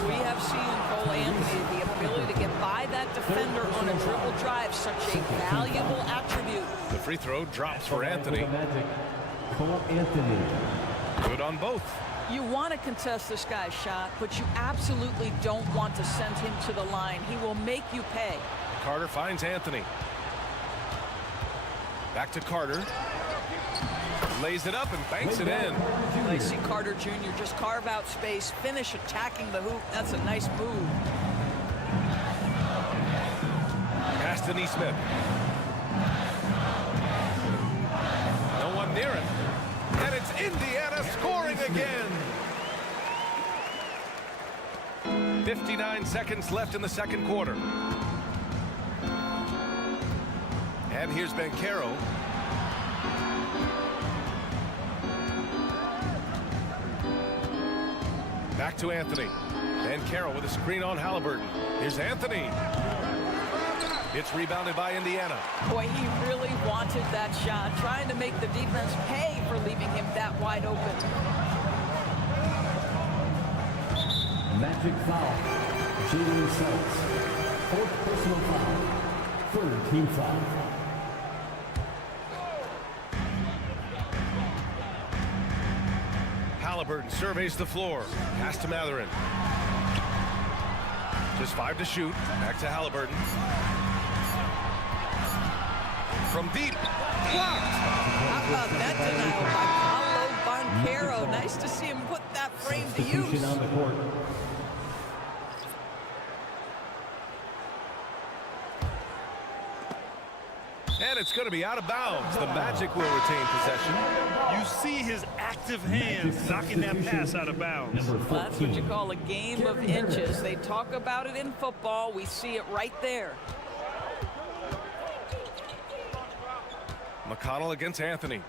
We have seen Cole Anthony, the ability to get by that defender on a dribble drive, such a valuable attribute. The free throw drops for Anthony. Cole Anthony. Good on both. You want to contest this guy's shot, but you absolutely don't want to send him to the line. He will make you pay. Carter finds Anthony. Back to Carter. Lays it up and banks it in. I see Carter Jr. just carve out space, finish attacking the hoop. That's a nice move. Pass to Neesmith. No one near it. And it's Indiana scoring again. 59 seconds left in the second quarter. And here's Banchero. Back to Anthony. Banchero with a screen on Halliburton. Here's Anthony. It's rebounded by Indiana. Boy, he really wanted that shot, trying to make the defense pay for leaving him that wide open. Magic foul. Jalen Suggs. Fourth personal foul. Third team foul. Halliburton surveys the floor. Pass to Matherin. Just 5 to shoot. Back to Halliburton. From deep. Blocked. How about that denial by Paolo Banchero? Nice to see him put that frame to use. On the court. And it's going to be out of bounds. The Magic will retain possession. You see his active hands knocking that pass out of bounds. Well, that's what you call a game of inches. They talk about it in football. We see it right there. McConnell against Anthony.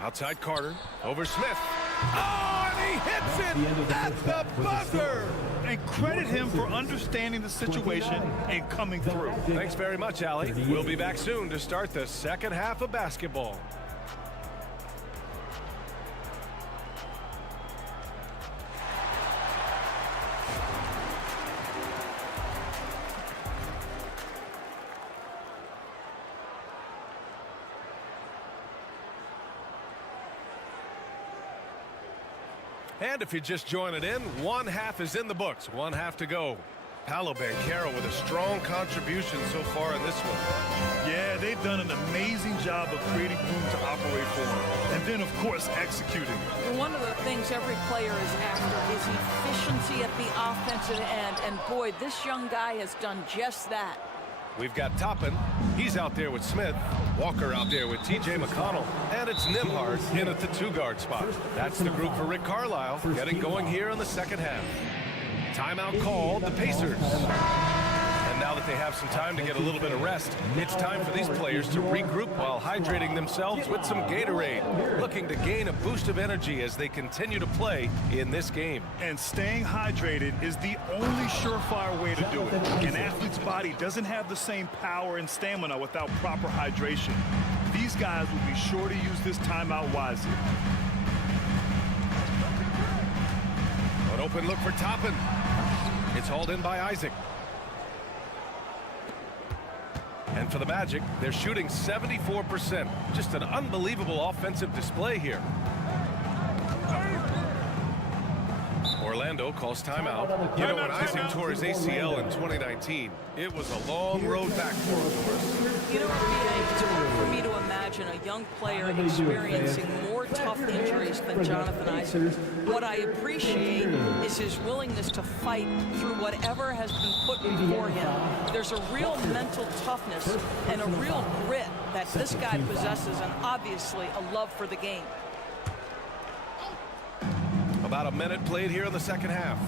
Outside Carter. Over Smith. Oh, and he hits it at the buzzer. And credit him for understanding the situation and coming through. Thanks very much, Allie. We'll be back soon to start the second half of basketball. And if you're just joining in, one half is in the books, one half to go. Paolo Banchero with a strong contribution so far in this one. Yeah, they've done an amazing job of creating room to operate for him. And then, of course, executing. One of the things every player is after is efficiency at the offensive end. And boy, this young guy has done just that. We've got Toppin. He's out there with Smith. Walker out there with T.J. McConnell. And it's Nembhard in at the two-guard spot. That's the group for Rick Carlisle getting going here in the second half. Timeout called, the Pacers. And now that they have some time to get a little bit of rest, it's time for these players to regroup while hydrating themselves with some Gatorade, looking to gain a boost of energy as they continue to play in this game. And staying hydrated is the only surefire way to do it. An athlete's body doesn't have the same power and stamina without proper hydration. These guys will be sure to use this timeout wisely. An open look for Toppin. It's hauled in by Isaac. And for the Magic, they're shooting 74%. Just an unbelievable offensive display here. Orlando calls timeout. You know, when Isaac tore his ACL in 2019, it was a long road back for him. You know, it's hard for me to imagine a young player experiencing more tough injuries than Jonathan Isaac. What I appreciate is his willingness to fight through whatever has been put before him. There's a real mental toughness and a real grit that this guy possesses, and obviously a love for the game. About a minute played here in the second half.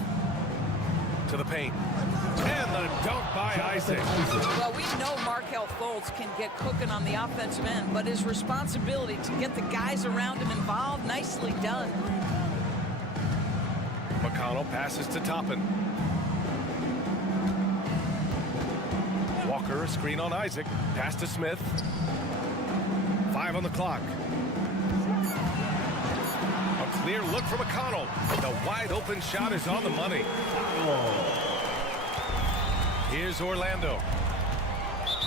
To the paint. And the dunk by Isaac. Well, we know Markelle Fultz can get cooking on the offensive end, but his responsibility to get the guys around him involved, nicely done. McConnell passes to Toppin. Walker, a screen on Isaac. Pass to Smith. 5 on the clock. Clear look for McConnell. The wide open shot is on the money. Here's Orlando.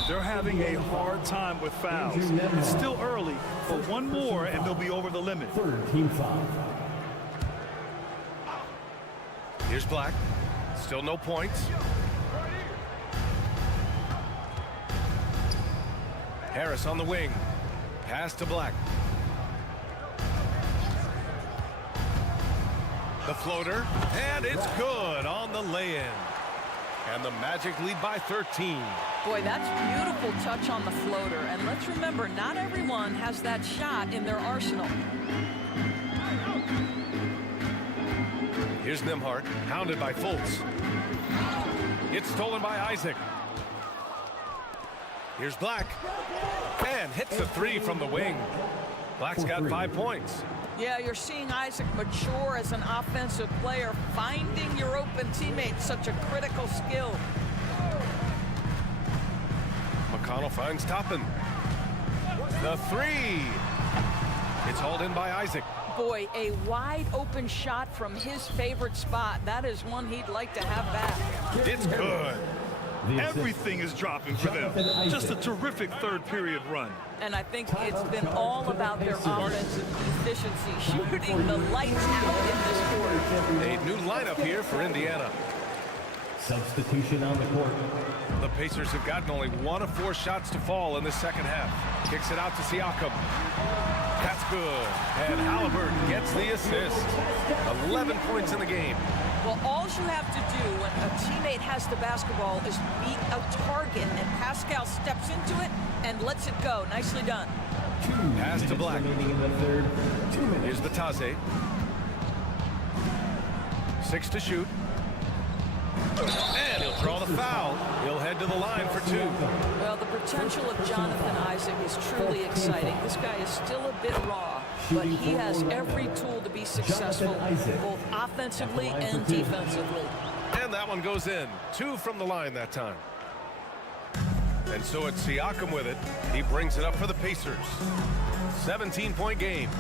They're having a hard time with fouls. It's still early, but one more and they'll be over the limit. Third team foul. Here's Black. Still no points. Harris on the wing. Pass to Black. The floater, and it's good on the lay-in. And the Magic lead by 13. Boy, that's beautiful touch on the floater. And let's remember, not everyone has that shot in their arsenal. Here's Nembhard, hounded by Fultz. It's stolen by Isaac. Here's Black. And hits the three from the wing. Black's got 5 points. Yeah, you're seeing Isaac mature as an offensive player. Finding your open teammate, such a critical skill. McConnell finds Toppin. The three. It's hauled in by Isaac. Boy, a wide open shot from his favorite spot. That is one he'd like to have back. It's good. Everything is dropping for them. Just a terrific third period run. And I think it's been all about their offensive efficiency, shooting the lights out in this quarter. A new lineup here for Indiana. Substitution on the court. The Pacers have gotten only 1 of 4 shots to fall in the second half. Kicks it out to Siakam. That's good. And Halliburton gets the assist. 11 points in the game. Well, all you have to do when a teammate has the basketball is beat a target, and Pascal steps into it and lets it go. Nicely done. Pass to Black. In the third. 2 minutes. Here's the Taze. 6 to shoot. And he'll draw the foul. He'll head to the line for 2. Well, the potential of Jonathan Isaac is truly exciting. This guy is still a bit raw, but he has every tool to be successful, both offensively and defensively. And that one goes in. 2 from the line that time. And so it's Siakam with it. He brings it up for the Pacers. 17-point game.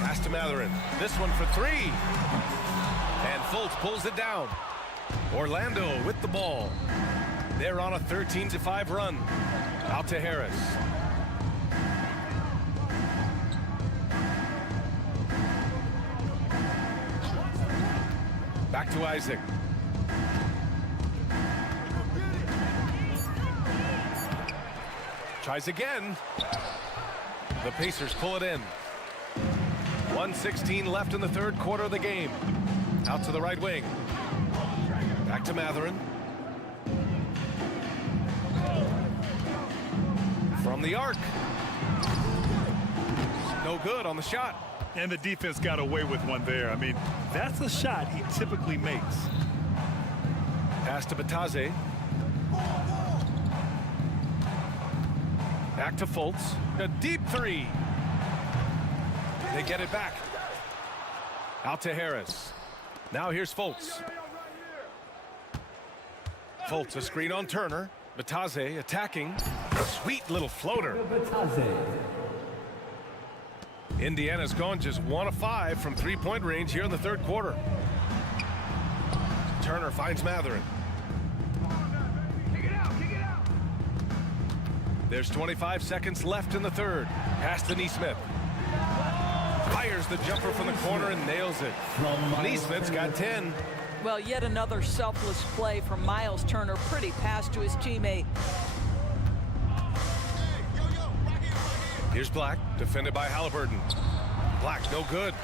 Pass to Matherin. This one for 3. And Fultz pulls it down. Orlando with the ball. They're on a 13-5 run. Out to Harris. Back to Isaac. Tries again. The Pacers pull it in. 1:16 left in the third quarter of the game. Out to the right wing. Back to Matherin. From the arc. No good on the shot. And the defense got away with one there. I mean, that's a shot he typically makes. Pass to Bataze. Back to Fultz. A deep 3. They get it back. Out to Harris. Now here's Fultz. Fultz, a screen on Turner. Bataze attacking. Sweet little floater. Indiana's gone just 1 of 5 from 3-point range here in the third quarter. Turner finds Matherin. There's 25 seconds left in the third. Pass to Nesmith. Fires the jumper from the corner and nails it. Nesmith's got 10. Well, yet another selfless play from Miles Turner. Pretty pass to his teammate. Here's Black, defended by Halliburton. Black, no good.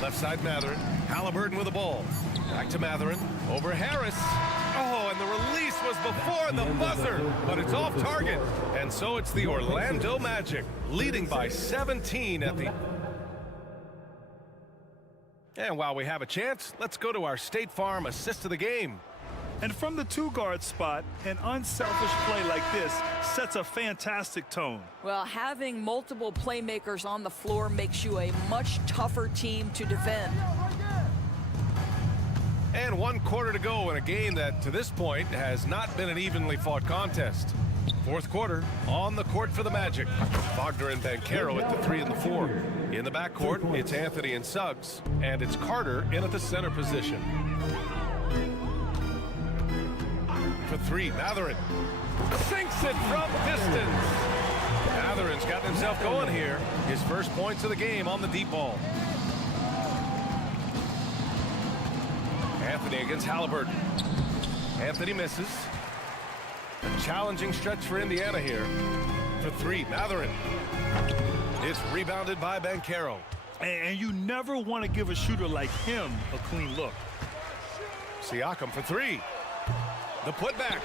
Left side Matherin. Halliburton with the ball. Back to Matherin. Over Harris. Oh, and the release was before the buzzer, but it's off target. And so it's the Orlando Magic, leading by 17 at the... And while we have a chance, let's go to our State Farm assist of the game. And from the 2-guard spot, an unselfish play like this sets a fantastic tone. Well, having multiple playmakers on the floor makes you a much tougher team to defend. And 1 quarter to go in a game that, to this point, has not been an evenly fought contest. Fourth quarter, on the court for the Magic. Wagner and Banchero at the 3 and the 4. In the backcourt, it's Anthony and Suggs, and it's Carter in at the center position. For 3, Matherin sinks it from distance. Matherin's got himself going here. His first points of the game on the deep ball. Anthony against Halliburton. Anthony misses. A challenging stretch for Indiana here. For 3, Matherin. It's rebounded by Banchero. And you never want to give a shooter like him a clean look. Siakam for 3. The putback.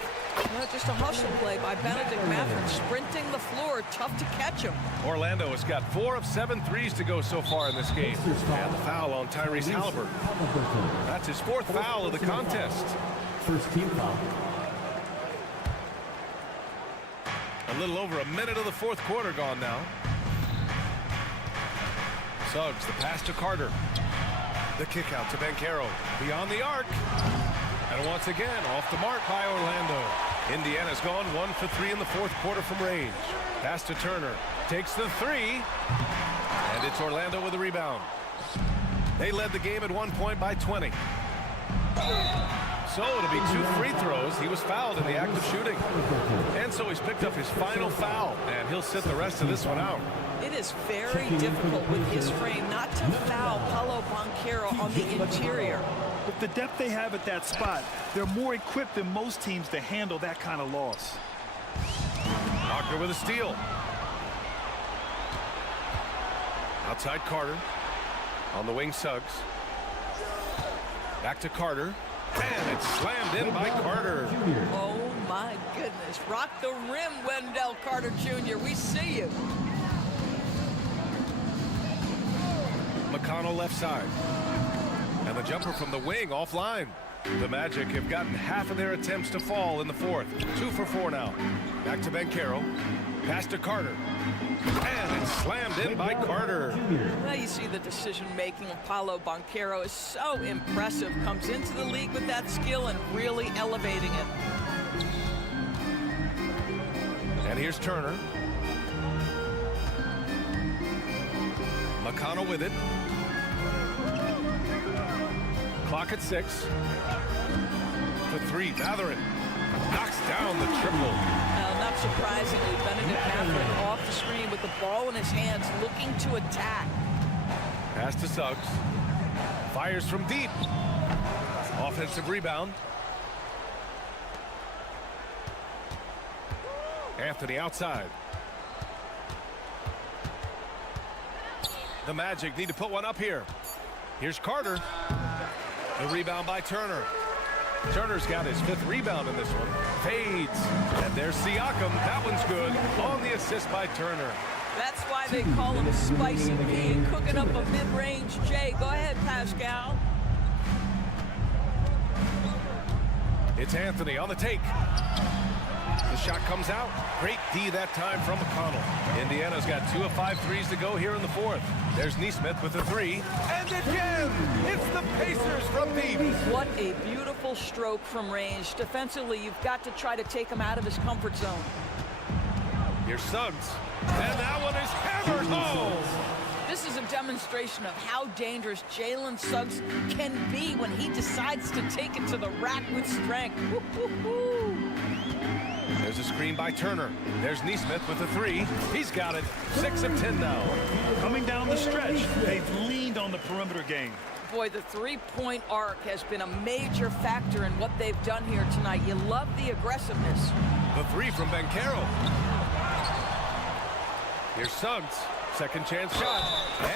Well, just a hustle play by Benedict Matherin, sprinting the floor, tough to catch him. Orlando has got 4 of 7 threes to go so far in this game. And the foul on Tyrese Halliburton. That's his 4th foul of the contest. First team foul. A little over a minute of the fourth quarter gone now. Suggs, the pass to Carter. The kick out to Banchero. Beyond the arc. And once again, off the mark by Orlando. Indiana's gone 1 for 3 in the fourth quarter from range. Pass to Turner. Takes the 3. And it's Orlando with the rebound. They led the game at 1 point by 20. So it'll be 2 free throws. He was fouled in the act of shooting. And so he's picked up his final foul. And he'll sit the rest of this one out. It is very difficult with his frame not to foul Paolo Banchero on the interior. With the depth they have at that spot, they're more equipped than most teams to handle that kind of loss. Wagner with a steal. Outside Carter. On the wing, Suggs. Back to Carter. And it's slammed in by Carter. Oh, my goodness. Rock the rim, Wendell Carter Jr. We see you. McConnell left side. And the jumper from the wing offline. The Magic have gotten half of their attempts to fall in the fourth. 2 for 4 now. Back to Banchero. Pass to Carter. And it's slammed in by Carter. Well, you see the decision-making of Paolo Banchero is so impressive. Comes into the league with that skill and really elevating it. And here's Turner. McConnell with it. Clock at 6. For 3, Matherin knocks down the triple. Not surprisingly, Benedict Matherin off the screen with the ball in his hands, looking to attack. Pass to Suggs. Fires from deep. Offensive rebound. Anthony outside. The Magic need to put one up here. Here's Carter. The rebound by Turner. Turner's got his 5th rebound in this one. Fades. And there's Siakam. That one's good. On the assist by Turner. That's why they call him Spicy P. Cooking up a mid-range J. Go ahead, Pascal. It's Anthony on the take. The shot comes out. Great D that time from McConnell. Indiana's got 2 of 5 threes to go here in the fourth. There's Nesmith with the 3. And again, it's the Pacers from deep. What a beautiful stroke from range. Defensively, you've got to try to take him out of his comfort zone. Here's Suggs. And that one is hammered home. This is a demonstration of how dangerous Jalen Suggs can be when he decides to take it to the rack with strength. There's a screen by Turner. There's Nesmith with the 3. He's got it. 6 of 10 now. Coming down the stretch, they've leaned on the perimeter game. Boy, the three-point arc has been a major factor in what they've done here tonight. You love the aggressiveness. The 3 from Banchero. Here's Suggs. Second chance shot.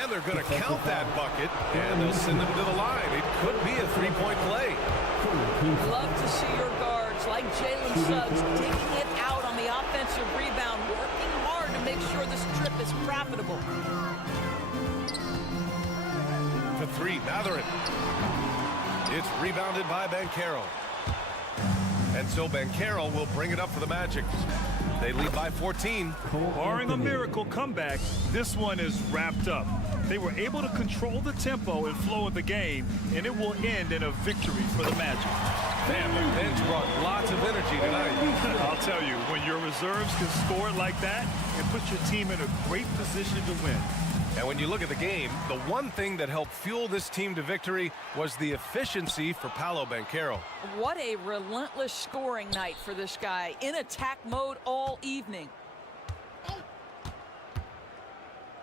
And they're going to count that bucket. And they'll send him to the line. It could be a 3-point play. Love to see your guards like Jalen Suggs taking it out on the offensive rebound, working hard to make sure this trip is profitable. For 3, Matherin. It's rebounded by Banchero. And so Banchero will bring it up for the Magic. They lead by 14. Barring a miracle comeback, this one is wrapped up. They were able to control the tempo and flow of the game, and it will end in a victory for the Magic. Man, the bench brought lots of energy tonight. I'll tell you, when your reserves can score like that, it puts your team in a great position to win. And when you look at the game, the one thing that helped fuel this team to victory was the efficiency for Paolo Banchero. What a relentless scoring night for this guy, in attack mode all evening.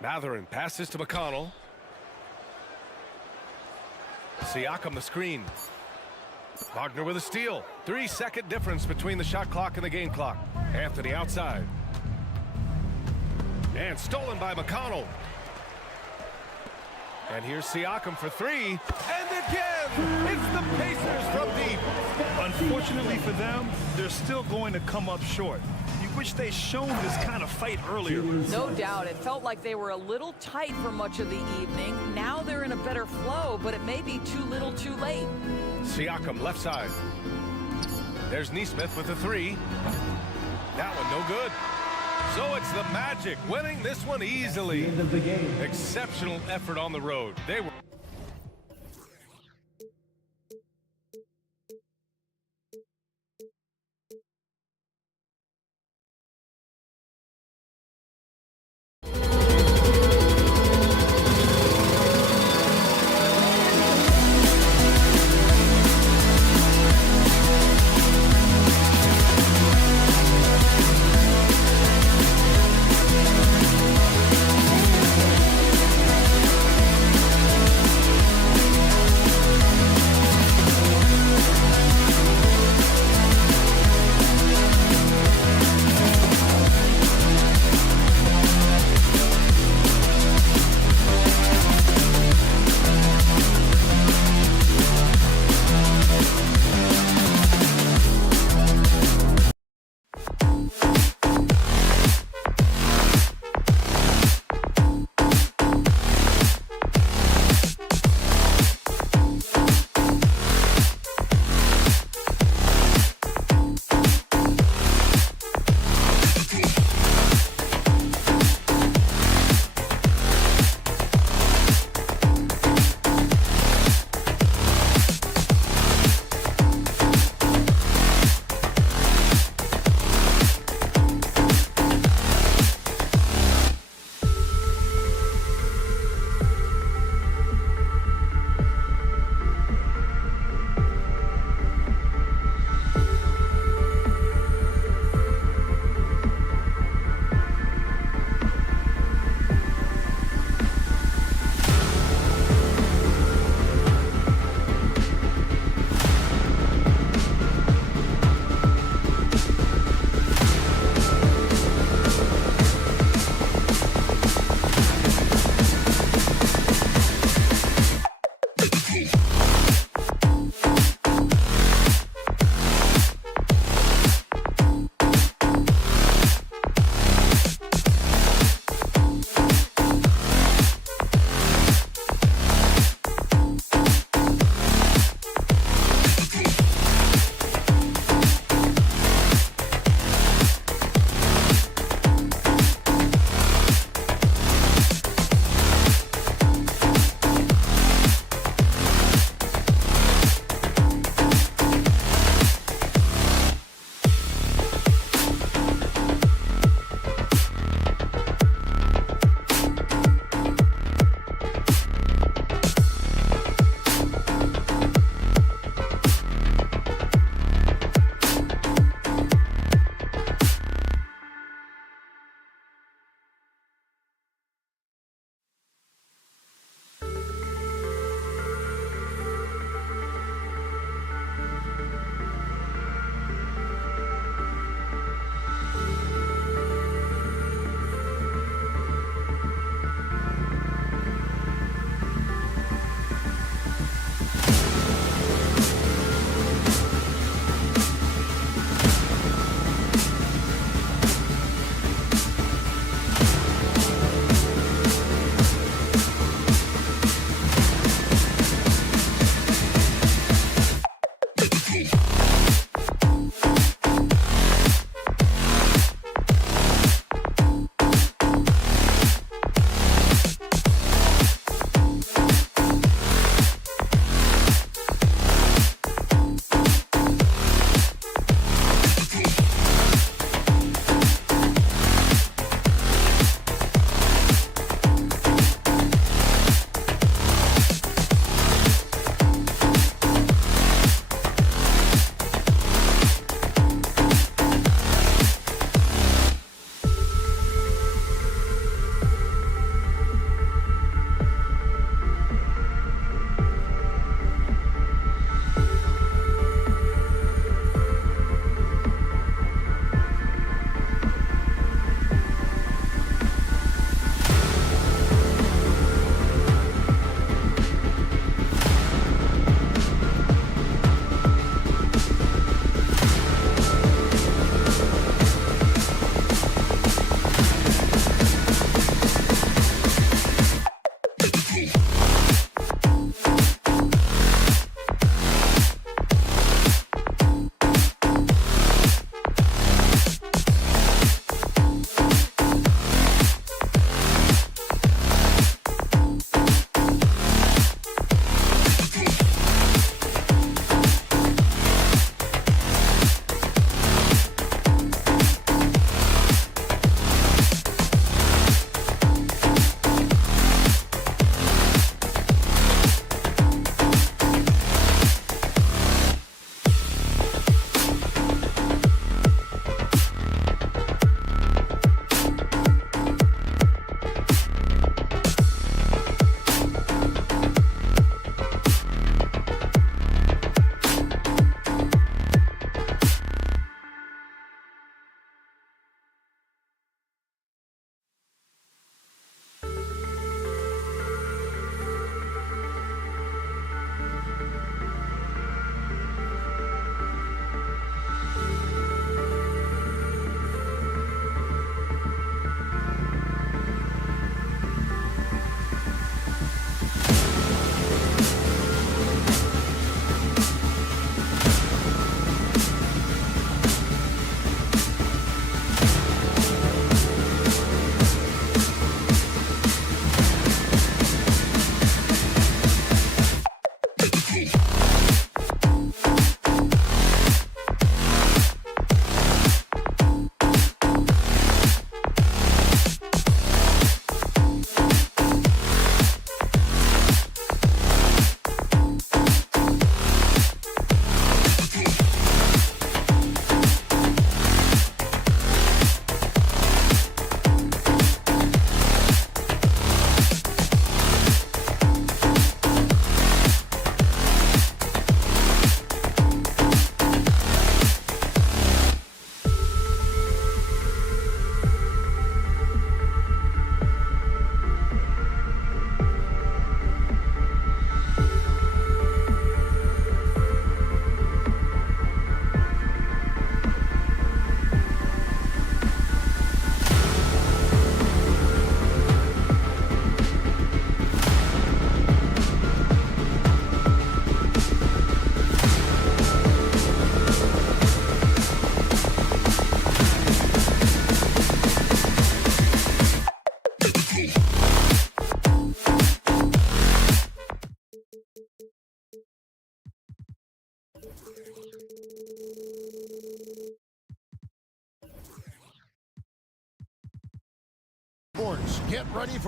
Matherin passes to McConnell. Siakam the screen. Wagner with a steal. 3-second difference between the shot clock and the game clock. Anthony outside. And stolen by McConnell. And here's Siakam for 3. And again, it's the Pacers from deep. Unfortunately for them, they're still going to come up short. You wish they'd shown this kind of fight earlier. No doubt. It felt like they were a little tight for much of the evening. Now they're in a better flow, but it may be too little too late. Siakam left side. There's Nesmith with the 3. That one no good. So it's the Magic winning this one easily. End of the game. Exceptional effort on the road. They were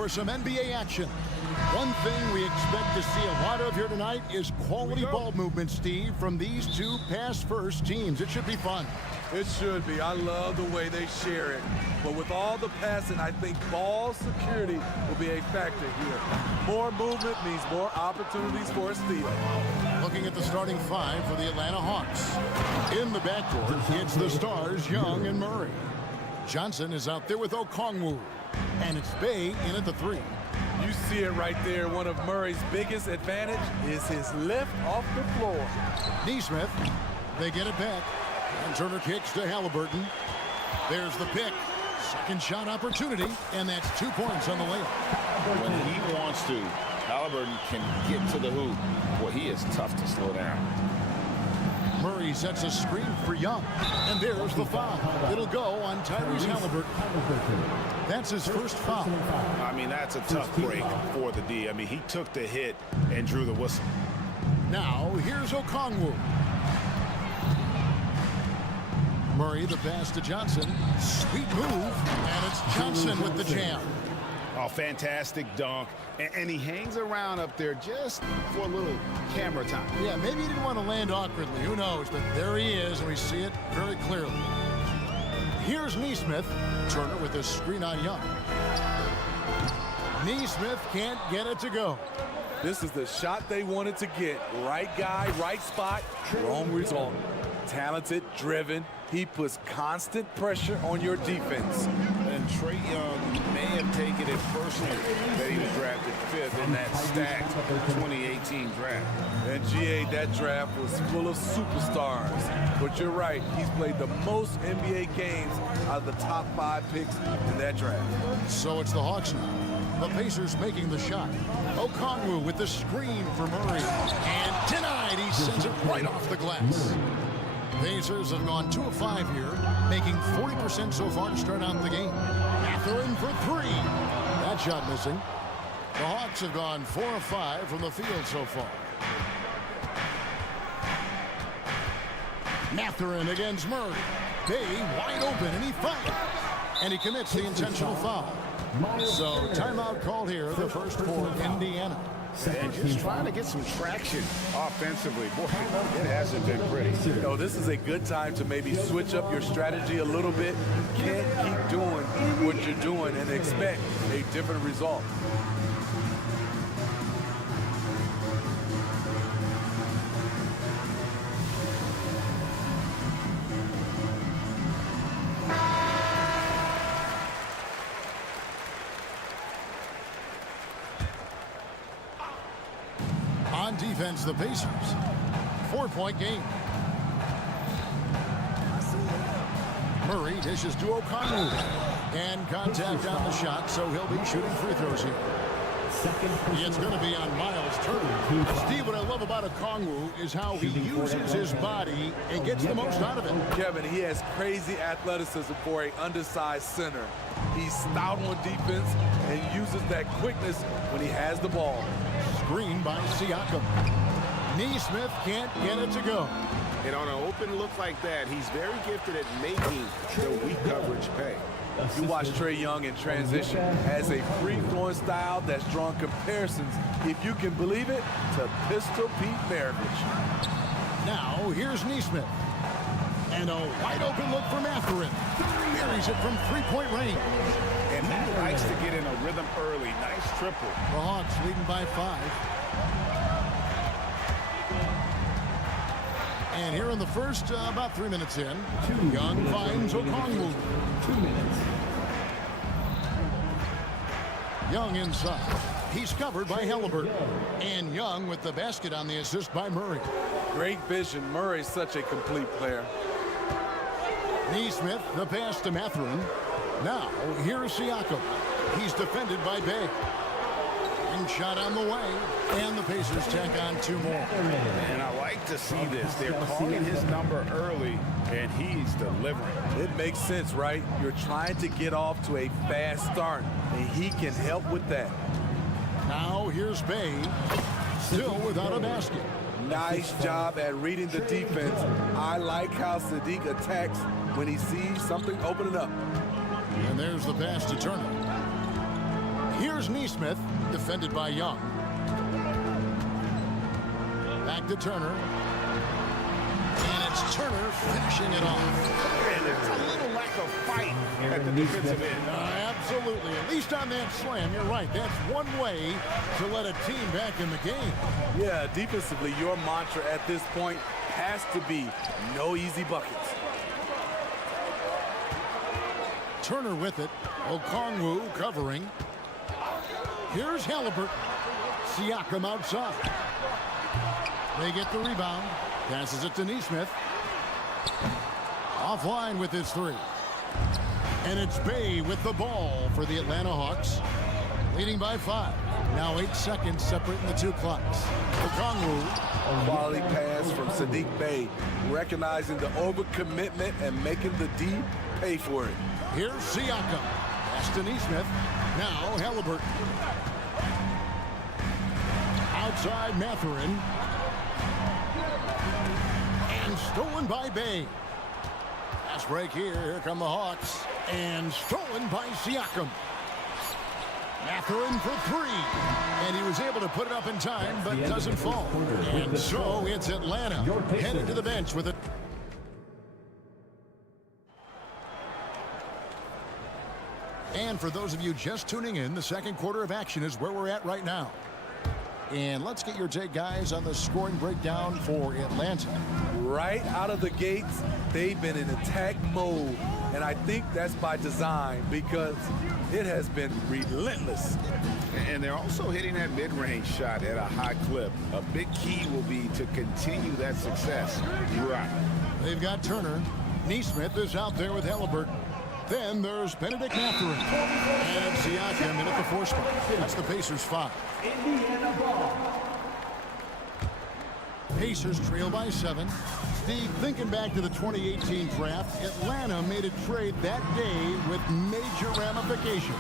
for some NBA action. One thing we expect to see a lot of here tonight is quality ball movement, Steve, from these two pass-first teams. It should be fun. It should be. I love the way they share it. But with all the passing, I think ball security will be a factor here. More movement means more opportunities for a steal. Looking at the starting five for the Atlanta Hawks. In the backcourt, it's the stars, Young and Murray. Johnson is out there with Okongwu. And it's Bay in at the three. You see it right there. One of Murray's biggest advantage is his lift off the floor. Neesmith, they get it back. And Turner kicks to Halliburton. There's the pick. Second shot opportunity, and that's 2 points on the layup. When he wants to, Halliburton can get to the hoop. Boy, he is tough to slow down. Murray sets a screen for Young, and there's the foul. It'll go on Tyrese Halliburton. That's his first foul. I mean, that's a tough break for the D. I mean, he took the hit and drew the whistle. Now, here's Okongwu. Murray, the pass to Johnson. Sweet move, and it's Johnson with the jam. Oh, fantastic dunk. And he hangs around up there just for a little camera time. Yeah, maybe he didn't want to land awkwardly. Who knows? But there he is, and we see it very clearly. Here's Neesmith. Turner with a screen on Young. Neesmith can't get it to go. This is the shot they wanted to get. Right guy, right spot, wrong result. Talented, driven. He puts constant pressure on your defense. And Trae Young may have taken it personally that he was drafted 5th in that stacked 2018 draft. And GA, that draft was full of superstars. But you're right, he's played the most NBA games out of the top 5 picks in that draft. So it's the Hawks now. The Pacers making the shot. Okongwu with the screen for Murray. And denied. He sends it right off the glass. Pacers have gone 2 of 5 here, making 40% so far to start out the game. Mathurin for 3. That shot missing. The Hawks have gone 4 of 5 from the field so far. Mathurin against Murray. Bay wide open, and he fired. And he commits the intentional foul. So timeout called here, the first for Indiana. And just trying to get some traction offensively. Boy, it hasn't been pretty. No, this is a good time to maybe switch up your strategy a little bit. You can't keep doing what you're doing and expect a different result. On defense, the Pacers. 4-point game. Murray dishes to Okongwu. And contact on the shot, so he'll be shooting free throws here. It's going to be on Miles Turner. Steve, what I love about Okongwu is how he uses his body and gets the most out of it. Kevin, he has crazy athleticism for an undersized center. He's stout on defense and uses that quickness when he has the ball. Screen by Siakam. Neesmith can't get it to go. And on an open look like that, he's very gifted at making the weak coverage pay. You watch Trae Young in transition, has a free-flowing style that's drawn comparisons, if you can believe it, to Pistol Pete Maravich. Now, here's Neesmith. And a wide-open look for Mathurin. Buries it from three-point range. And he likes to get in a rhythm early. Nice triple. The Hawks leading by 5. And here in the first, about 3 minutes in, Young finds Okongwu. 2 minutes. Young inside. He's covered by Halliburton. And Young with the basket on the assist by Murray. Great vision. Murray's such a complete player. Neesmith, the pass to Mathurin. Now, here's Siakam. He's defended by Bay. And shot on the way. And the Pacers tack on 2 more. And I like to see this. They're calling his number early, and he's delivering. It makes sense, right? You're trying to get off to a fast start, and he can help with that. Now, here's Bay. Still without a basket. Nice job at reading the defense. I like how Sadiq attacks when he sees something opening up. And there's the pass to Turner. Here's Neesmith, defended by Young. Back to Turner. And it's Turner finishing it off. And there's a little lack of fight at the defensive end. Absolutely. At least on that slam, you're right. That's one way to let a team back in the game. Yeah, defensively, your mantra at this point has to be no easy buckets. Turner with it. Okongwu covering. Here's Halliburton. Siakam outside. They get the rebound. Passes it to Neesmith. Offline with his three. And it's Bay with the ball for the Atlanta Hawks. Leading by 5. Now 8 seconds separating the two clocks. Okongwu. Quality pass from Sadiq Bey, recognizing the overcommitment and making the D pay for it. Here's Siakam. Pass to Neesmith. Now Halliburton. Outside Mathurin. And stolen by Bay. Pass break here. Here come the Hawks. And stolen by Siakam. Mathurin for 3. And he was able to put it up in time, but doesn't fall. And so it's Atlanta headed to the bench with it. And for those of you just tuning in, the second quarter of action is where we're at right now. And let's get your take, guys, on the scoring breakdown for Atlanta. Right out of the gates, they've been in attack mode. And I think that's by design because it has been relentless. And they're also hitting that mid-range shot at a high clip. A big key will be to continue that success throughout. They've got Turner. Neesmith is out there with Halliburton. Then there's Benedict Mathurin. And Siakam in at the 4 spot. That's the Pacers 5. Indiana ball. Pacers trail by 7. Steve, thinking back to the 2018 draft, Atlanta made a trade that day with major ramifications.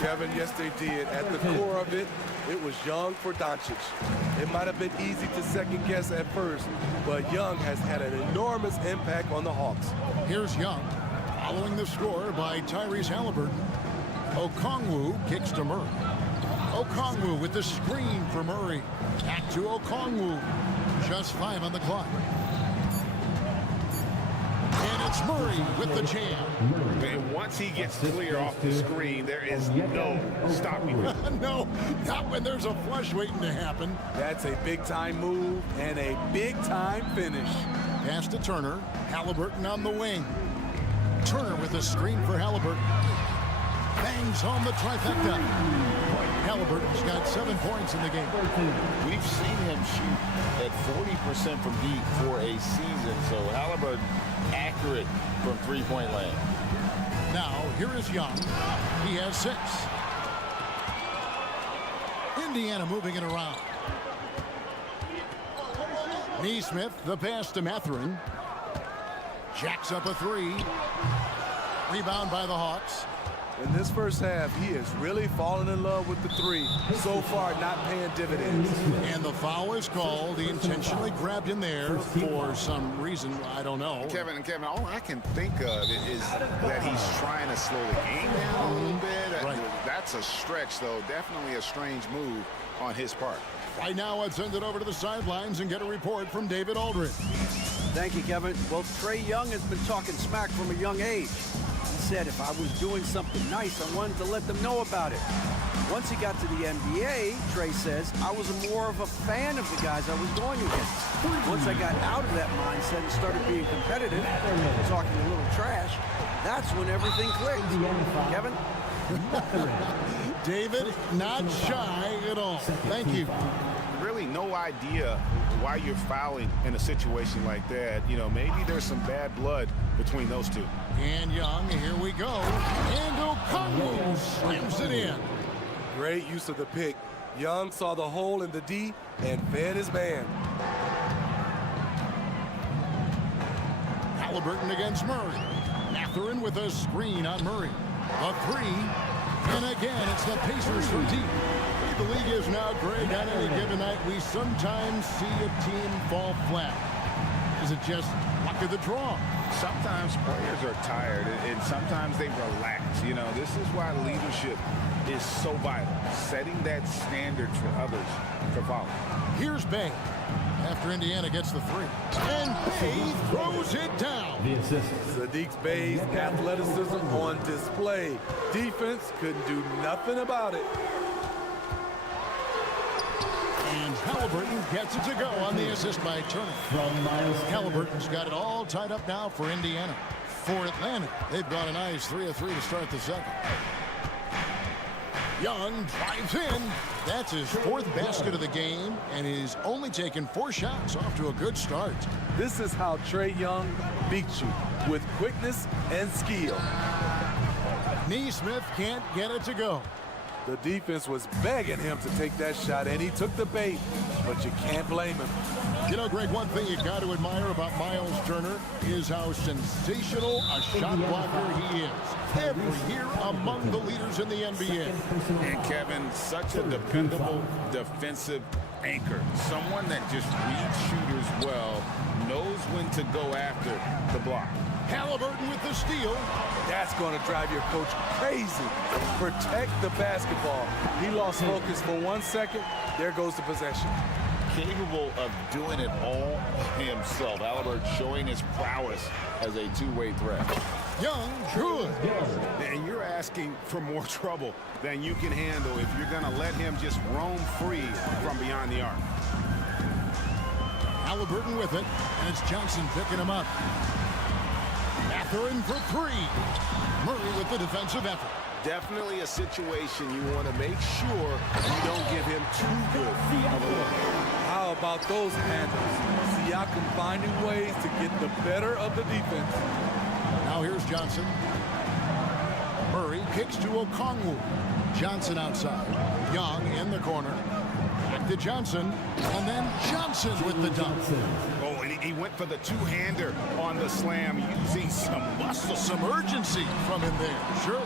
Kevin, yes, they did. At the core of it, it was Young for Doncic. It might have been easy to second guess at first, but Young has had an enormous impact on the Hawks. Here's Young, following the score by Tyrese Halliburton. Okongwu kicks to Murray. Okongwu with the screen for Murray. Back to Okongwu. Just 5 on the clock. And it's Murray with the jam. And once he gets clear off the screen, there is no stopping him. No, not when there's a flush waiting to happen. That's a big-time move and a big-time finish. Pass to Turner. Halliburton on the wing. Turner with a screen for Halliburton. Bangs home the trifecta. Halliburton's got 7 points in the game. We've seen him shoot at 40% from deep for a season, so Halliburton accurate from three-point land. Now, here is Young. He has 6. Indiana moving it around. Neesmith, the pass to Mathurin. Jacks up a 3. Rebound by the Hawks. In this first half, he has really fallen in love with the 3. So far, not paying dividends. And the foul is called. He intentionally grabbed him there for some reason. I don't know. Kevin, all I can think of is that he's trying to slow the game down a little bit. Right. That's a stretch, though. Definitely a strange move on his part. Right now, let's send it over to the sidelines and get a report from David Aldridge. Thank you, Kevin. Well, Trae Young has been talking smack from a young age. He said if I was doing something nice, I wanted to let them know about it. Once he got to the NBA, Trae says, I was more of a fan of the guys I was going against. Once I got out of that mindset and started being competitive, talking a little trash, that's when everything clicked. Kevin? David, not shy at all. Thank you. Really no idea why you're fouling in a situation like that. You know, maybe there's some bad blood between those two. And Young, here we go. And Okongwu slams it in. Great use of the pick. Young saw the hole in the D and fed his man. Halliburton against Murray. Mathurin with a screen on Murray. A 3. And again, it's the Pacers for deep. The league is now, Greg, on any given night, we sometimes see a team fall flat. Is it just luck of the draw? Sometimes players are tired, and sometimes they relax. You know, this is why leadership is so vital, setting that standard for others to follow. Here's Bay after Indiana gets the three. And Bay throws it down. Sadiq Bey's athleticism on display. Defense couldn't do nothing about it. And Halliburton gets it to go on the assist by Turner. Halliburton's got it all tied up now for Indiana. For Atlanta, they've got a nice 3 of 3 to start the second. Young drives in. That's his 4th basket of the game, and he's only taken 4 shots, off to a good start. This is how Trae Young beats you, with quickness and skill. Neesmith can't get it to go. The defense was begging him to take that shot, and he took the bait, but you can't blame him. You know, Greg, one thing you got to admire about Miles Turner is how sensational a shot blocker he is. Every year among the leaders in the NBA. And Kevin, such a dependable defensive anchor. Someone that just reads shooters well, knows when to go after the block. Halliburton with the steal. That's going to drive your coach crazy. Protect the basketball. He lost focus for 1 second. There goes the possession. Capable of doing it all himself. Halliburton showing his prowess as a two-way threat. Young, good. And you're asking for more trouble than you can handle if you're going to let him just roam free from beyond the arc. Halliburton with it, and it's Johnson picking him up. Mathurin for 3. Murray with the defensive effort. Definitely a situation you want to make sure you don't give him too good of a look. How about those handles? Siakam finding ways to get the better of the defense. Now here's Johnson. Murray kicks to Okongwu. Johnson outside. Young in the corner. Back to Johnson. And then Johnson with the dunk. Oh, and he went for the two-hander on the slam, using some muscle. Some urgency from him there. Sure.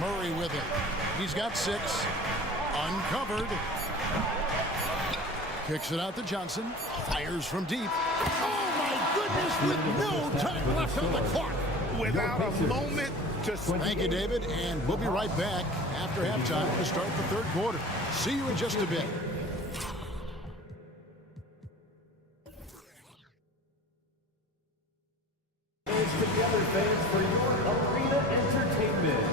Murray with it. He's got 6. Uncovered. Kicks it out to Johnson. Fires from deep. Oh, my goodness, with no time left on the clock. Without a moment to... Thank you, David, and we'll be right back after halftime to start the 3rd quarter. See you in just a bit. Together, fans, for your arena entertainment.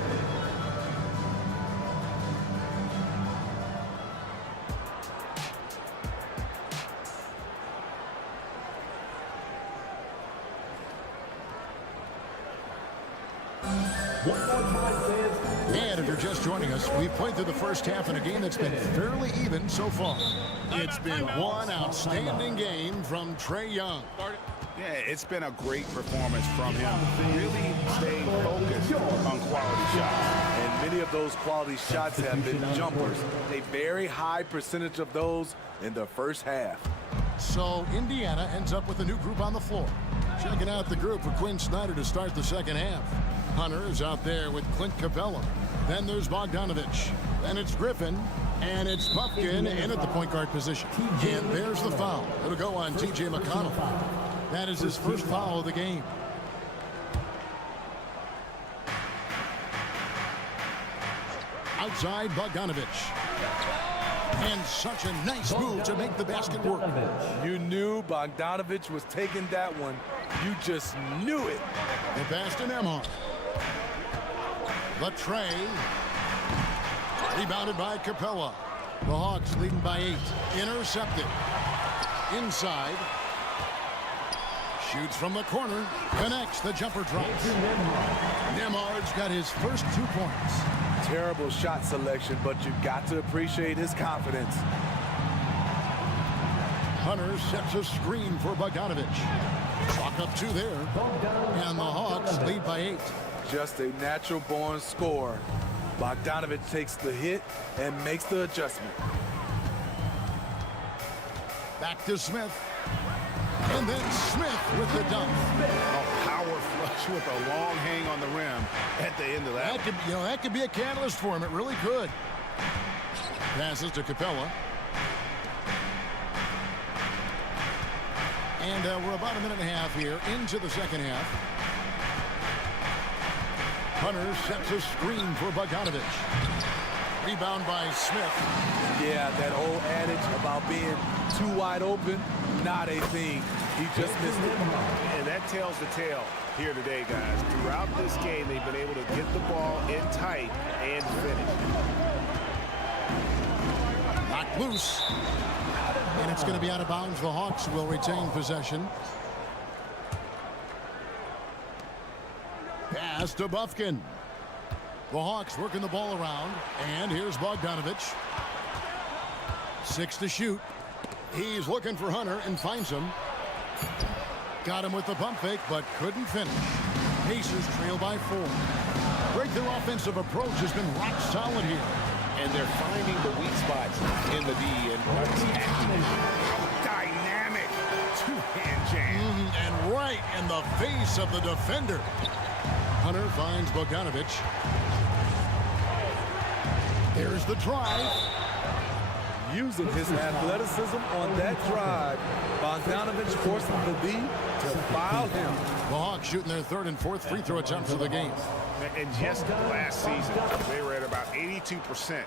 One more time, fans. And if you're just joining us, we've played through the first half in a game that's been fairly even so far. It's been one outstanding game from Trae Young. Yeah, it's been a great performance from him. Really staying focused on quality shots. And many of those quality shots have been jumpers. A very high percentage of those in the first half. So Indiana ends up with a new group on the floor. Checking out the group for Quinn Snyder to start the second half. Hunter is out there with Clint Capella. Then there's Bogdanovich. Then it's Griffin. And it's Pumpkin in at the point guard position. And there's the foul. It'll go on T.J. McConnell. That is his first foul of the game. Outside Bogdanovich. And such a nice move to make the basket work. You knew Bogdanovich was taking that one. You just knew it. The pass to Nembhard. The Trae. Rebounded by Capella. The Hawks leading by 8. Intercepted. Inside. Shoots from the corner. Connects. The jumper drops. Nembhard's got his first 2 points. Terrible shot selection, but you got to appreciate his confidence. Hunter sets a screen for Bogdanovich. Clock up 2 there. And the Hawks lead by 8. Just a natural-born scorer. Bogdanovich takes the hit and makes the adjustment. Back to Smith. And then Smith with the dunk. A power flush with a long hang on the rim at the end of that. That could be a catalyst for him. It really could. Passes to Capella. And we're about a minute and a half here into the second half. Hunter sets a screen for Bogdanovich. Rebound by Smith. Yeah, that old adage about being too wide open, not a thing. He just missed it. And that tells the tale here today, guys. Throughout this game, they've been able to get the ball in tight and finish. Knocked loose. And it's going to be out of bounds. The Hawks will retain possession. Pass to Bufkin. The Hawks working the ball around. And here's Bogdanovich. 6 to shoot. He's looking for Hunter and finds him. Got him with the pump fake, but couldn't finish. Pacers trail by 4. Their offensive approach has been rock solid here. And they're finding the weak spots in the D and attacking. Dynamic two-hand jam. And right in the face of the defender. Hunter finds Bogdanovich. There's the drive. Using his athleticism on that drive, Bogdanovich forcing the D to foul him. The Hawks shooting their 3rd and 4th free throw attempts of the game. And just last season, they were at about 82%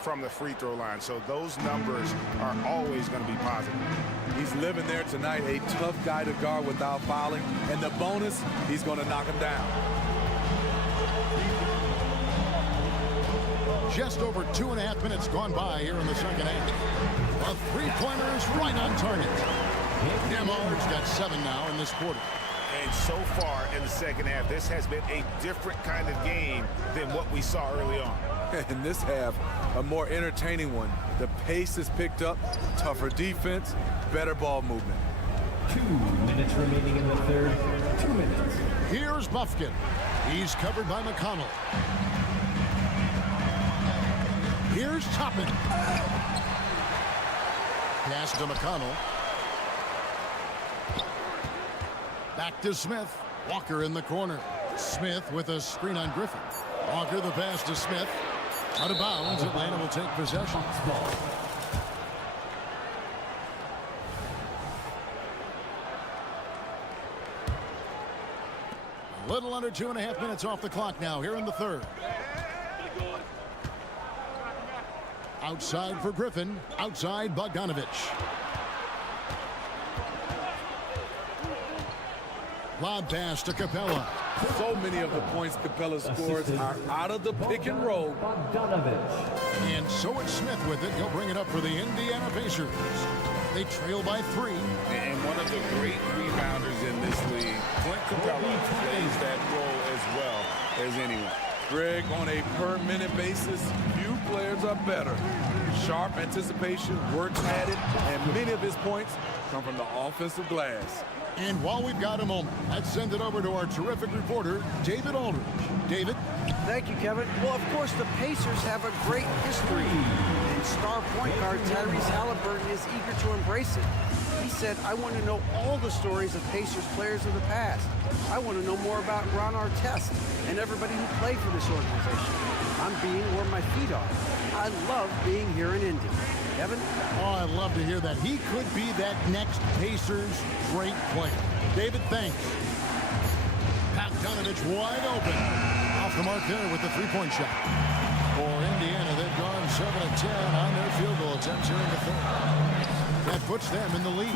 from the free throw line. So those numbers are always going to be positive. He's living there tonight, a tough guy to guard without fouling. And the bonus, he's going to knock him down. Just over 2.5 minutes gone by here in the second half. A three-pointer is right on target. Demoller's got 7 now in this quarter. And so far in the second half, this has been a different kind of game than what we saw early on. In this half, a more entertaining one. The pace is picked up, tougher defense, better ball movement. 2 minutes remaining in the third. 2 minutes. Here's Bufkin. He's covered by McConnell. Here's Toppin. Pass to McConnell. Back to Smith. Walker in the corner. Smith with a screen on Griffin. Walker the pass to Smith. Out of bounds. Atlanta will take possession. A little under 2.5 minutes off the clock now here in the third. Outside for Griffin. Outside Bogdanovich. Lob pass to Capella. So many of the points Capella scores are out of the pick and roll. And so it's Smith with it. He'll bring it up for the Indiana Pacers. They trail by 3. And one of the great rebounders in this league, Clint Capella, plays that role as well as anyone. Greg, on a per-minute basis, few players are better. Sharp anticipation, works at it, and many of his points come from the offensive glass. And while we've got a moment, let's send it over to our terrific reporter, David Aldridge. David? Thank you, Kevin. Well, of course, the Pacers have a great history, and star point guard Tyrese Halliburton is eager to embrace it. He said, I want to know all the stories of Pacers players of the past. I want to know more about Ron Artest and everybody who played for this organization. I'm being where my feet are. I love being here in Indy. Kevin? Oh, I'd love to hear that. He could be that next Pacers great player. David, thanks. Bogdanovich wide open. Off the mark there with the three-point shot. For Indiana, they've gone 7 of 10 on their field goal attempts here in the third. That puts them in the lead.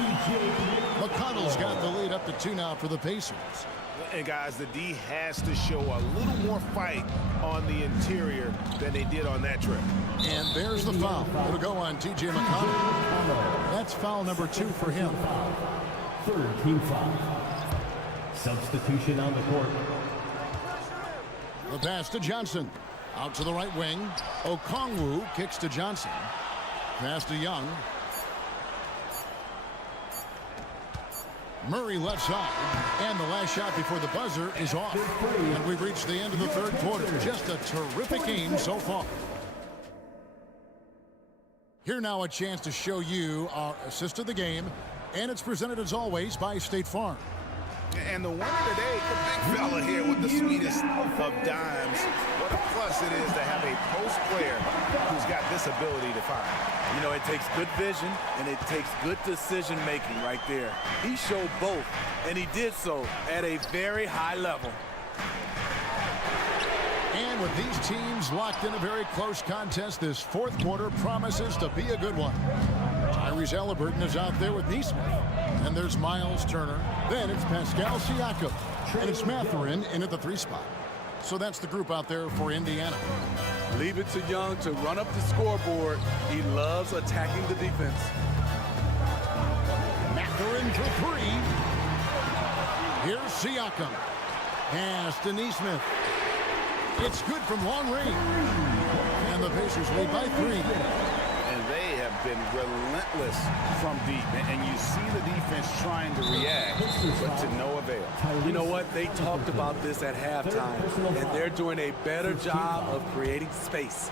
McConnell's got the lead up to 2 now for the Pacers. And guys, the D has to show a little more fight on the interior than they did on that trip. And there's the foul. It'll go on T.J. McConnell. That's foul number 2 for him. Third team foul. Substitution on the court. The pass to Johnson. Out to the right wing. Okongwu kicks to Johnson. Pass to Young. Murray left side. And the last shot before the buzzer is off. And we've reached the end of the third quarter. Just a terrific game so far. Here now a chance to show you our assist of the game. And it's presented as always by State Farm. And the winner today, the big fella here with the sweetest of dimes. What a plus it is to have a post player who's got this ability to find. You know, it takes good vision and it takes good decision making right there. He showed both, and he did so at a very high level. And with these teams locked in a very close contest, this fourth quarter promises to be a good one. Tyrese Halliburton is out there with Neesmith. And there's Miles Turner. Then it's Pascal Siakam. And it's Mathurin in at the 3 spot. So that's the group out there for Indiana. Leave it to Young to run up the scoreboard. He loves attacking the defense. Mathurin for 3. Here's Siakam. Pass to Neesmith. It's good from long range. And the Pacers lead by 3. And they have been relentless from deep. And you see the defense trying to react, but to no avail. You know what? They talked about this at halftime, and they're doing a better job of creating space.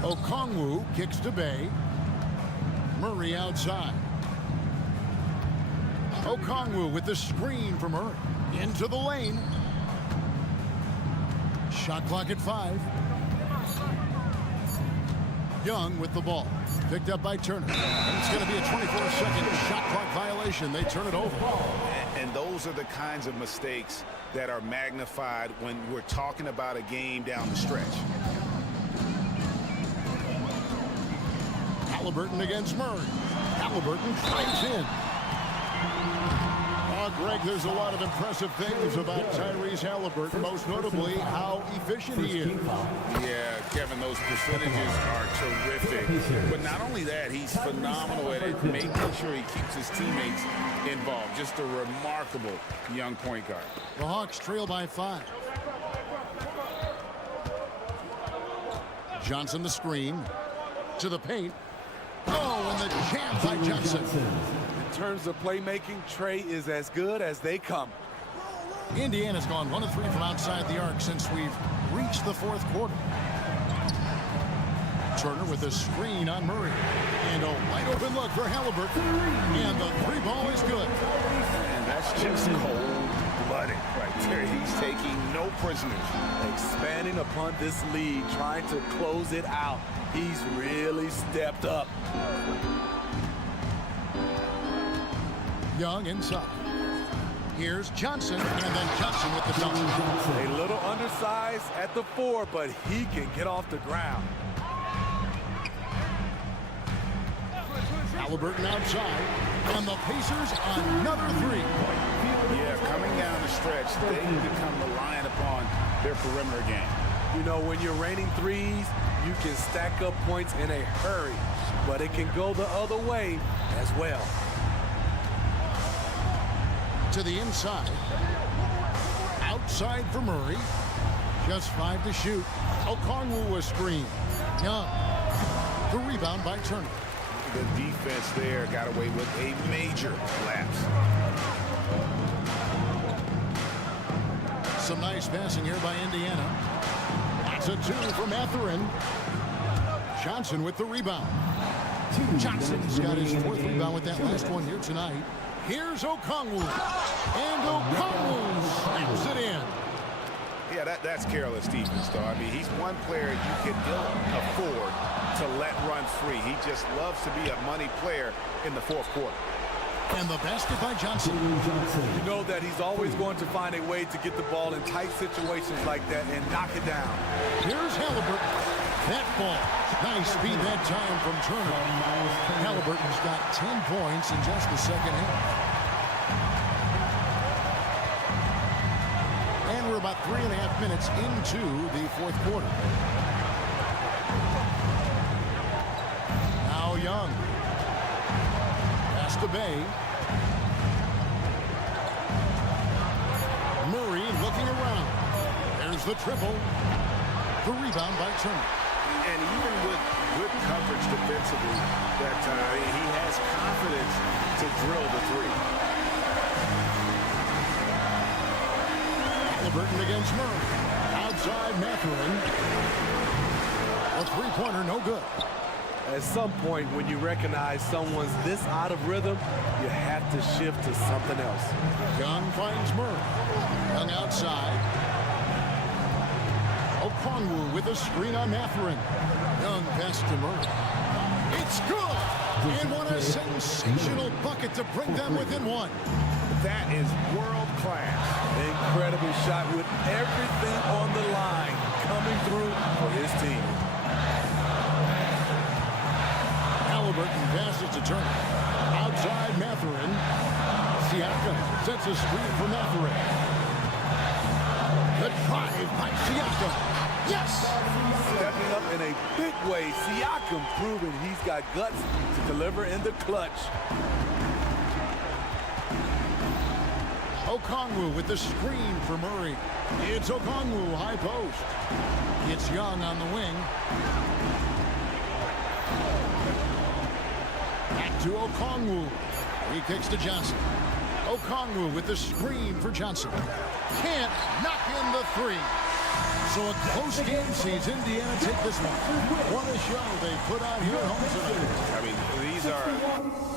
Okongwu kicks to Bay. Murray outside. Okongwu with the screen for Murray. Into the lane. Shot clock at 5. Young with the ball. Picked up by Turner. And it's going to be a 24-second shot clock violation. They turn it over. And those are the kinds of mistakes that are magnified when we're talking about a game down the stretch. Halliburton against Murray. Halliburton drives in. Greg, there's a lot of impressive things about Tyrese Halliburton, most notably how efficient he is. Yeah, Kevin, those percentages are terrific. But not only that, he's phenomenal at it, making sure he keeps his teammates involved. Just a remarkable young point guard. The Hawks trail by 5. Johnson the screen. To the paint. Oh, and the jam by Johnson. In terms of playmaking, Trey is as good as they come. Indiana's gone 1 of 3 from outside the arc since we've reached the fourth quarter. Turner with a screen on Murray. And a wide open look for Halliburton. And the 3 ball is good. And that's just cold-blooded right there. He's taking no prisoners. Expanding upon this lead, trying to close it out. He's really stepped up. Young inside. Here's Johnson, and then Johnson with the dunk. A little undersized at the 4, but he can get off the ground. Halliburton outside, and the Pacers another 3. Yeah, coming down the stretch, they become reliant upon their perimeter game. You know, when you're raining threes, you can stack up points in a hurry, but it can go the other way as well. To the inside. Outside for Murray. Just 5 to shoot. Okongwu was screened. Young. The rebound by Turner. The defense there got away with a major lapse. Some nice passing here by Indiana. That's a 2 for Mathurin. Johnson with the rebound. Johnson's got his 4th rebound with that last one here tonight. Here's Okongwu. And Okongwu snaps it in. Yeah, that's careless defense, though. I mean, he's one player you can ill afford to let run free. He just loves to be a money player in the fourth quarter. And the basket by Johnson. You know that he's always going to find a way to get the ball in tight situations like that and knock it down. Here's Halliburton. That ball. Nice speed that time from Turner. Halliburton's got 10 points in just the second half. And we're about 3.5 minutes into the fourth quarter. Now Young. Pass to Bay. Murray looking around. There's the triple. The rebound by Turner. And even with good coverage defensively that time, he has confidence to drill the 3. Halliburton against Murray. Outside Mathurin. A 3-pointer, no good. At some point, when you recognize someone's this out of rhythm, you have to shift to something else. Young finds Murray. Young outside. Okongwu with a screen on Matherin. Young pass to Murray. It's good! And what a sensational bucket to bring them within one. That is world class. Incredible shot with everything on the line coming through for his team. Halliburton passes to Turner. Outside Matherin. Siakam sets a screen for Matherin. The drive by Siakam. Yes! Stepping up in a big way. Siakam proving he's got guts to deliver in the clutch. Okongwu with the screen for Murray. It's Okongwu, high post. It's Young on the wing. Back to Okongwu. He kicks to Johnson. Okongwu with the screen for Johnson. Can't knock in the three. So a close game sees Indiana take this one. What a show they put out here at home tonight. I mean, these are